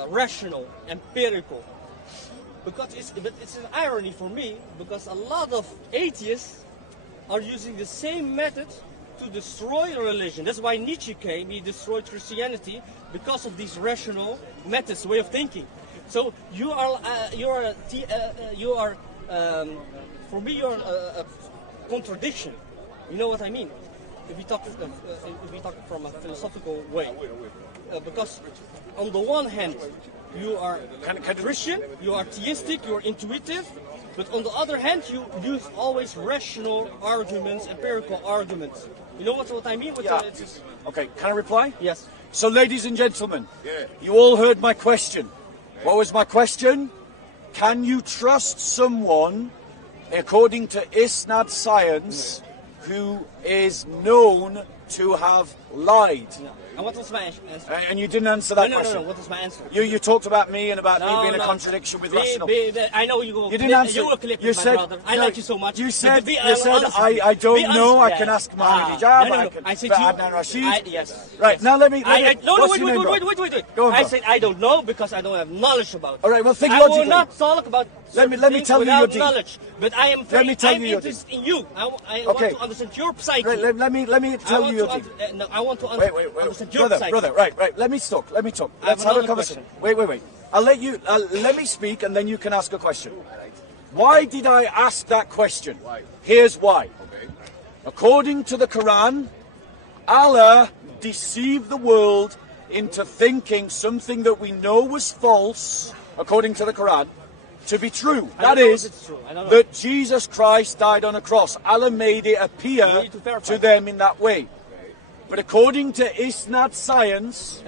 rational, empirical. Because it's an irony for me, because a lot of atheists are using the same method to destroy religion. That's why Nietzsche came, he destroyed Christianity because of these rational methods, way of thinking. So you are for me you're a contradiction. You know what I mean? If we talk from a philosophical way, because on the one hand you are Christian, you are theistic, you are intuitive, but on the other hand you use always rational arguments, empirical arguments. You know what I mean? Okay, can I reply? Yes. So, ladies and gentlemen, you all heard my question. What was my question? Can you trust someone, according to ISNAD science, who is known to have lied? And what was my answer? And you didn't answer that question. No. What was my answer? You talked about me and about me being a contradiction with rational. I know you go. You didn't answer. You will clip You my said brother. I like you so much. You said listen, I don't know. I can ask Mohammed Hijab. No. I said Adnan Rashid. Yes. Right now, let me. No, what's your name, bro? wait. Go on, I bro. said I don't know because I don't have knowledge about it. All right. Well, think I logically. will not talk about. Let me tell you your without deal. knowledge. But I am very. I'm interested in you. I want to understand your psyche. Let me tell you your deal. No, I want to understand your psyche. Brother. Right. Let me talk. Let's have a conversation. Wait. I'll let you. Let me speak, and then you can ask a question. Why did I ask that question? Here's why. According to the Quran, Allah deceived the world into thinking something that we know was false, according to the Quran, to be true. That is, that Jesus Christ died on a cross. Allah made it appear to them in that way. But according to ISNAD science,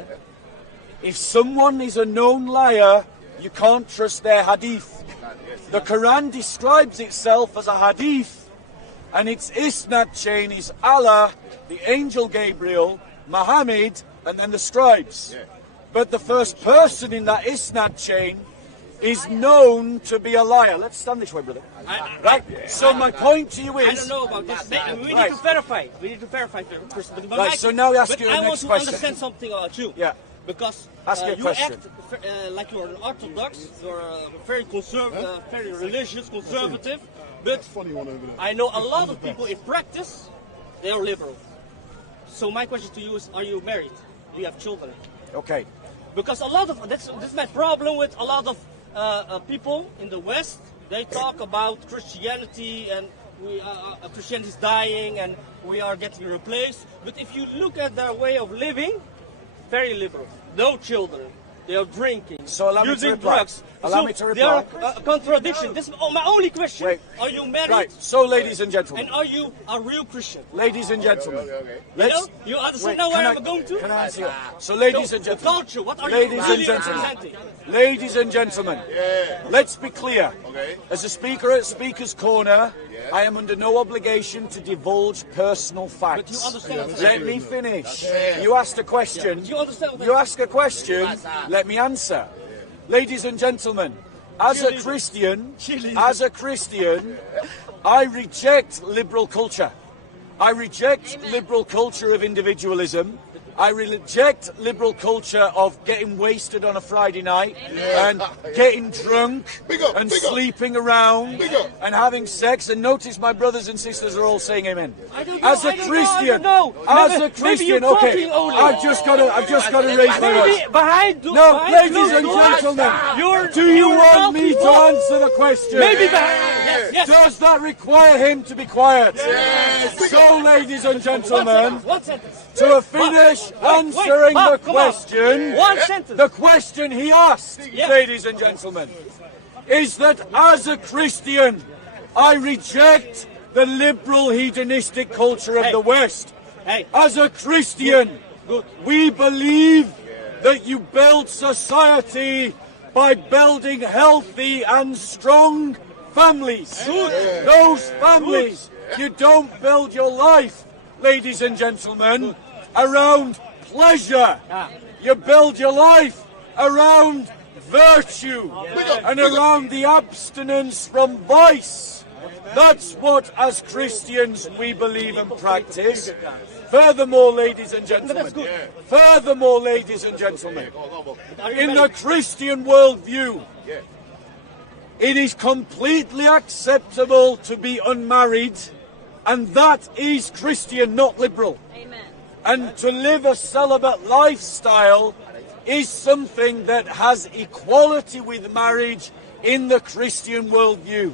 if someone is a known liar, you can't trust their hadith. The Quran describes itself as a hadith, and its ISNAD chain is Allah, the angel Gabriel, Muhammad, and then the scribes. But the first person in that ISNAD chain is known to be a liar. Let's stand this way, brother. Right? So my point to you is... I don't know about this. We need to verify. First. Right, so now I ask you the next question. I want to understand something about you. Yeah. Because you act like you're an Orthodox, you're very conservative, very religious, conservative, but I know a lot of people in practice, they are liberal. So my question to you is, are you married? Do you have children? Okay. Because a lot of, this is my problem with a lot of people in the West, they talk about Christianity and Christianity is dying and we are getting replaced. But if you look at their way of living, very liberal. No children. They are drinking, using drugs. Allow me to reply. They are a contradiction. This is my only question. Wait. Are you married? Right. So, ladies and gentlemen. And are you a real Christian? Ladies and gentlemen. You understand now where I'm going to? Can I answer you? So, ladies and gentlemen. Culture. What are you really representing? Ladies and gentlemen. Let's be clear. As a speaker at Speaker's Corner, I am under no obligation to divulge personal facts. But you understand. Let me finish. You asked a question. You understand. You ask a question. Let me answer. Ladies and gentlemen, as a Christian, I reject liberal culture. I reject liberal culture of individualism. I reject liberal culture of getting wasted on a Friday night and getting drunk and sleeping around and having sex. And notice my brothers and sisters are all saying amen. As a Christian, okay, I've just got to raise my voice. No, ladies and gentlemen, do you want me to answer the question? Maybe behind. Yes. Does that require him to be quiet? Yes. So, ladies and gentlemen, to finish answering the question, the question he asked, ladies and gentlemen, is that as a Christian, I reject the liberal hedonistic culture of the West. As a Christian, we believe that you build society by building healthy and strong families. Those families, you don't build your life, ladies and gentlemen, around pleasure. You build your life around virtue and around the abstinence from vice. That's what, as Christians, we believe and practice. Furthermore, ladies and gentlemen, in the Christian worldview, it is completely acceptable to be unmarried, and that is Christian, not liberal. Amen. And to live a celibate lifestyle is something that has equality with marriage in the Christian worldview.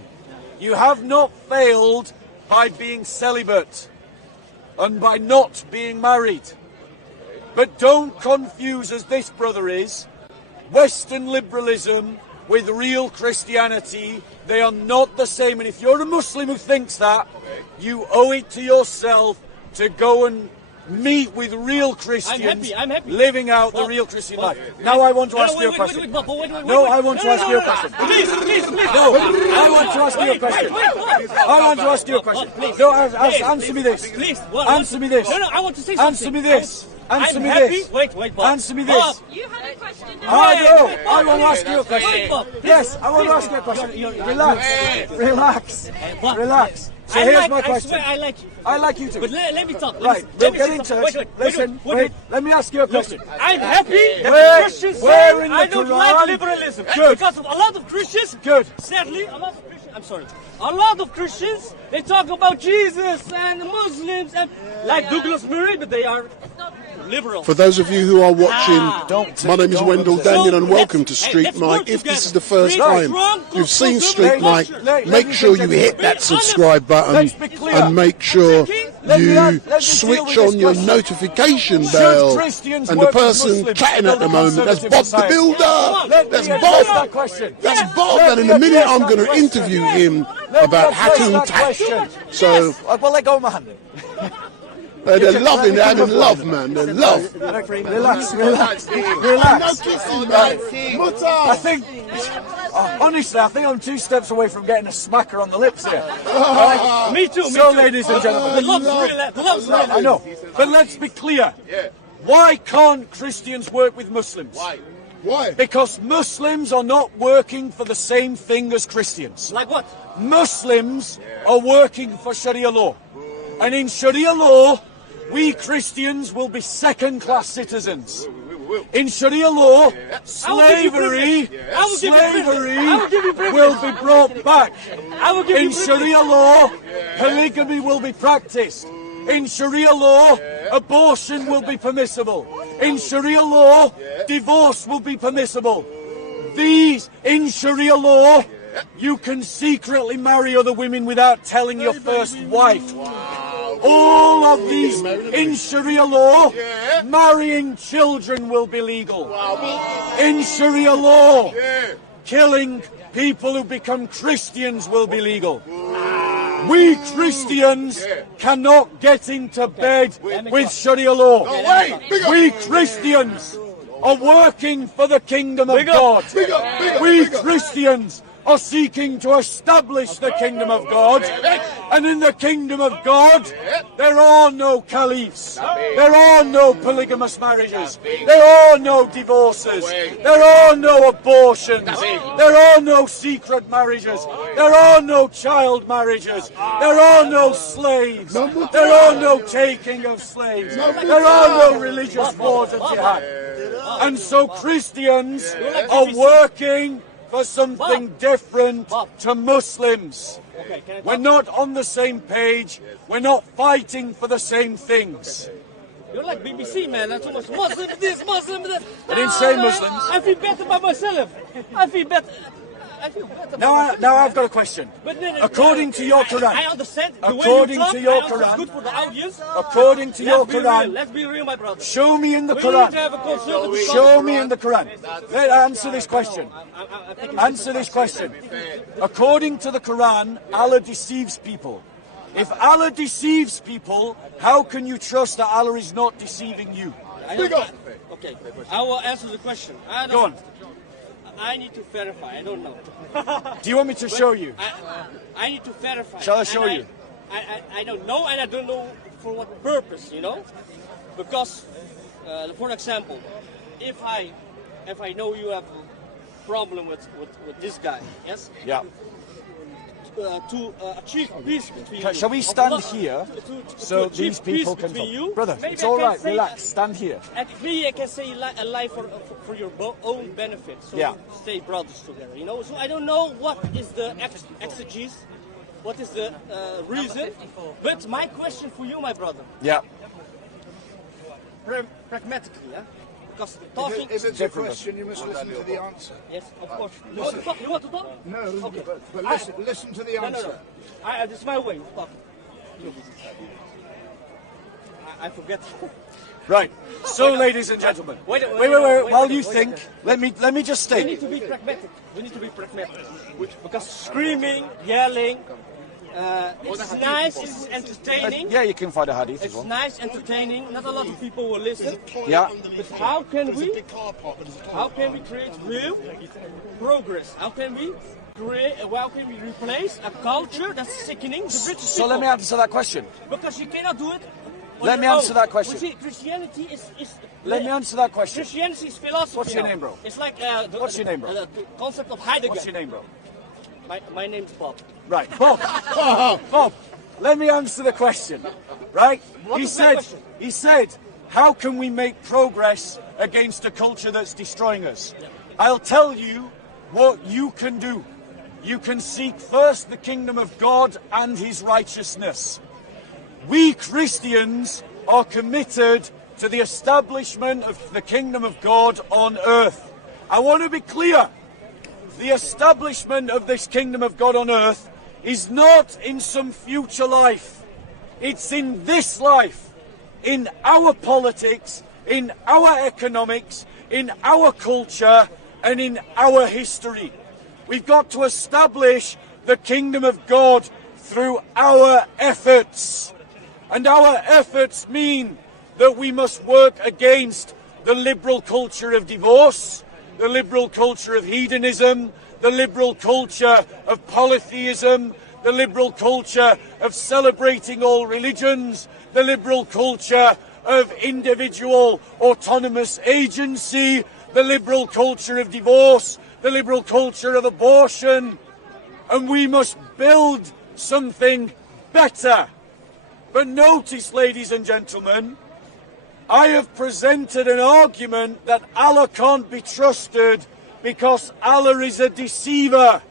You have not failed by being celibate and by not being married. But don't confuse, as this brother is, Western liberalism with real Christianity. They are not the same. And if you're a Muslim who thinks that, you owe it to yourself to go and meet with real Christians I'm happy. living out the real Christian life. Now I want to ask you a question. No, I want to ask you a question. Please. No, I want to ask you a question. I want to ask you a question. No, answer me this. Please. Answer me this. No, I want to say something. Answer me this. Answer I'm me happy. this. Wait, Bob. Answer me this. Bob. You had a question. I know. I want to ask you a Wait, question. Bob. Yes, I want to ask you a question. Relax. Relax. So here's my question. I swear I like you. I like you too. But let me talk. Right, we'll get in touch. Wait. Let me ask you a question. I'm happy that Where- Christians where say in the I don't Quran- like liberalism. Good. Because of a lot of Christians, sadly, a lot of Christians, I'm sorry, a lot of Christians, they talk about Jesus and Muslims and like Douglas Murray, but they are liberal. For those of you who are watching, my name is Wendell Daniel and welcome to Street let's Mike. work If this together. is the first Create a time strong, you've seen conservative Street Mike, culture. make sure you hit that subscribe button Let's be clear. and make sure Let me you deal switch with on this your question. notification Should bell. Christians And the work with person Muslims chatting to at the build a moment, that's conservative Bob the society? Builder. Let That's me address that Bob. question. That's Bob. Let And in me a minute address I'm that going to question. interview him Let me about address Hatun that Tash. question. So Well, let go, man. they're loving, they're having love, man. They're love. Relax. I think, honestly, I think I'm 2 steps away from getting a smacker on the lips here. Me too. So, ladies and gentlemen, The love's real. I know, but let's be clear. Why can't Christians work with Muslims? Why? Because Muslims are not working for the same thing as Christians. Like what? Muslims are working for Sharia law. And in Sharia law, we Christians will be second-class citizens. In Sharia law, slavery will be brought back. In Sharia law, polygamy will be practiced. In Sharia law, abortion will be permissible. In Sharia law, divorce will be permissible. In Sharia law, you can secretly marry other women without telling your first wife. All of these, in Sharia law, marrying children will be legal. In Sharia law, killing people who become Christians will be legal. We Christians cannot get into bed with Sharia law. We Christians are working for the kingdom of God. We Christians are seeking to establish the kingdom of God. And in the kingdom of God, there are no caliphs. There are no polygamous marriages. There are no divorces. There are no abortions. There are no secret marriages. There are no child marriages. There are no slaves. There are no taking of slaves. There are no religious wars of jihad. And so Christians are working for something different to Muslims. We're not on the same page. We're not fighting for the same things. You're like BBC, man. That's almost Muslim this, Muslim that. I didn't say Muslims. I feel better by myself. I feel better. Now I've got a question. According to your Quran, I understand. According to your It's Quran, good for the audience. according to your Quran, Let's be real, my brother. show me in the We need Quran. to have a conservative Show me in the Quran. Answer this question. Answer this question. According to the Quran, Allah deceives people. If Allah deceives people, how can you trust that Allah is not deceiving you? Okay, I will answer the question. Go on. I need to verify. I don't know. Do you want me to show you? I need to verify. Shall I show you? I don't know, and I don't know for what purpose. Because, for example, if I know you have a problem with this guy, yes. Yeah. To achieve peace between you. Shall we stand here so these people can talk? Brother, it's all right. Relax. Stand here. And here I can say a lie for your own benefit. So Yeah. you stay brothers together. So I don't know what is the exegesis, what is the reason. But my question for you, my brother. Yeah. Pragmatically, because talking. If it's a question, you must listen to the answer. Yes, of course. You want to talk? You want to talk? No, Okay. but listen to the answer. No. This is my way of talking. I forget. Right. So, ladies and gentlemen, wait. While you think, let me just state. We need to be pragmatic. Because screaming, yelling, it's nice, it's entertaining. Yeah, you can find a hadith as It's well. nice, entertaining. Not a lot of people will listen. Yeah. But how can we create real progress? How can we replace a culture that's sickening the British So people? let me answer that question. Because you cannot do it. Let me answer that question. You see, Christianity is. Let me answer that question. Christianity is philosophy. What's your now. name, bro? It's like What's your name, bro? The concept of Heidegger. What's your name, bro? My name's Bob. Right, Bob. Bob, let me answer the question. Right? What is my question? He said, how can we make progress against a culture that's destroying us? I'll tell you what you can do. You can seek first the kingdom of God and his righteousness. We Christians are committed to the establishment of the kingdom of God on earth. I want to be clear. The establishment of this kingdom of God on earth is not in some future life. It's in this life, in our politics, in our economics, in our culture, and in our history. We've got to establish the kingdom of God through our efforts. And our efforts mean that we must work against the liberal culture of divorce, the liberal culture of hedonism, the liberal culture of polytheism, the liberal culture of celebrating all religions, the liberal culture of individual autonomous agency, the liberal culture of divorce, the liberal culture of abortion. And we must build something better. But notice, ladies and gentlemen, I have presented an argument that Allah can't be trusted because Allah is a deceiver.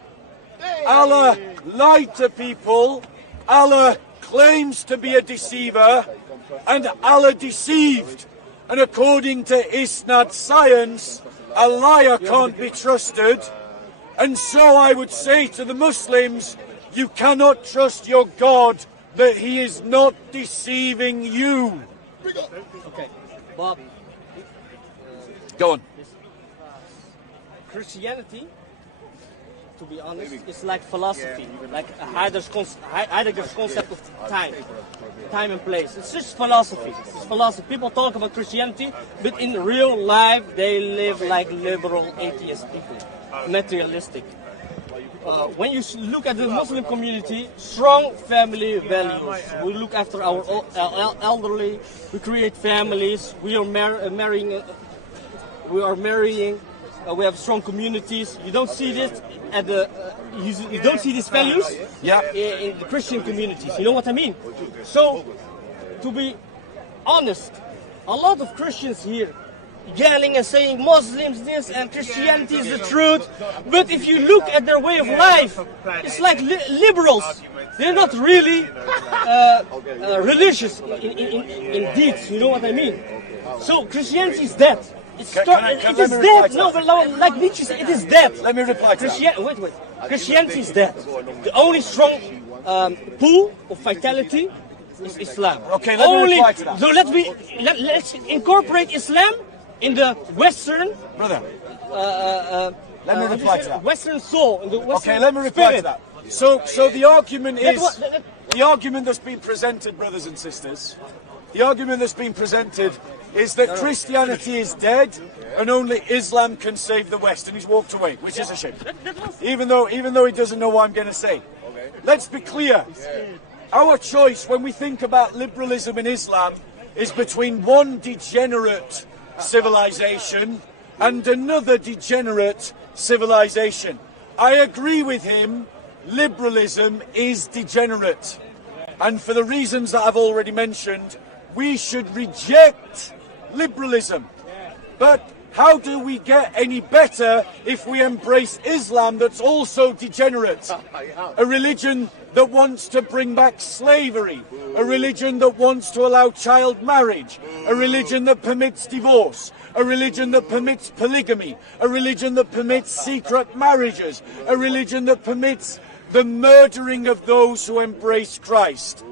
Allah lied to people, Allah claims to be a deceiver, and Allah deceived. And according to Isnad science, a liar can't be trusted. And so I would say to the Muslims, you cannot trust your God that he is not deceiving you. Okay, Bob. Go on. Christianity, to be honest, is like philosophy, like Heidegger's concept of time and place. It's just philosophy. It's philosophy. People talk about Christianity, but in real life they live like liberal atheist people, materialistic. When you look at the Muslim community, strong family values. We look after our elderly. We create families. We are marrying. We have strong communities. You don't see this at the. You don't see these values in the Christian communities. You know what I mean? So, to be honest, a lot of Christians here yelling and saying Muslims this and Christianity is the truth. But if you look at their way of life, it's like liberals. They're not really religious in deeds. You know what I mean? So Christianity is dead. It is dead. No, but like Nietzsche said, it is dead. Let me reply to that. Wait. Christianity is dead. The only strong pool of vitality is Islam. Okay, let me reply to that. So let's incorporate Islam in the Western, brother. Let me reply to that. Western soul. In the Western okay, let me reply spirit. to that. So the argument is the argument that's been presented, brothers and sisters. The argument that's been presented is that Christianity is dead and only Islam can save the West, and he's walked away, which is a shame. Even though he doesn't know what I'm going to say. Let's be clear. Our choice when we think about liberalism and Islam is between one degenerate civilization and another degenerate civilization. I agree with him, liberalism is degenerate. And for the reasons that I've already mentioned, we should reject liberalism. But how do we get any better if we embrace Islam that's also degenerate? A religion that wants to bring back slavery, a religion that wants to allow child marriage, a religion that permits divorce, a religion that permits polygamy, a religion that permits secret marriages, a religion that permits the murdering of those who embrace Christ.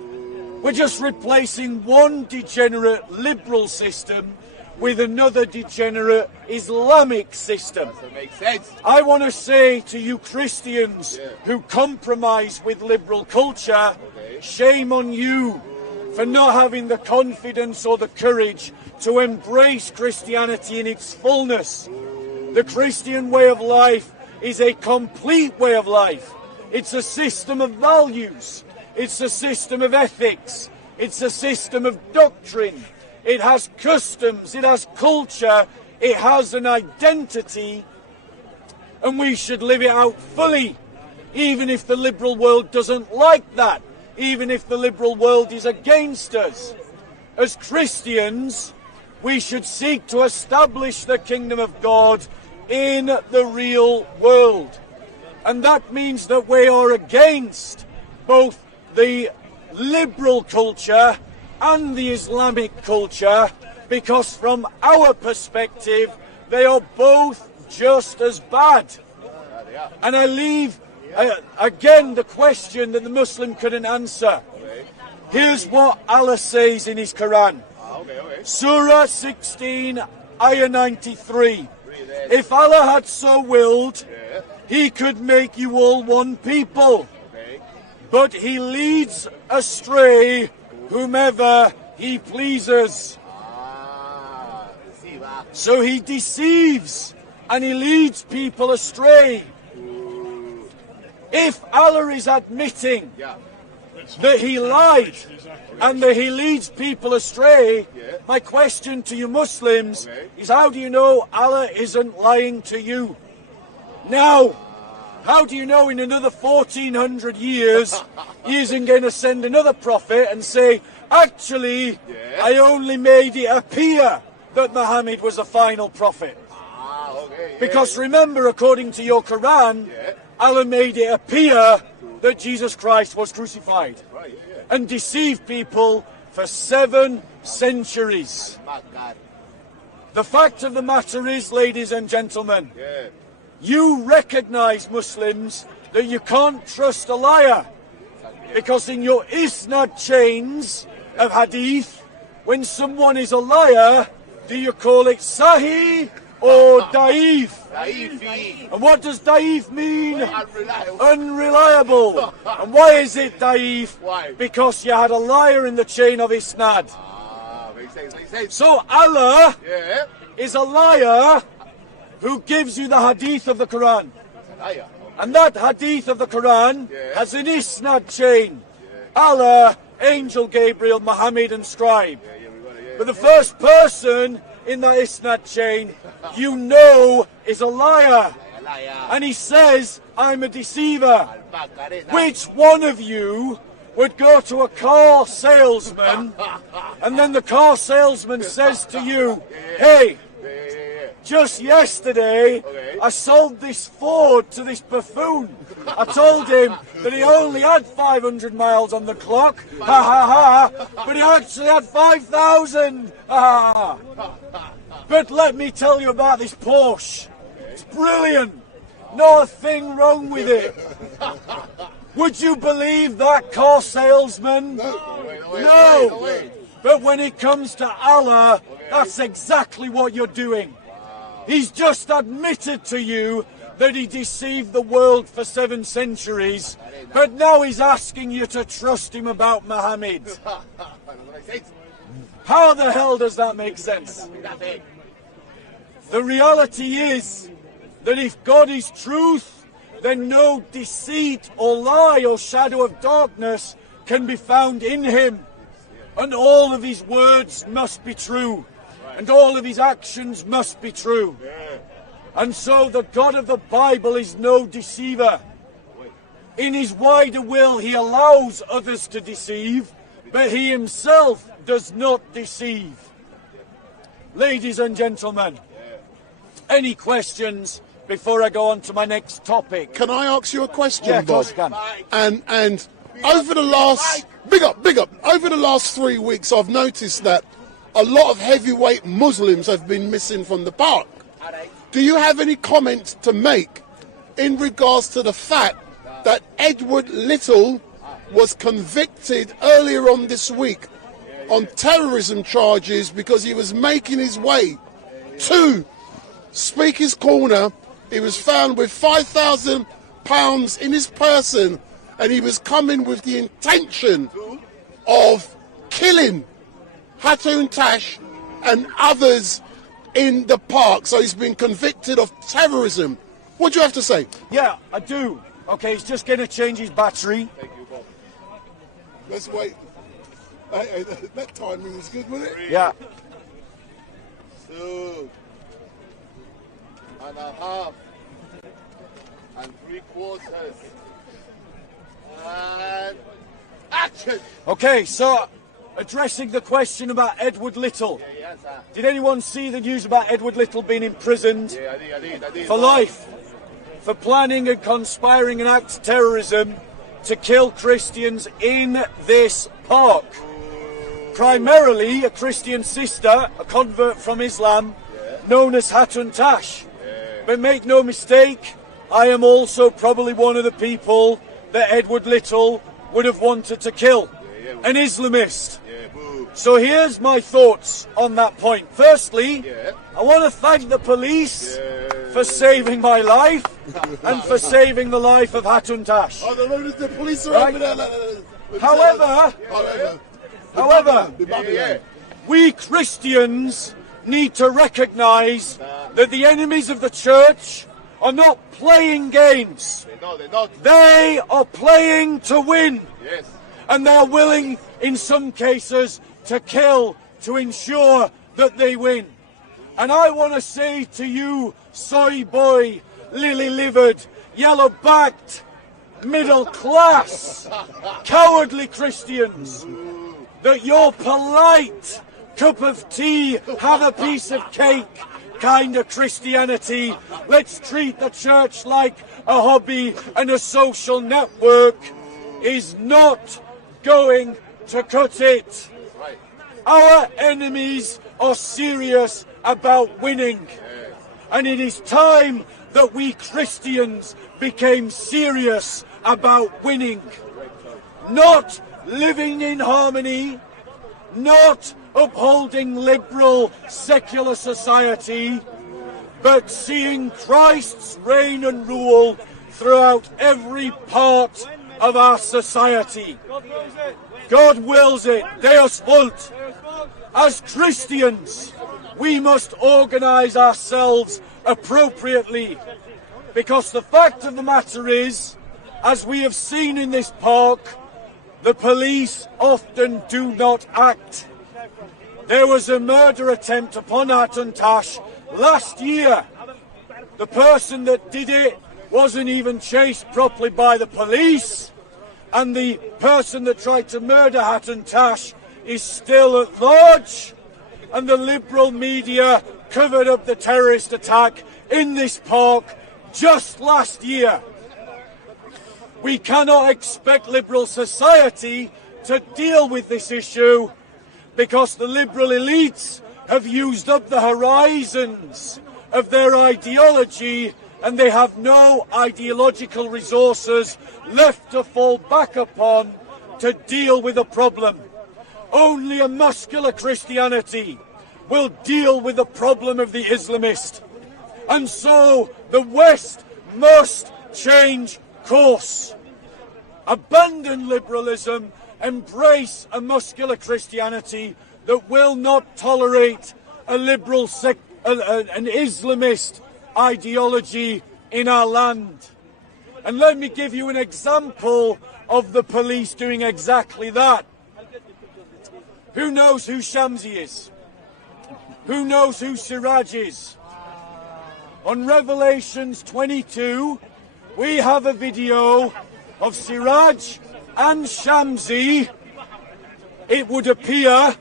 We're just replacing one degenerate liberal system with another degenerate Islamic system. That makes sense. I want to say to you Christians who compromise with liberal culture, shame on you for not having the confidence or the courage to embrace Christianity in its fullness. The Christian way of life is a complete way of life. It's a system of values. It's a system of ethics. It's a system of doctrine. It has customs, it has culture, it has an identity, and we should live it out fully, even if the liberal world doesn't like that, even if the liberal world is against us. As Christians, we should seek to establish the kingdom of God in the real world. And that means that we are against both the liberal culture and the Islamic culture, because from our perspective they are both just as bad. And I leave again the question that the Muslim couldn't answer. Here's what Allah says in his Quran. Surah 16, Ayah 93. If Allah had so willed, he could make you all one people. But he leads astray whomever he pleases. So he deceives and he leads people astray. If Allah is admitting that he lied and that he leads people astray, my question to you Muslims is, how do you know Allah isn't lying to you? Now, how do you know in another 1400 years he isn't going to send another prophet and say, actually, I only made it appear that Muhammad was the final prophet? Because remember, according to your Quran, Allah made it appear that Jesus Christ was crucified and deceived people for 7 centuries. The fact of the matter is, ladies and gentlemen, you recognize, Muslims, that you can't trust a liar, because in your isnad chains of hadith, when someone is a liar, do you call it sahih or da'if? And what does da'if mean? Unreliable. And why is it da'if? Because you had a liar in the chain of isnad. So Allah is a liar who gives you the hadith of the Quran. And that hadith of the Quran has an isnad chain. Allah, Angel Gabriel, Muhammad and Scribe. But the first person in that isnad chain, you know, is a liar. And he says, I'm a deceiver. Which one of you would go to a car salesman and then the car salesman says to you, hey, just yesterday, I sold this Ford to this buffoon. I told him that he only had 500 miles on the clock, ha ha ha, but he actually had 5,000, ha ha. But let me tell you about this Porsche. It's brilliant. Not a thing wrong with it. Would you believe that car salesman? No. But when it comes to Allah, that's exactly what you're doing. He's just admitted to you that he deceived the world for 7 centuries, but now he's asking you to trust him about Muhammad. How the hell does that make sense? The reality is that if God is truth, then no deceit or lie or shadow of darkness can be found in him. And all of his words must be true. And all of his actions must be true. And so the God of the Bible is no deceiver. In his wider will, he allows others to deceive, but he himself does not deceive. Ladies and gentlemen, any questions before I go on to my next topic? Can I ask you a question, Yeah, of Bob? course you can. And over the last big up over the last 3 weeks, I've noticed that a lot of heavyweight Muslims have been missing from the park. Do you have any comments to make in regards to the fact that Edward Little was convicted earlier on this week on terrorism charges because he was making his way to Speaker's Corner? He was found with £5,000 in his person, and he was coming with the intention of killing Hatun Tash and others in the park. So he's been convicted of terrorism. What do you have to say? Yeah, I do. Okay, he's just going to change his battery. Thank you, Bob. Let's wait. Hey, that timing was good, wasn't it? Yeah. 2 1/2 and 3/4 and action. Okay, so addressing the question about Edward Little. Did anyone see the news about Edward Little being imprisoned I did. for life for planning and conspiring an act of terrorism to kill Christians in this park? Primarily a Christian sister, a convert from Islam, known as Hatun Tash. But make no mistake, I am also probably one of the people that Edward Little would have wanted to kill. An Islamist. So here's my thoughts on that point. Firstly, I want to thank the police for saving my life and for saving the life of Hatun Tash. I don't know if the police are over there. However, we Christians need to recognise that the enemies of the church are not playing games. They're not. They are playing to win. Yes. And they're willing, in some cases, to kill to ensure that they win. And I want to say to you, soy boy, lily-livered, yellow-backed, middle-class, cowardly Christians, that your polite cup of tea, have a piece of cake kind of Christianity, let's treat the church like a hobby and a social network, is not going to cut it. Our enemies are serious about winning, and it is time that we Christians became serious about winning. Not living in harmony, not upholding liberal secular society, but seeing Christ's reign and rule throughout every part of our society. God wills it. Deus vult. As Christians, we must organise ourselves appropriately, because the fact of the matter is, as we have seen in this park, the police often do not act. There was a murder attempt upon Hatun Tash last year. The person that did it wasn't even chased properly by the police, and the person that tried to murder Hatun Tash is still at large, and the liberal media covered up the terrorist attack in this park just last year. We cannot expect liberal society to deal with this issue because the liberal elites have used up the horizons of their ideology, and they have no ideological resources left to fall back upon to deal with the problem. Only a muscular Christianity will deal with the problem of the Islamist. And so the West must change course. Abandon liberalism, embrace a muscular Christianity that will not tolerate a liberal an Islamist ideology in our land. And let me give you an example of the police doing exactly that. Who knows who Shamsi is? Who knows who Siraj is? On Revelations 22, we have a video of Siraj and Shamsi, it would appear,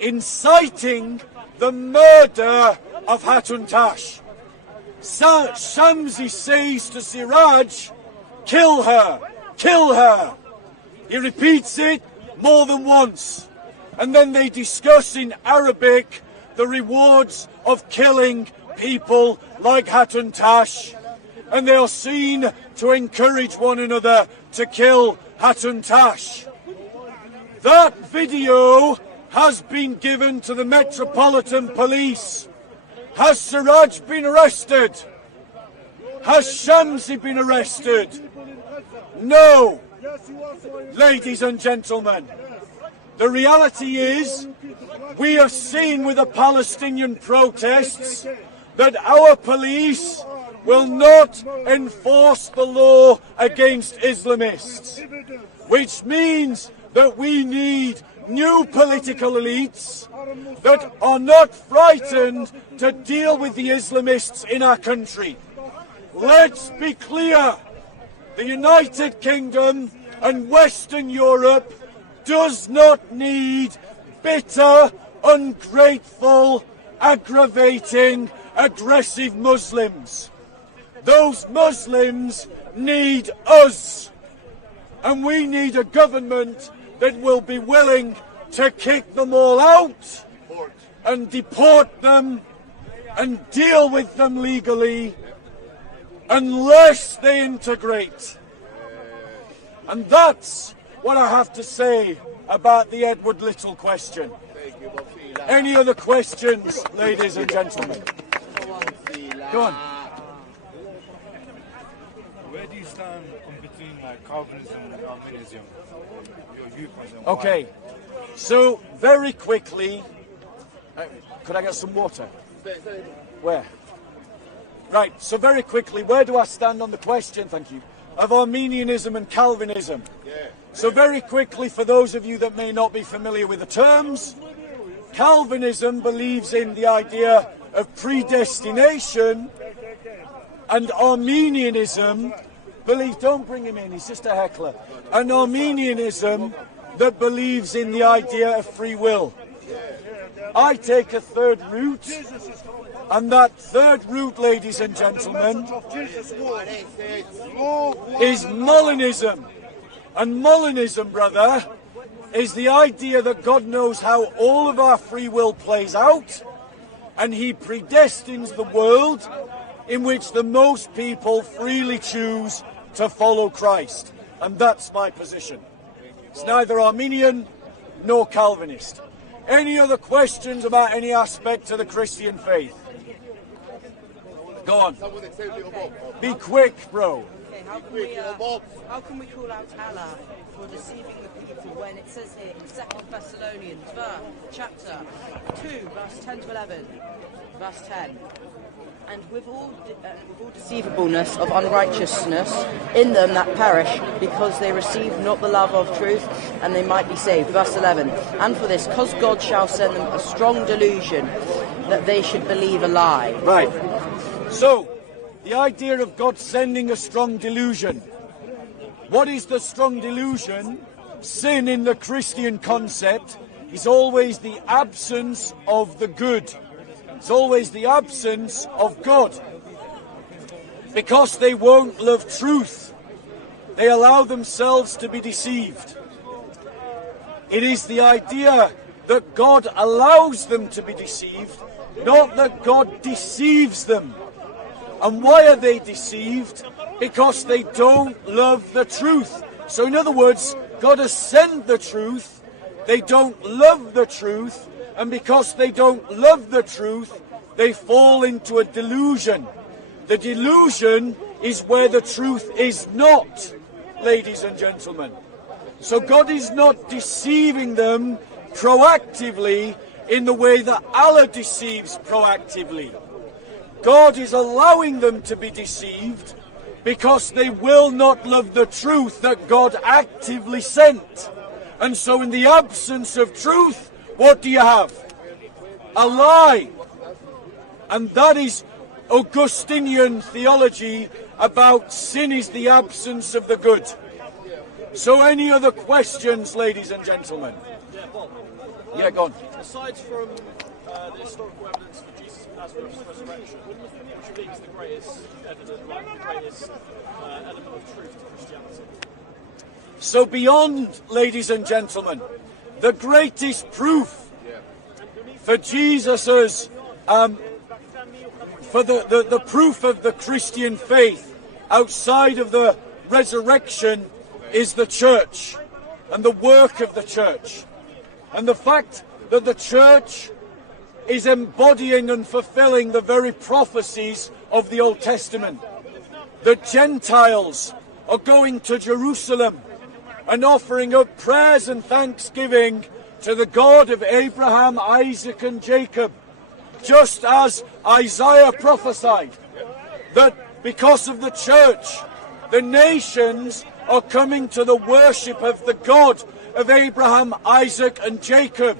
inciting the murder of Hatun Tash. Shamsi says to Siraj, kill her, kill her. He repeats it more than once. And then they discuss in Arabic the rewards of killing people like Hatun Tash. And they are seen to encourage one another to kill Hatun Tash. That video has been given to the Metropolitan Police. Has Siraj been arrested? Has Shamsi been arrested? No. Ladies and gentlemen, the reality is we have seen with the Palestinian protests that our police will not enforce the law against Islamists, which means that we need new political elites that are not frightened to deal with the Islamists in our country. Let's be clear. The United Kingdom and Western Europe does not need bitter, ungrateful, aggravating, aggressive Muslims. Those Muslims need us. And we need a government that will be willing to kick them all out and deport them and deal with them legally unless they integrate. And that's what I have to say about the Edward Little question. Any other questions, ladies and gentlemen? Go on. Where do you stand between Calvinism and Arminianism? Your viewpoints and Okay, so very quickly, could I get some water? Where? Right, so very quickly, where do I stand on the question, thank you, of Arminianism and Calvinism? So very quickly, for those of you that may not be familiar with the terms, Calvinism believes in the idea of predestination, and Arminianism believes, don't bring him in, he's just a heckler, and Arminianism that believes in the idea of free will. I take a third route, and that third route, ladies and gentlemen, is Molinism. And Molinism, brother, is the idea that God knows how all of our free will plays out, and he predestines the world in which the most people freely choose to follow Christ. And that's my position. It's neither Arminian nor Calvinist. Any other questions about any aspect of the Christian faith? Go on. Be quick, bro. Okay, how can we call out Allah for deceiving the people when it says here in 2 Thessalonians chapter 2, verse 10 to 11, verse 10, and with all deceivableness of unrighteousness in them that perish, because they receive not the love of truth, and they might be saved. Verse 11, and for this, cause God shall send them a strong delusion, that they should believe a lie. Right. So, the idea of God sending a strong delusion. What is the strong delusion? Sin in the Christian concept is always the absence of the good. It's always the absence of God. Because they won't love truth. They allow themselves to be deceived. It is the idea that God allows them to be deceived, not that God deceives them. And why are they deceived? Because they don't love the truth. So in other words, God has sent the truth, they don't love the truth, and because they don't love the truth, they fall into a delusion. The delusion is where the truth is not, ladies and gentlemen. So God is not deceiving them proactively in the way that Allah deceives proactively. God is allowing them to be deceived because they will not love the truth that God actively sent. And so in the absence of truth, what do you have? A lie. And that is Augustinian theology about sin is the absence of the good. So any other questions, ladies and gentlemen? Yeah, go on. Aside from the historical evidence for Jesus' Nazareth's resurrection, which you think is the greatest evidence, like the greatest element of truth to Christianity? So beyond, ladies and gentlemen, the greatest proof for Jesus's, for the proof of the Christian faith outside of the resurrection is the church and the work of the church. And the fact that the church is embodying and fulfilling the very prophecies of the Old Testament. The Gentiles are going to Jerusalem and offering up prayers and thanksgiving to the God of Abraham, Isaac and Jacob, just as Isaiah prophesied, that because of the church, the nations are coming to the worship of the God of Abraham, Isaac and Jacob,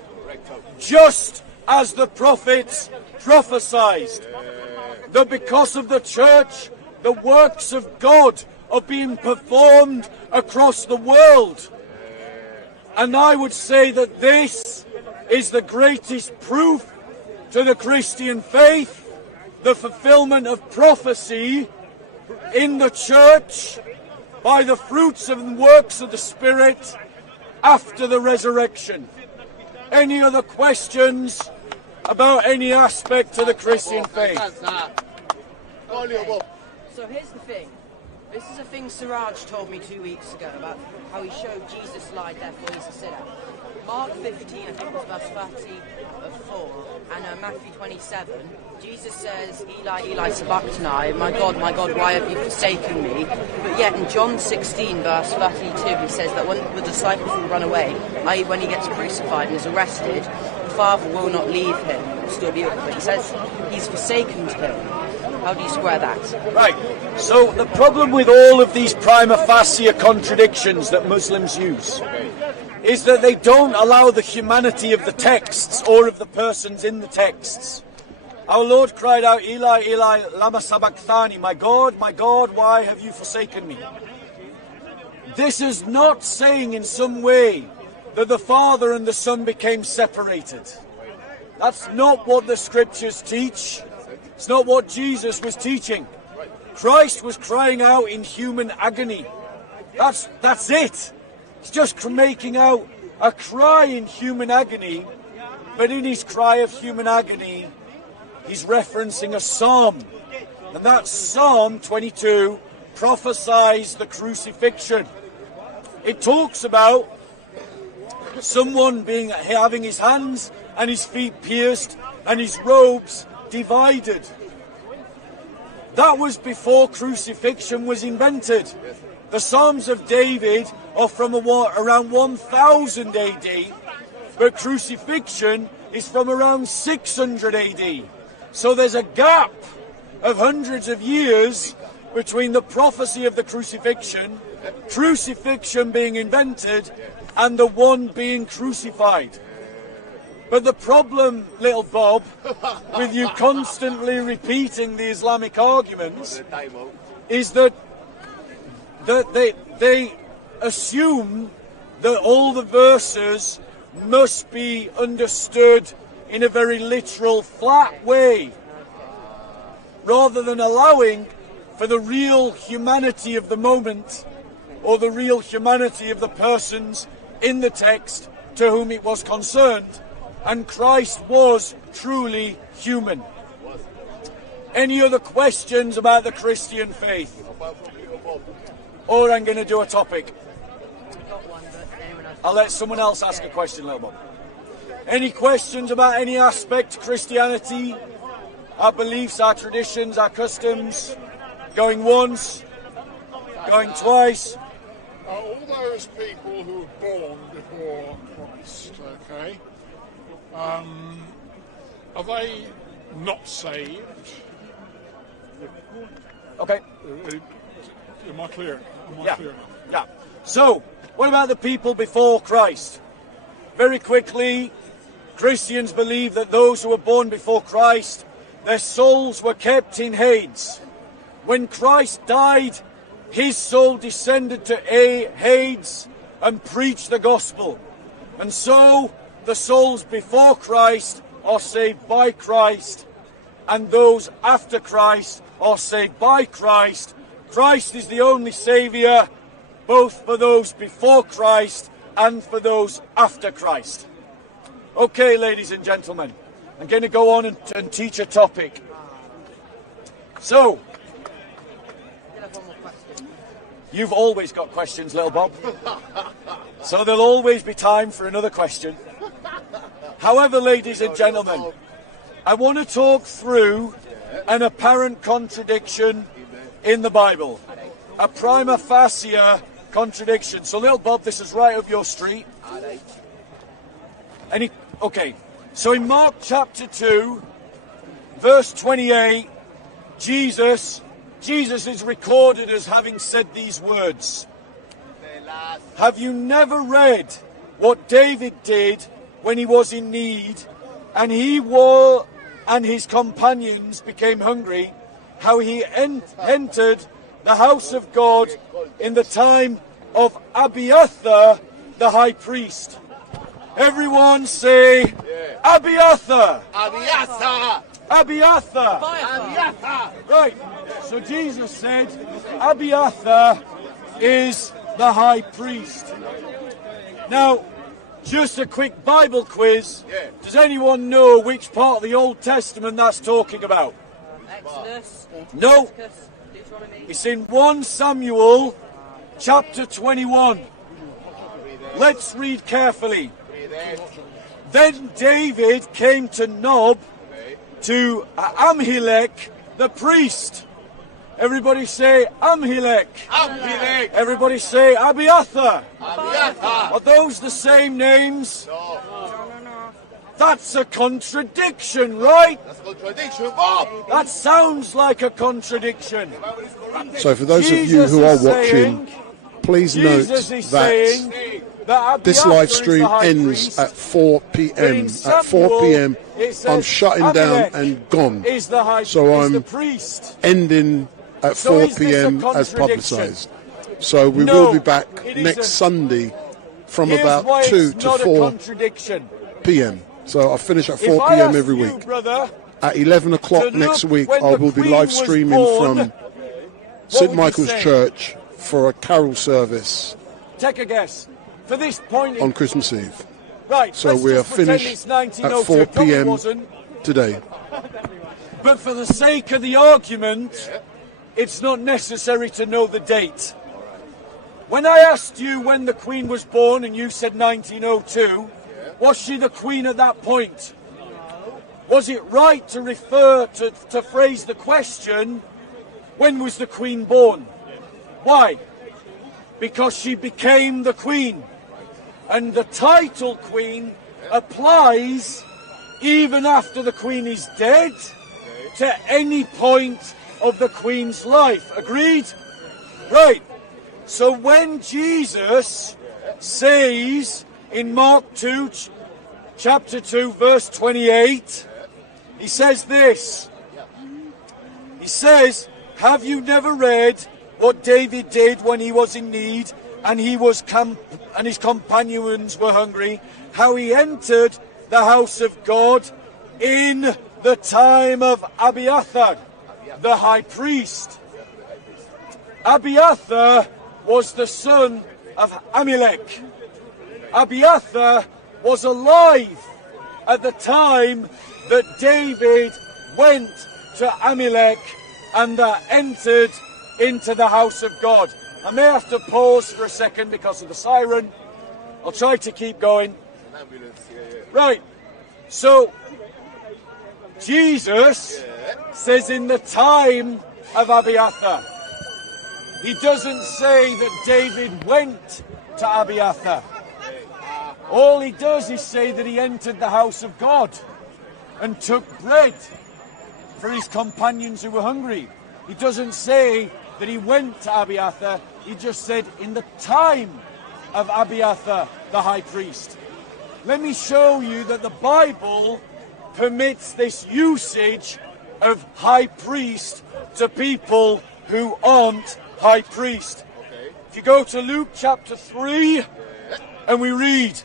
just as the prophets prophesied. That because of the church, the works of God are being performed across the world. And I would say that this is the greatest proof to the Christian faith, the fulfillment of prophecy in the church by the fruits and works of the Spirit after the resurrection. Any other questions about any aspect of the Christian faith? Okay. So here's the thing. This is a thing Siraj told me 2 weeks ago about how he showed Jesus lie there for he's a sinner. Mark 15, I think it was verse 30 of 4, and Matthew 27, Jesus says, Eli, Eli, sabachthani, my God, why have you forsaken me? But yet in John 16, verse 32, he says that when the disciples will run away, i.e. when he gets crucified and is arrested, the Father will not leave him, will still be with him. But he says he's forsaken him. How do you square that? Right. So the problem with all of these prima facie contradictions that Muslims use is that they don't allow the humanity of the texts or of the persons in the texts. Our Lord cried out, Eli, Eli, lama sabachthani, my God, why have you forsaken me? This is not saying in some way that the Father and the Son became separated. That's not what the scriptures teach. It's not what Jesus was teaching. Christ was crying out in human agony. That's it. It's just making out a cry in human agony, but in his cry of human agony, he's referencing a psalm. And that Psalm 22 prophesies the crucifixion. It talks about someone having his hands and his feet pierced and his robes divided. That was before crucifixion was invented. The Psalms of David are from around 1000 AD, but crucifixion is from around 600 AD. So there's a gap of hundreds of years between the prophecy of the crucifixion being invented, and the one being crucified. But the problem, little Bob, with you constantly repeating the Islamic arguments is that they assume that all the verses must be understood in a very literal, flat way, rather than allowing for the real humanity of the moment or the real humanity of the persons in the text to whom it was concerned. And Christ was truly human. Any other questions about the Christian faith? Or I'm going to do a topic. I'll let someone else ask a question, little Bob. Any questions about any aspect of Christianity? Our beliefs, our traditions, our customs? Going once? Going twice? All those people who were born before Christ, okay? Are they not saved? Okay. Am I clear? Yeah. So, what about the people before Christ? Very quickly, Christians believe that those who were born before Christ, their souls were kept in Hades. When Christ died, his soul descended to Hades and preached the gospel. And so, the souls before Christ are saved by Christ, and those after Christ are saved by Christ. Christ is the only Saviour, both for those before Christ and for those after Christ. Okay, ladies and gentlemen, I'm going to go on and teach a topic. So, you've always got questions, little Bob. So there'll always be time for another question. However, ladies and gentlemen, I want to talk through an apparent contradiction in the Bible. A prima facie contradiction. So, little Bob, this is right up your street. Okay, so in Mark chapter 2, verse 28, Jesus is recorded as having said these words. Have you never read what David did when he was in need, and and his companions became hungry, how he entered the house of God in the time of Abiathar the high priest? Everyone say, Abiathar! Abiathar! Abiathar! Abiathar! Right, so Jesus said, Abiathar is the high priest. Now, just a quick Bible quiz. Does anyone know which part of the Old Testament that's talking about? Exodus. No. Leviticus, Deuteronomy. It's in 1 Samuel chapter 21. Let's read carefully. Then David came to Nob, to Amhilek the priest. Everybody say Amhilek. Amhilek. Everybody say Abiathar. Abiathar. Are those the same names? No. That's a contradiction, right? That's a contradiction, Bob. That sounds like a contradiction. So for those of you who are watching, please note that this live stream ends at 4 p.m. At 4 p.m. I'm shutting down and gone. So I'm ending at 4 p.m. as publicised. So we will be back next Sunday from about 2 to 4 p.m. So I finish at 4 p.m. every week. At 11 o'clock next week, I will be live streaming from St Michael's Church for a carol service. Take a guess. For this point on Christmas Eve. Right. So we are finished at 4 p.m. today. But for the sake of the argument, it's not necessary to know the date. When I asked you when the Queen was born and you said 1902, was she the Queen at that point? Was it right to refer to phrase the question, when was the Queen born? Why? Because she became the Queen. And the title Queen applies even after the Queen is dead to any point of the Queen's life. Agreed? Right. So when Jesus says in Mark 2, chapter 2, verse 28, he says this. He says, have you never read what David did when he was in need and and his companions were hungry, how he entered the house of God in the time of Abiathar, the high priest? Abiathar was the son of Amilek. Abiathar was alive at the time that David went to Amilek and entered into the house of God. I may have to pause for a second because of the siren. I'll try to keep going. Right, so Jesus says in the time of Abiathar. He doesn't say that David went to Abiathar. All he does is say that he entered the house of God and took bread for his companions who were hungry. He doesn't say that he went to Abiathar. He just said in the time of Abiathar, the high priest. Let me show you that the Bible permits this usage of high priest to people who aren't high priest. If you go to Luke chapter 3 and we read,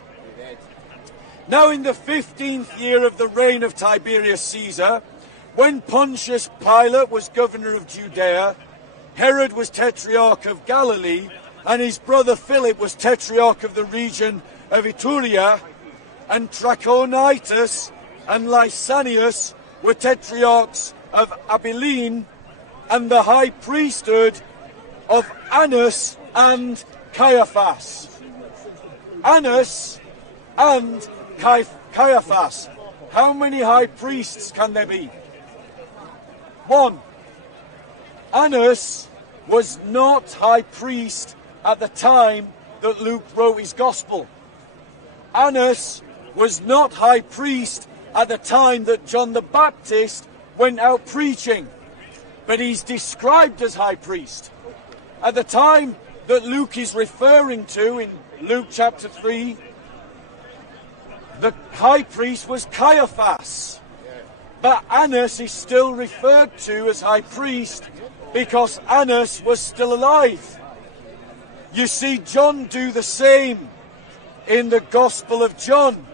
now in the 15th year of the reign of Tiberius Caesar, when Pontius Pilate was governor of Judea, Herod was tetrarch of Galilee, and his brother Philip was tetrarch of the region of Iturea, and Trachonitis and Lysanias were tetrarchs of Abilene, and the high priesthood of Annas and Caiaphas. Annas and Caiaphas. How many high priests can there be? One. Annas was not high priest at the time that Luke wrote his gospel. Annas was not high priest at the time that John the Baptist went out preaching, but he's described as high priest. At the time that Luke is referring to in Luke chapter 3, the high priest was Caiaphas, but Annas is still referred to as high priest because Annas was still alive. You see John do the same in the Gospel of John.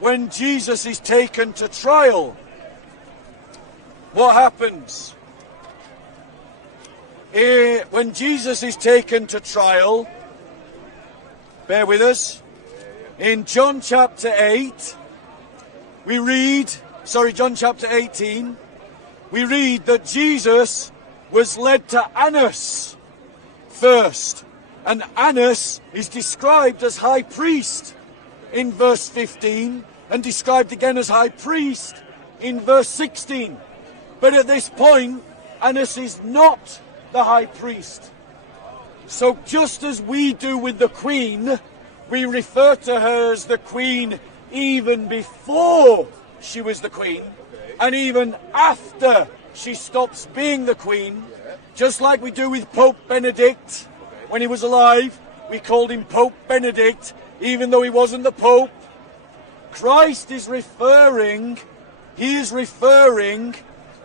When Jesus is taken to trial, what happens? When Jesus is taken to trial, bear with us, in John chapter 8, we read, John chapter 18, we read that Jesus was led to Annas first. And Annas is described as high priest in verse 15 and described again as high priest in verse 16. But at this point, Annas is not the high priest. So just as we do with the queen, we refer to her as the queen even before she was the queen, and even after she stops being the queen, just like we do with Pope Benedict. When he was alive, we called him Pope Benedict, even though he wasn't the Pope. Christ is referring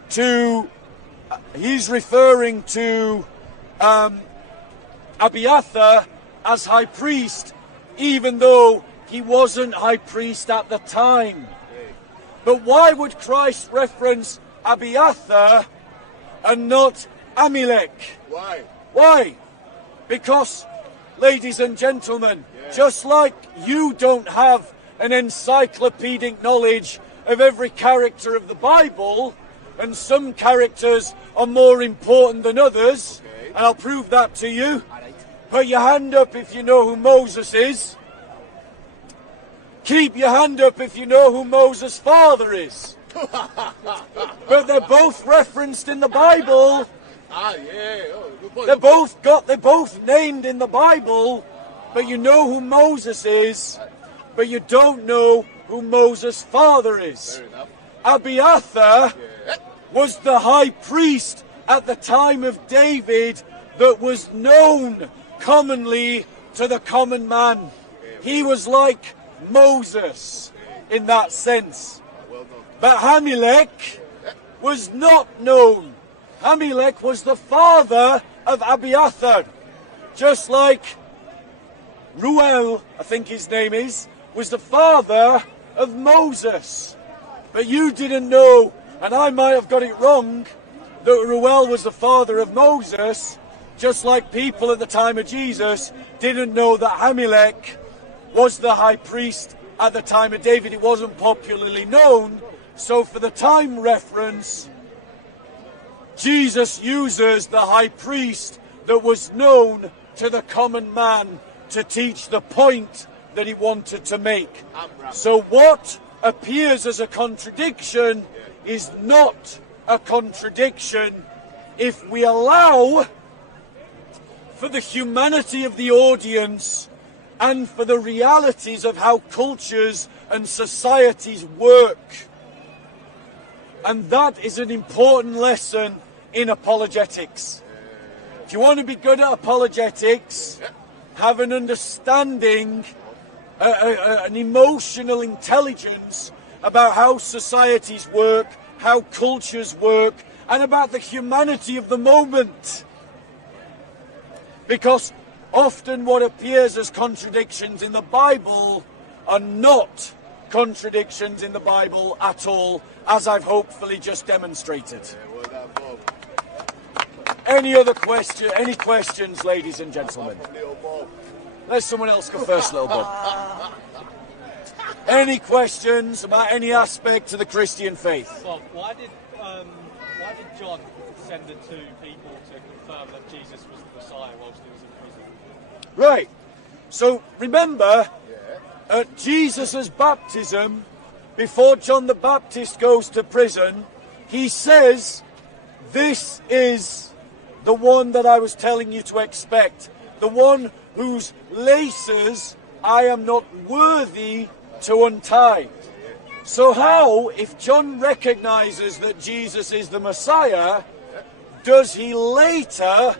to Abiathar as high priest, even though he wasn't high priest at the time. But why would Christ reference Abiathar and not Amalek? Why? Why? Because, ladies and gentlemen, just like you don't have an encyclopedic knowledge of every character of the Bible, and some characters are more important than others, and I'll prove that to you. Put your hand up if you know who Moses is. Keep your hand up if you know who Moses' father is. But they're both referenced in the Bible. They're both named in the Bible, but you know who Moses is, but you don't know who Moses' father is. Abiathar was the high priest at the time of David that was known commonly to the common man. He was like Moses in that sense. But Amalek was not known. Amalek was the father of Abiathar, just like Ruel, I think his name is, was the father of Moses. But you didn't know, and I might have got it wrong, that Ruel was the father of Moses, just like people at the time of Jesus didn't know that Amalek was the high priest at the time of David. It wasn't popularly known, so for the time reference, Jesus uses the high priest that was known to the common man to teach the point that he wanted to make. So what appears as a contradiction is not a contradiction if we allow for the humanity of the audience and for the realities of how cultures and societies work. And that is an important lesson in apologetics. If you want to be good at apologetics, have an understanding, an emotional intelligence about how societies work, how cultures work, and about the humanity of the moment. Because often what appears as contradictions in the Bible are not contradictions in the Bible at all, as I've hopefully just demonstrated. Any other question? Any questions, ladies and gentlemen? Let someone else go first, little Bob. Any questions about any aspect of the Christian faith? Bob, why did John send the two people to confirm that Jesus was the Messiah whilst he was in prison? Right. So remember, at Jesus' baptism, before John the Baptist goes to prison, he says, "This is the one that I was telling you to expect, the one whose laces I am not worthy to untie." So how, if John recognizes that Jesus is the Messiah, does he later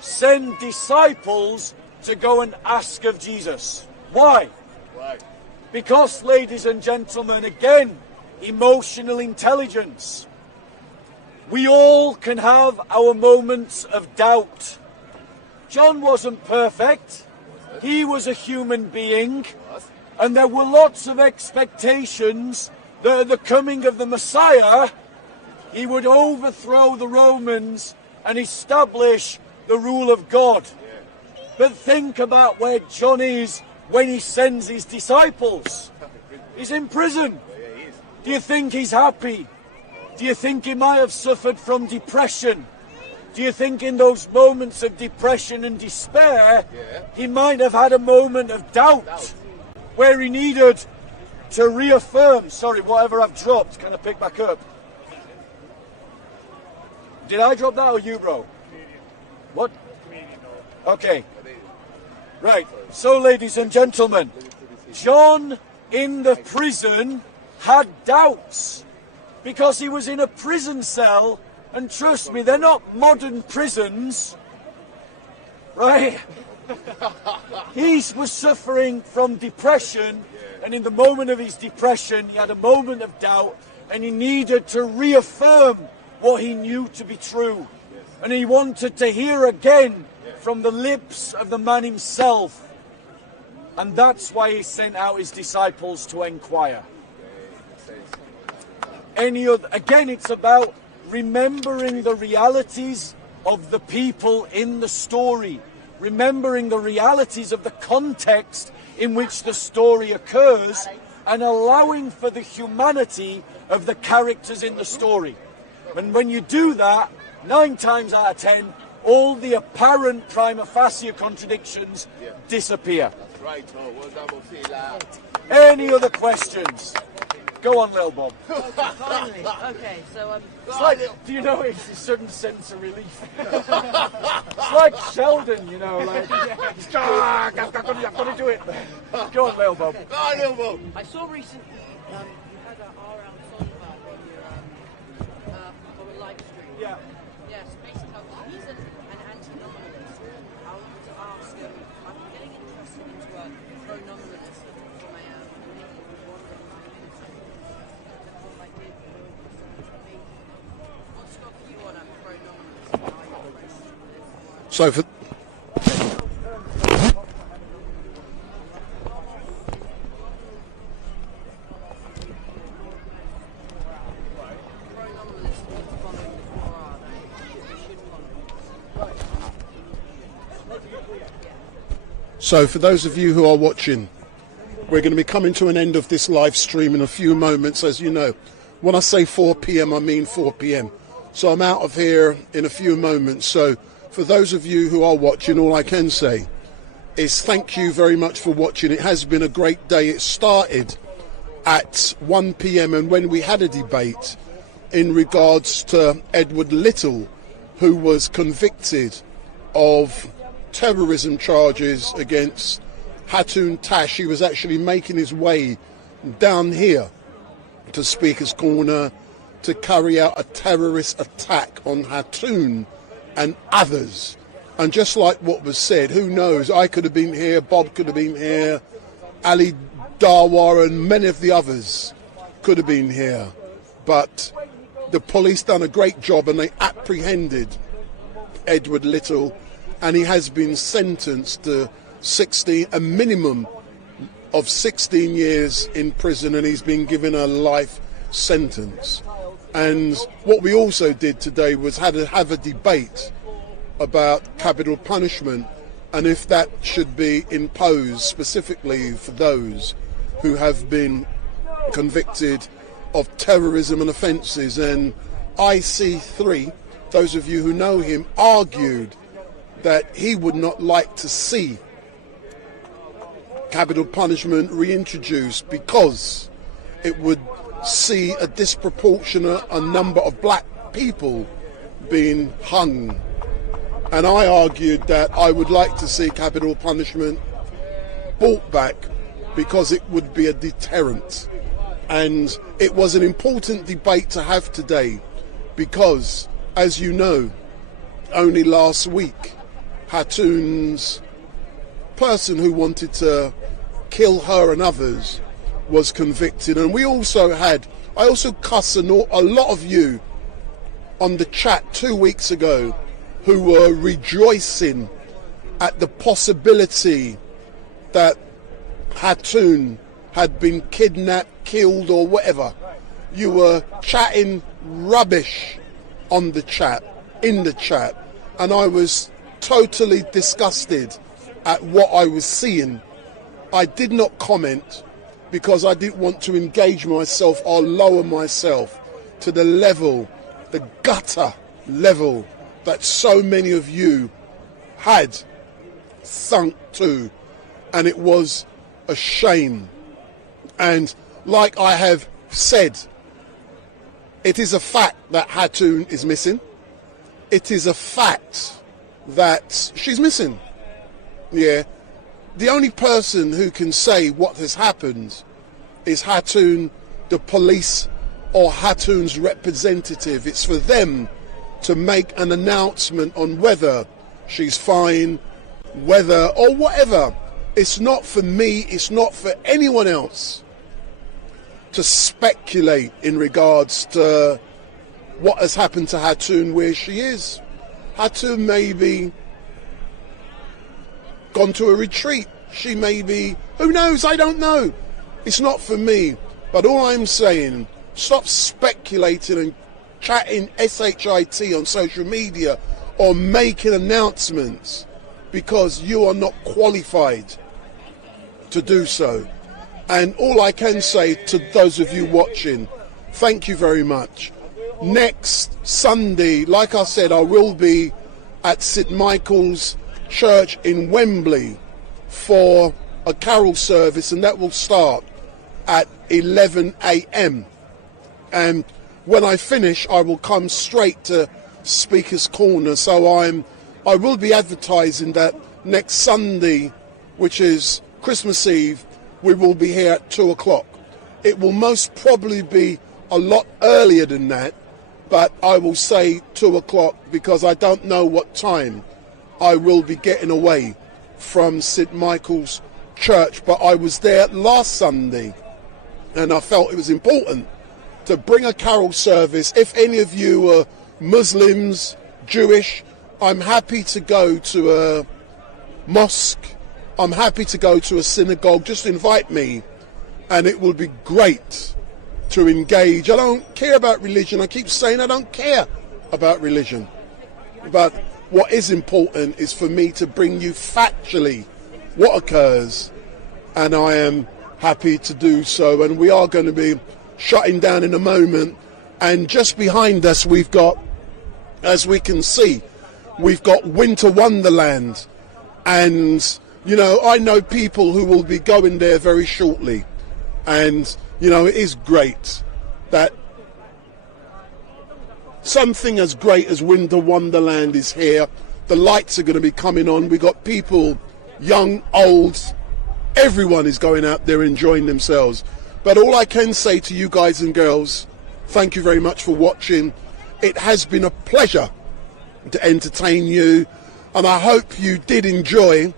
send disciples to go and ask of Jesus? Why? Because, ladies and gentlemen, again, emotional intelligence. We all can have our moments of doubt. John wasn't perfect. He was a human being. And there were lots of expectations that at the coming of the Messiah, he would overthrow the Romans and establish the rule of God. But think about where John is when he sends his disciples. He's in prison. Do you think he's happy? Do you think he might have suffered from depression? Do you think in those moments of depression and despair, he might have had a moment of doubt where he needed to reaffirm, sorry, whatever I've dropped, can I pick back up? Did I drop that or you, bro? What? Okay. Right, so ladies and gentlemen, John in the prison had doubts because he was in a prison cell, and trust me, they're not modern prisons, right? He was suffering from depression, and in the moment of his depression, he had a moment of doubt, and he needed to reaffirm what he knew to be true. And he wanted to hear again from the lips of the man himself. And that's why he sent out his disciples to inquire. Again, it's about remembering the realities of the people in the story. Remembering the realities of the context in which the story occurs, and allowing for the humanity of the characters in the story. And when you do that, 9 times out of 10, all the apparent prima facie contradictions disappear. Any other questions? Go on, little Bob. Finally, okay, so It's like, do you know, it's a sudden sense of relief. It's like Sheldon, you know, like, I've got to do it. Go on, little Bob. Go on, little Bob. I saw recently you had an R.L. Songbird on a live stream. Yeah. Yes, basically, he's an anti-nominalist. I wanted to ask him, I'm getting interested into pro-nominalism from a So for those of you who are watching, we're going to be coming to an end of this live stream in a few moments. As you know, when I say 4 p.m, I mean 4 p.m. So I'm out of here in a few moments. So for those of you who are watching, all I can say is thank you very much for watching. It has been a great day. It started at 1 p.m. and when we had a debate in regards to Edward Little, who was convicted of terrorism charges against Hatun Tash. He was actually making his way down here to Speaker's Corner to carry out a terrorist attack on Hatun and others. And just like what was said, who knows, I could have been here, Bob could have been here, Ali Darwar and many of the others could have been here. But the police done a great job and they apprehended Edward Little, and he has been sentenced to a minimum of 16 years in prison, and he's been given a life sentence. And what we also did today was have a debate about capital punishment and if that should be imposed specifically for those who have been convicted of terrorism and offences. And IC3, those of you who know him, argued that he would not like to see capital punishment reintroduced because it would see a disproportionate number of black people being hung. And I argued that I would like to see capital punishment brought back because it would be a deterrent. And it was an important debate to have today because, as you know, only last week, Hatoun's person who wanted to kill her and others was convicted. And I also cussed a lot of you on the chat 2 weeks ago who were rejoicing at the possibility that Hatoun had been kidnapped, killed or whatever. You were chatting rubbish on the chat, in the chat, and I was totally disgusted at what I was seeing. I did not comment because I didn't want to engage myself or lower myself to the level, the gutter level that so many of you had sunk to, and it was a shame. And like I have said, it is a fact that Hatoun is missing. It is a fact that she's missing. Yeah. The only person who can say what has happened is Hatoun, the police, or Hatoun's representative. It's for them to make an announcement on whether she's fine, whether or whatever. It's not for me, it's not for anyone else to speculate in regards to what has happened to Hatoun, where she is. Hatoun may be gone to a retreat. She may be, who knows, I don't know. It's not for me. But all I'm saying, stop speculating and chatting shit on social media or making announcements because you are not qualified to do so. And all I can say to those of you watching, thank you very much. Next Sunday, like I said, I will be at St Michael's Church in Wembley for a carol service, and that will start at 11 a.m. And when I finish, I will come straight to Speaker's Corner. So I will be advertising that next Sunday, which is Christmas Eve, we will be here at 2 o'clock. It will most probably be a lot earlier than that, but I will say 2 o'clock because I don't know what time I will be getting away from St Michael's Church. But I was there last Sunday and I felt it was important to bring a carol service. If any of you are Muslims, Jewish, I'm happy to go to a mosque, I'm happy to go to a synagogue. Just invite me and it will be great to engage. I don't care about religion. I keep saying I don't care about religion. But what is important is for me to bring you factually what occurs, and I am happy to do so. And we are going to be shutting down in a moment. And just behind us we've got, as we can see, we've got Winter Wonderland. And, you know, I know people who will be going there very shortly. And, you know, it is great that something as great as Winter Wonderland is here. The lights are going to be coming on. We've got people, young, old, everyone is going out there enjoying themselves. But all I can say to you guys and girls, thank you very much for watching. It has been a pleasure to entertain you, and I hope you did enjoy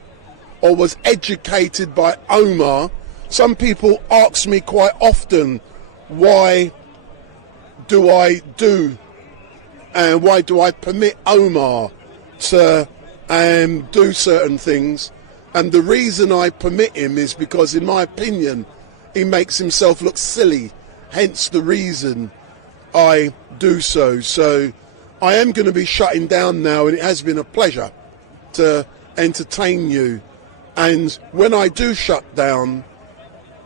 or was educated by Omar. Some people ask me quite often, why do I do and why do I permit Omar to do certain things? And the reason I permit him is because, in my opinion, he makes himself look silly, hence the reason I do so. So I am going to be shutting down now, and it has been a pleasure to entertain you. And when I do shut down,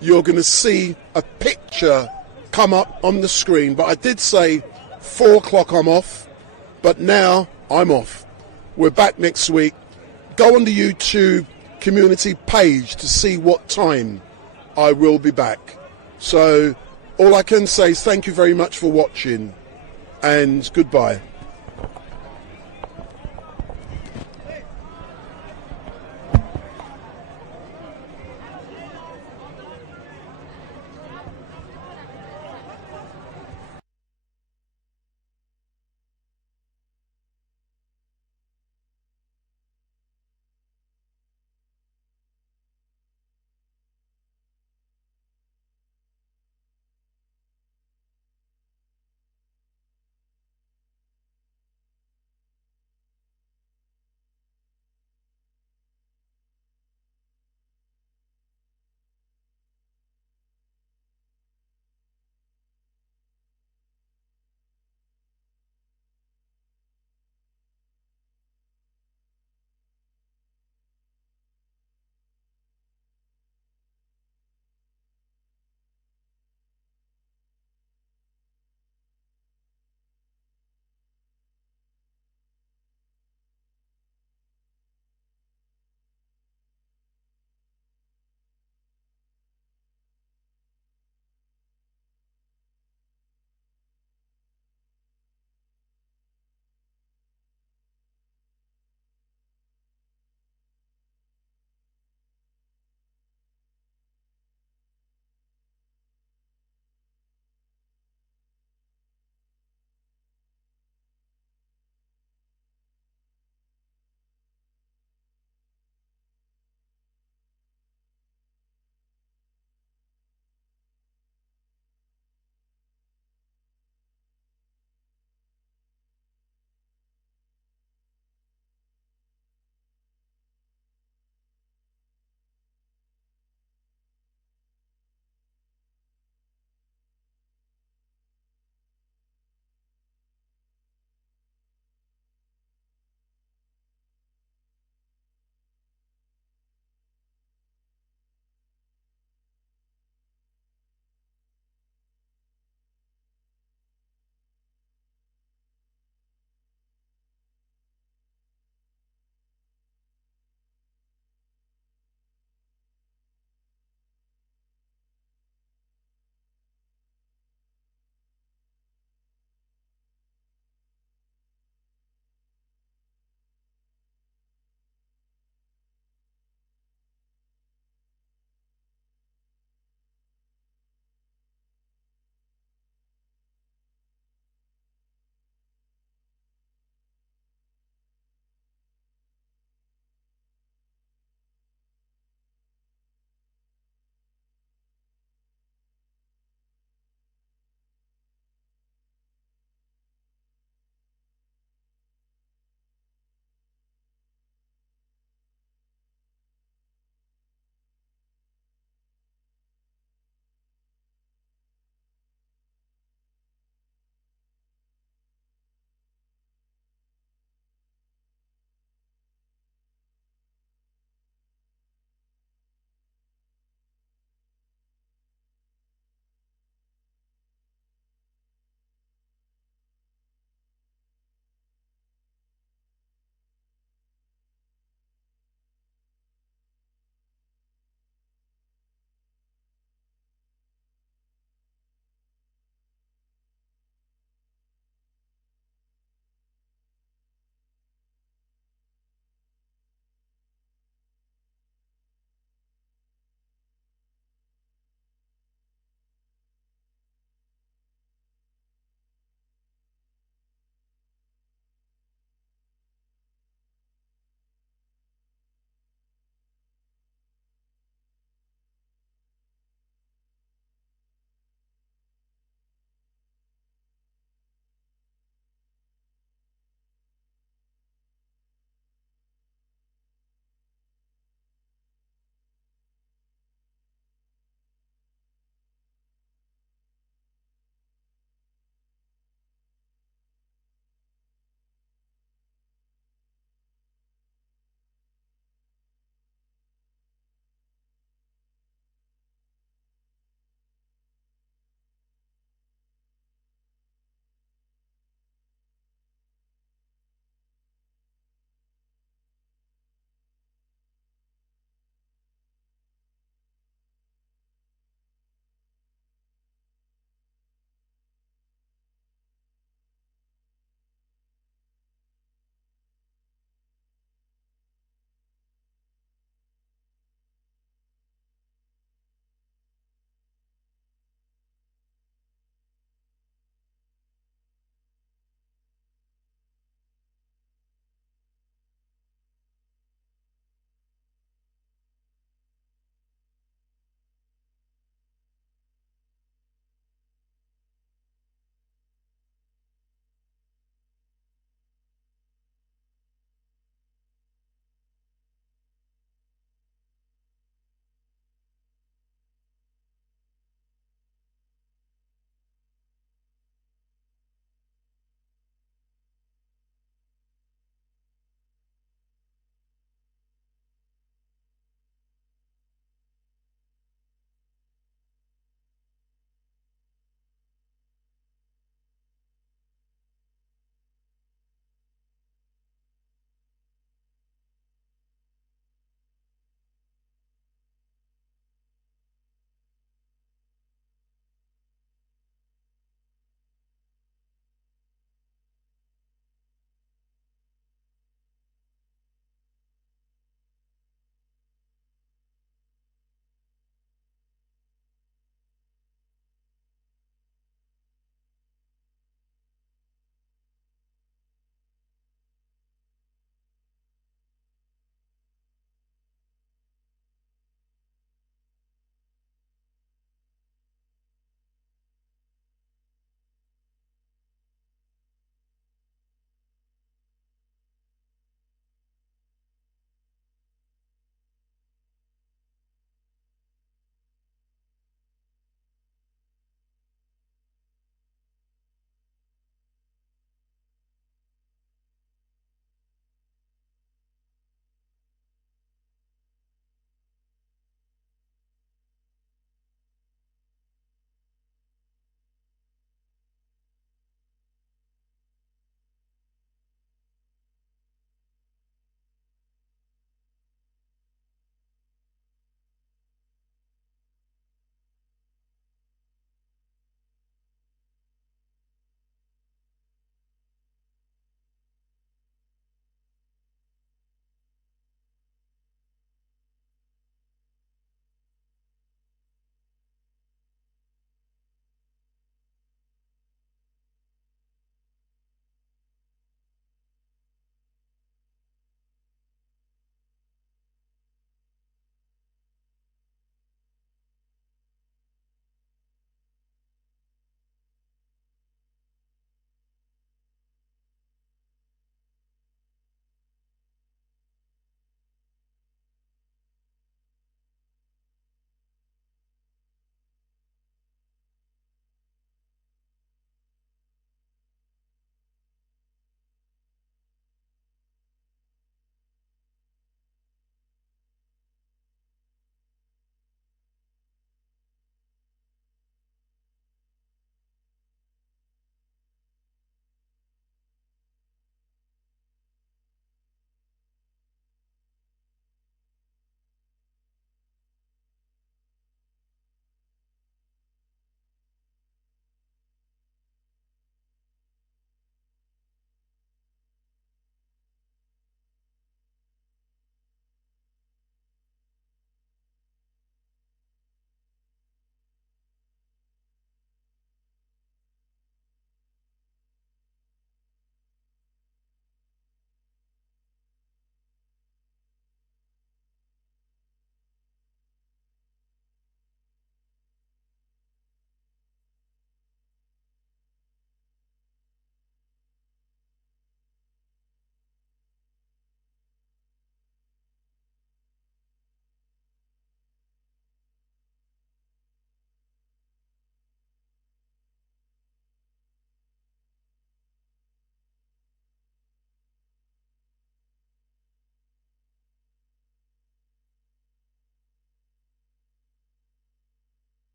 you're going to see a picture come up on the screen. But I did say 4 o'clock I'm off, but now I'm off. We're back next week. Go on the YouTube community page to see what time I will be back. So all I can say is thank you very much for watching, and goodbye.